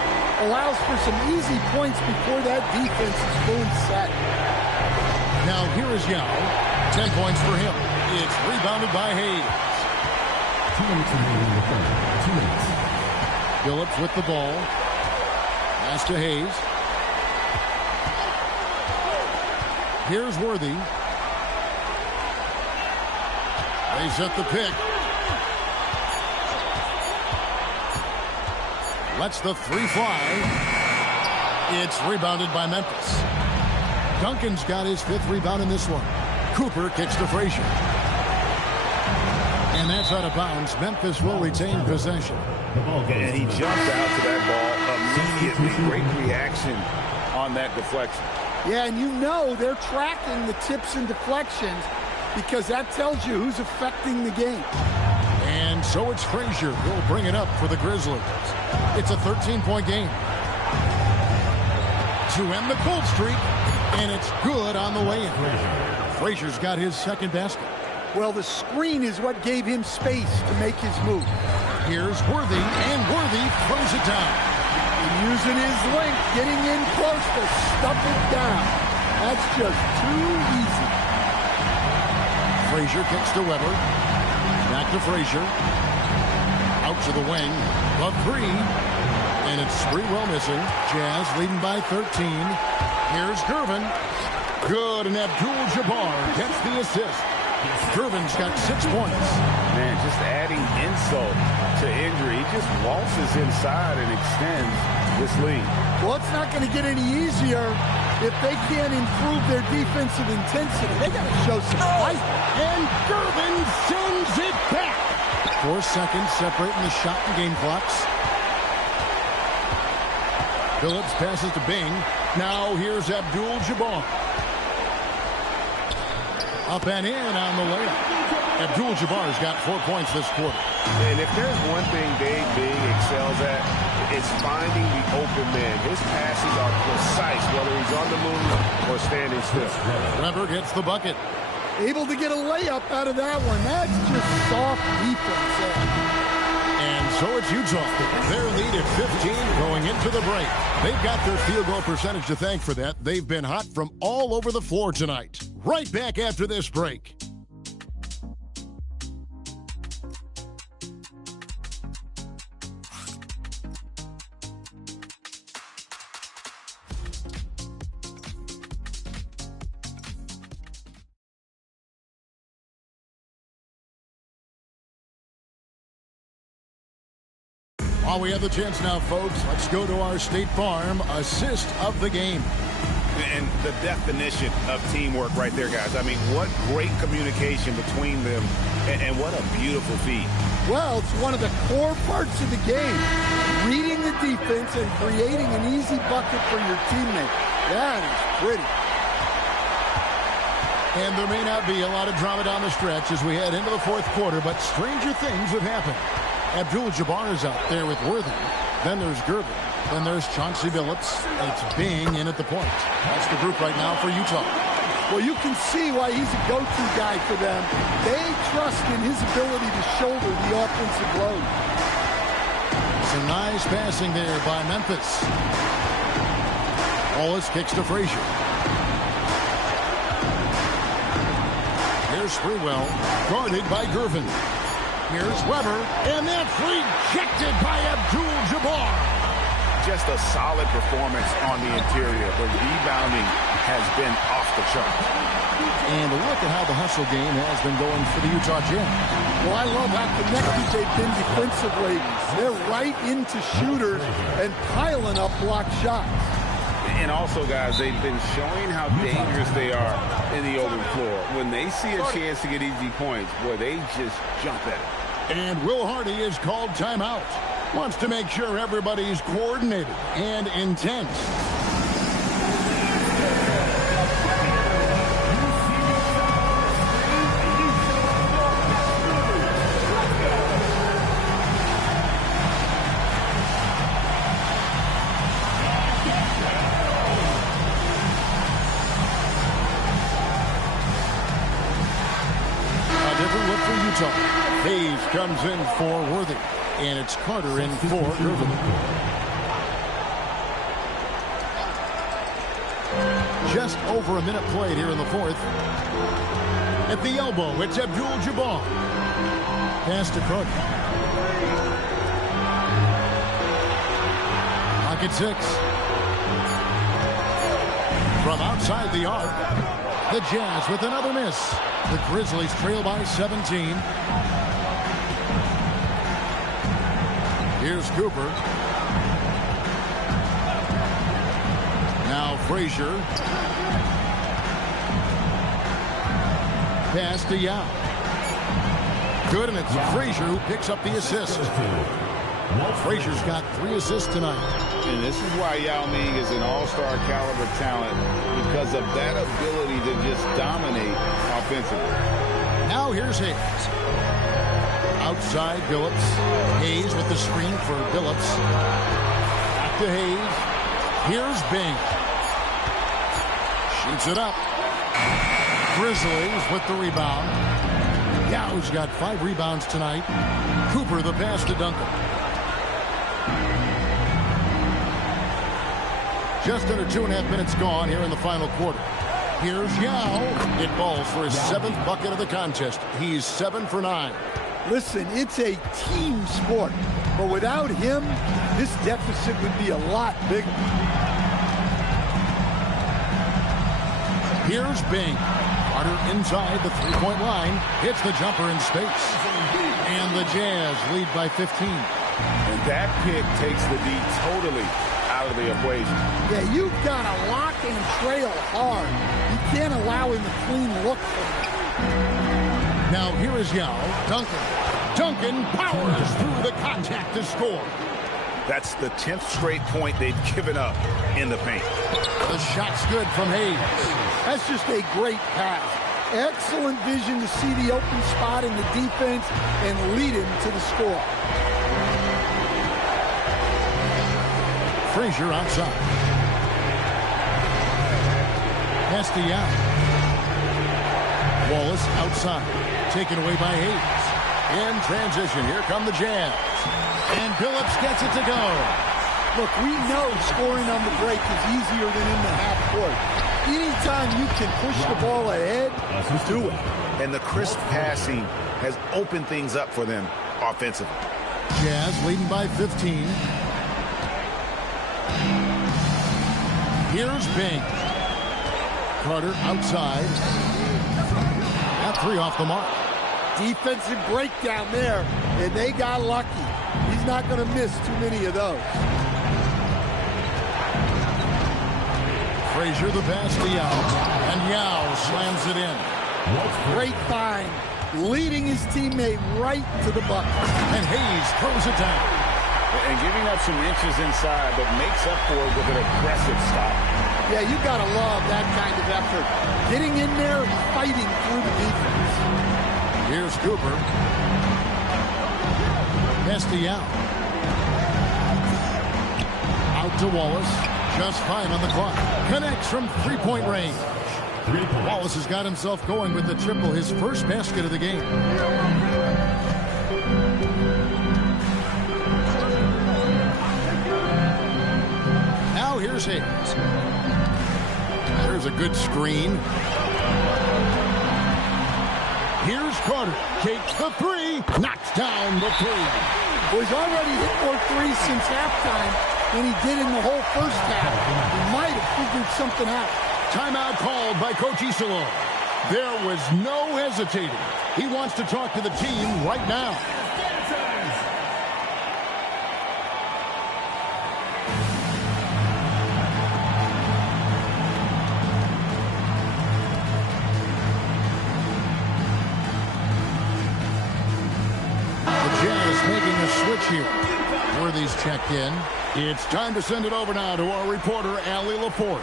allows for some easy points before that defense is full set. Now here is Yao. 10 points for him. It's rebounded by Hayes. 2 minutes remaining in the third. 2 minutes. Phillips with the ball. Pass to Hayes. Here's Worthy. They set the pick. Lets the three fly. It's rebounded by Memphis. Duncan's got his 5th rebound in this one. Cooper kicks to Frazier. And that's out of bounds. Memphis will retain possession. And he jumped out to that ball immediately. Great reaction on that deflection. Yeah, and you know they're tracking the tips and deflections because that tells you who's affecting the game. And so it's Frazier who'll bring it up for the Grizzlies. It's a 13-point game. To end the cold streak, and it's good on the way in. Frazier's got his 2nd basket. Well, the screen is what gave him space to make his move. Here's Worthy, and Worthy throws it down. Using his length, getting in close to stuff it down. That's just too easy. Frazier kicks to Weber. Back to Frazier. Out to the wing. Above 3. And it's Sprewell missing. Jazz leading by 13. Here's Gervin. Good, and Abdul-Jabbar gets the assist. Gervin's got 6 points. Man, just adding insult to injury. He just waltzes inside and extends this lead. Well, it's not going to get any easier if they can't improve their defensive intensity. They got to show some fight. And Gervin sends it back. 4 seconds separating the shot and game clocks. Phillips passes to Bing. Now here's Abdul-Jabbar. Up and in on the layup. Abdul-Jabbar's got 4 points this quarter. And if there's one thing Dave Bing excels at, it's finding the open man. His passes are precise, whether he's on the move or standing still. Weber gets the bucket. Able to get a layup out of that one. That's just soft defense. And so it's Utah. Their lead at 15 going into the break. They've got their field goal percentage to thank for that. They've been hot from all over the floor tonight. Right back after this break. While we have the chance now, folks, let's go to our State Farm assist of the game. And the definition of teamwork right there, guys. I mean, what great communication between them, and what a beautiful feat. Well, it's one of the core parts of the game. Reading the defense and creating an easy bucket for your teammate. That is pretty. And there may not be a lot of drama down the stretch as we head into the 4th quarter, but stranger things have happened. Abdul-Jabbar is out there with Worthy. Then there's Gervin. Then there's Chauncey Billups. It's Bing in at the point. That's the group right now for Utah. Well, you can see why he's a go-to guy for them. They trust in his ability to shoulder the offensive load. Some nice passing there by Memphis. Wallace kicks to Frazier. Here's Sprewell, guarded by Gervin. Here's Weber, and that's rejected by Abdul-Jabbar. Just a solid performance on the interior. The rebounding has been off the chart. And look at how the hustle game has been going for the Utah Jazz. Well, I love how connected they've been defensively. They're right into shooters and piling up blocked shots. And also, guys, they've been showing how dangerous they are in the open floor. When they see a chance to get easy points, boy, they just jump at it. And Will Hardy is called timeout. Wants to make sure everybody's coordinated and intense. Utah. Hayes comes in for Worthy. And it's Carter in for Irvin. Just over a minute played here in the fourth. At the elbow, it's Abdul-Jabbar. Pass to Carter. Pocket 6. From outside the arc, the Jazz with another miss. The Grizzlies trail by 17. Here's Cooper. Now Frazier. Pass to Yao. Good, and it's Frazier who picks up the assist. Frazier's got 3 assists tonight. And this is why Yao Ming is an all-star caliber talent, because of that ability to just dominate offensively. Now here's Hayes. Outside Billups. Hayes with the screen for Billups. Back to Hayes. Here's Bing. Shoots it up. Grizzlies with the rebound. Yao's got 5 rebounds tonight. Cooper the pass to Duncan. Just under 2.5 minutes gone here in the final quarter. Here's Yao. It falls for his 7th bucket of the contest. He's 7 for 9. Listen, it's a team sport, but without him, this deficit would be a lot bigger. Here's Bing. Carter inside the three-point line. Hits the jumper in space. And the Jazz lead by 15. And that pick takes the D totally out of the equation. Yeah, you've got to lock and trail hard. You can't allow him a clean look from it. Now here is Yao. Duncan powers through the contact to score. That's the 10th straight point they've given up in the paint. The shot's good from Hayes. That's just a great pass. Excellent vision to see the open spot in the defense and lead him to the score. Frazier outside. Pass to Yao. Wallace outside. Taken away by Hayes. In transition, here come the Jazz. And Billups gets it to go. Look, we know scoring on the break is easier than in the half court. Anytime you can push the ball ahead, do it. And the crisp passing has opened things up for them offensively. Jazz leading by 15. Here's Bing. Carter outside. At 3 off the mark. Defensive breakdown there, and they got lucky. He's not going to miss too many of those. Frazier the pass to Yao, and Yao slams it in. Great find, leading his teammate right to the bucket. And Hayes throws it down. And giving up some inches inside, but makes up for it with an aggressive stop. Yeah, you got to love that kind of effort. Getting in there and fighting through the defense. Here's Cooper. Pass to Yao. Out to Wallace. Just 5 on the clock. Connects from 3-point range. Wallace has got himself going with the triple, his first basket of the game. Now here's Hayes. There's a good screen. Here's Carter. Takes the 3. Knocks down the 3. Well, he's already hit more 3s since halftime than he did in the whole first half. He might have figured something out. Timeout called by Coach Isillo. There was no hesitating. He wants to talk to the team right now. Switch here. Worthy's checked in. It's time to send it over now to our reporter, Allie LaForce.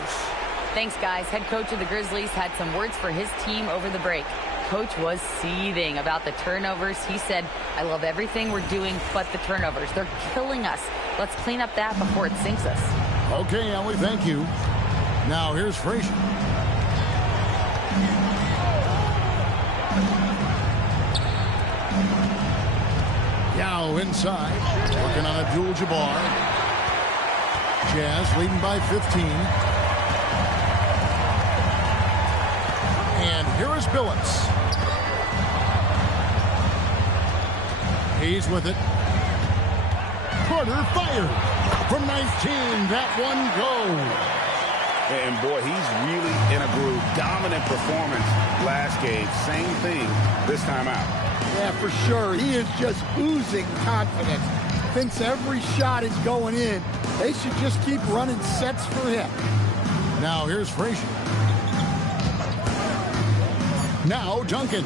Thanks, guys. Head coach of the Grizzlies had some words for his team over the break. Coach was seething about the turnovers. He said, I love everything we're doing but the turnovers. They're killing us. Let's clean up that before it sinks us. Okay, Allie, thank you. Now here's Frazier. Now inside, working on Abdul-Jabbar. Jazz leading by 15. And here is Billups. He's with it. Carter fired from 19. That one goes. And boy, he's really in a groove. Dominant performance last game. Same thing this time out. Yeah, for sure. He is just oozing confidence. Thinks every shot is going in. They should just keep running sets for him. Now here's Frazier. Now Duncan.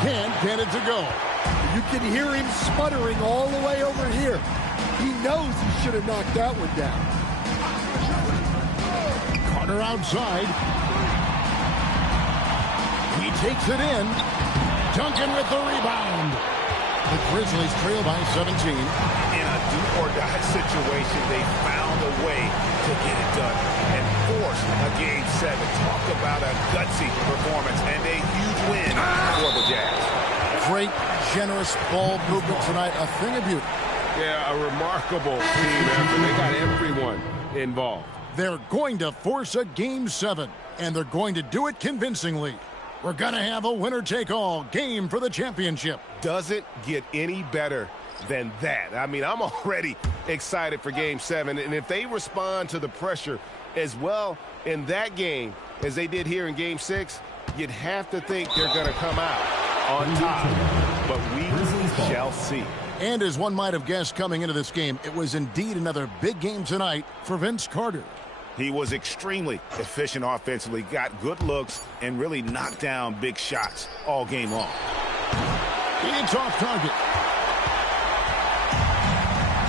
Can't get it to go. You can hear him sputtering all the way over here. He knows he should have knocked that one down. Carter outside. He takes it in. Duncan with the rebound. The Grizzlies trail by 17. In a do-or-die situation, they found a way to get it done and force a Game 7. Talk about a gutsy performance and a huge win for the Jazz. Great, generous ball movement tonight. A thing of beauty. Yeah, a remarkable team effort. They got everyone involved. They're going to force a Game 7, and they're going to do it convincingly. We're going to have a winner-take-all game for the championship. Doesn't get any better than that. I mean, I'm already excited for Game 7, and if they respond to the pressure as well in that game as they did here in Game 6, you'd have to think they're going to come out on top. But we shall see. And as one might have guessed coming into this game, it was indeed another big game tonight for Vince Carter. He was extremely efficient offensively, got good looks, and really knocked down big shots all game long. It's off target.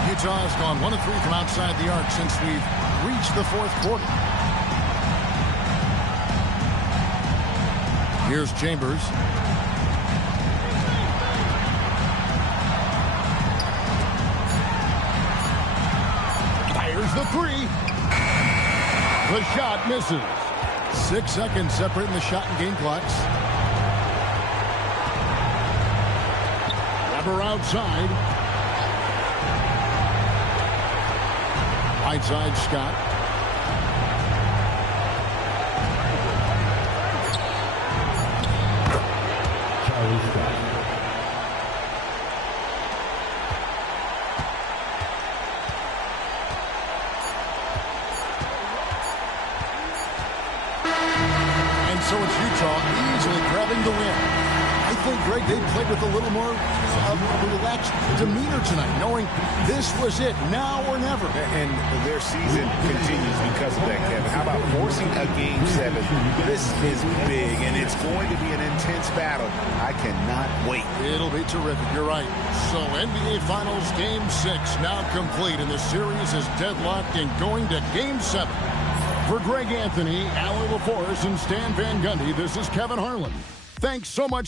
Utah has gone 1 of 3 from outside the arc since we've reached the fourth quarter. Here's Chambers. Fires the three. The shot misses. 6 seconds separating the shot and game clocks. Weber outside. Right side, Scott. Charlie Scott. So it's Utah easily grabbing the win. I think, Greg, they played with a little more relaxed demeanor tonight, knowing this was it, now or never. And their season continues because of that, Kevin. How about forcing a Game 7? This is big, and it's going to be an intense battle. I cannot wait. It'll be terrific. You're right. So NBA Finals Game 6 now complete, and the series is deadlocked and going to Game 7. For Greg Anthony, Allie LaForest, and Stan Van Gundy, this is Kevin Harlan. Thanks so much.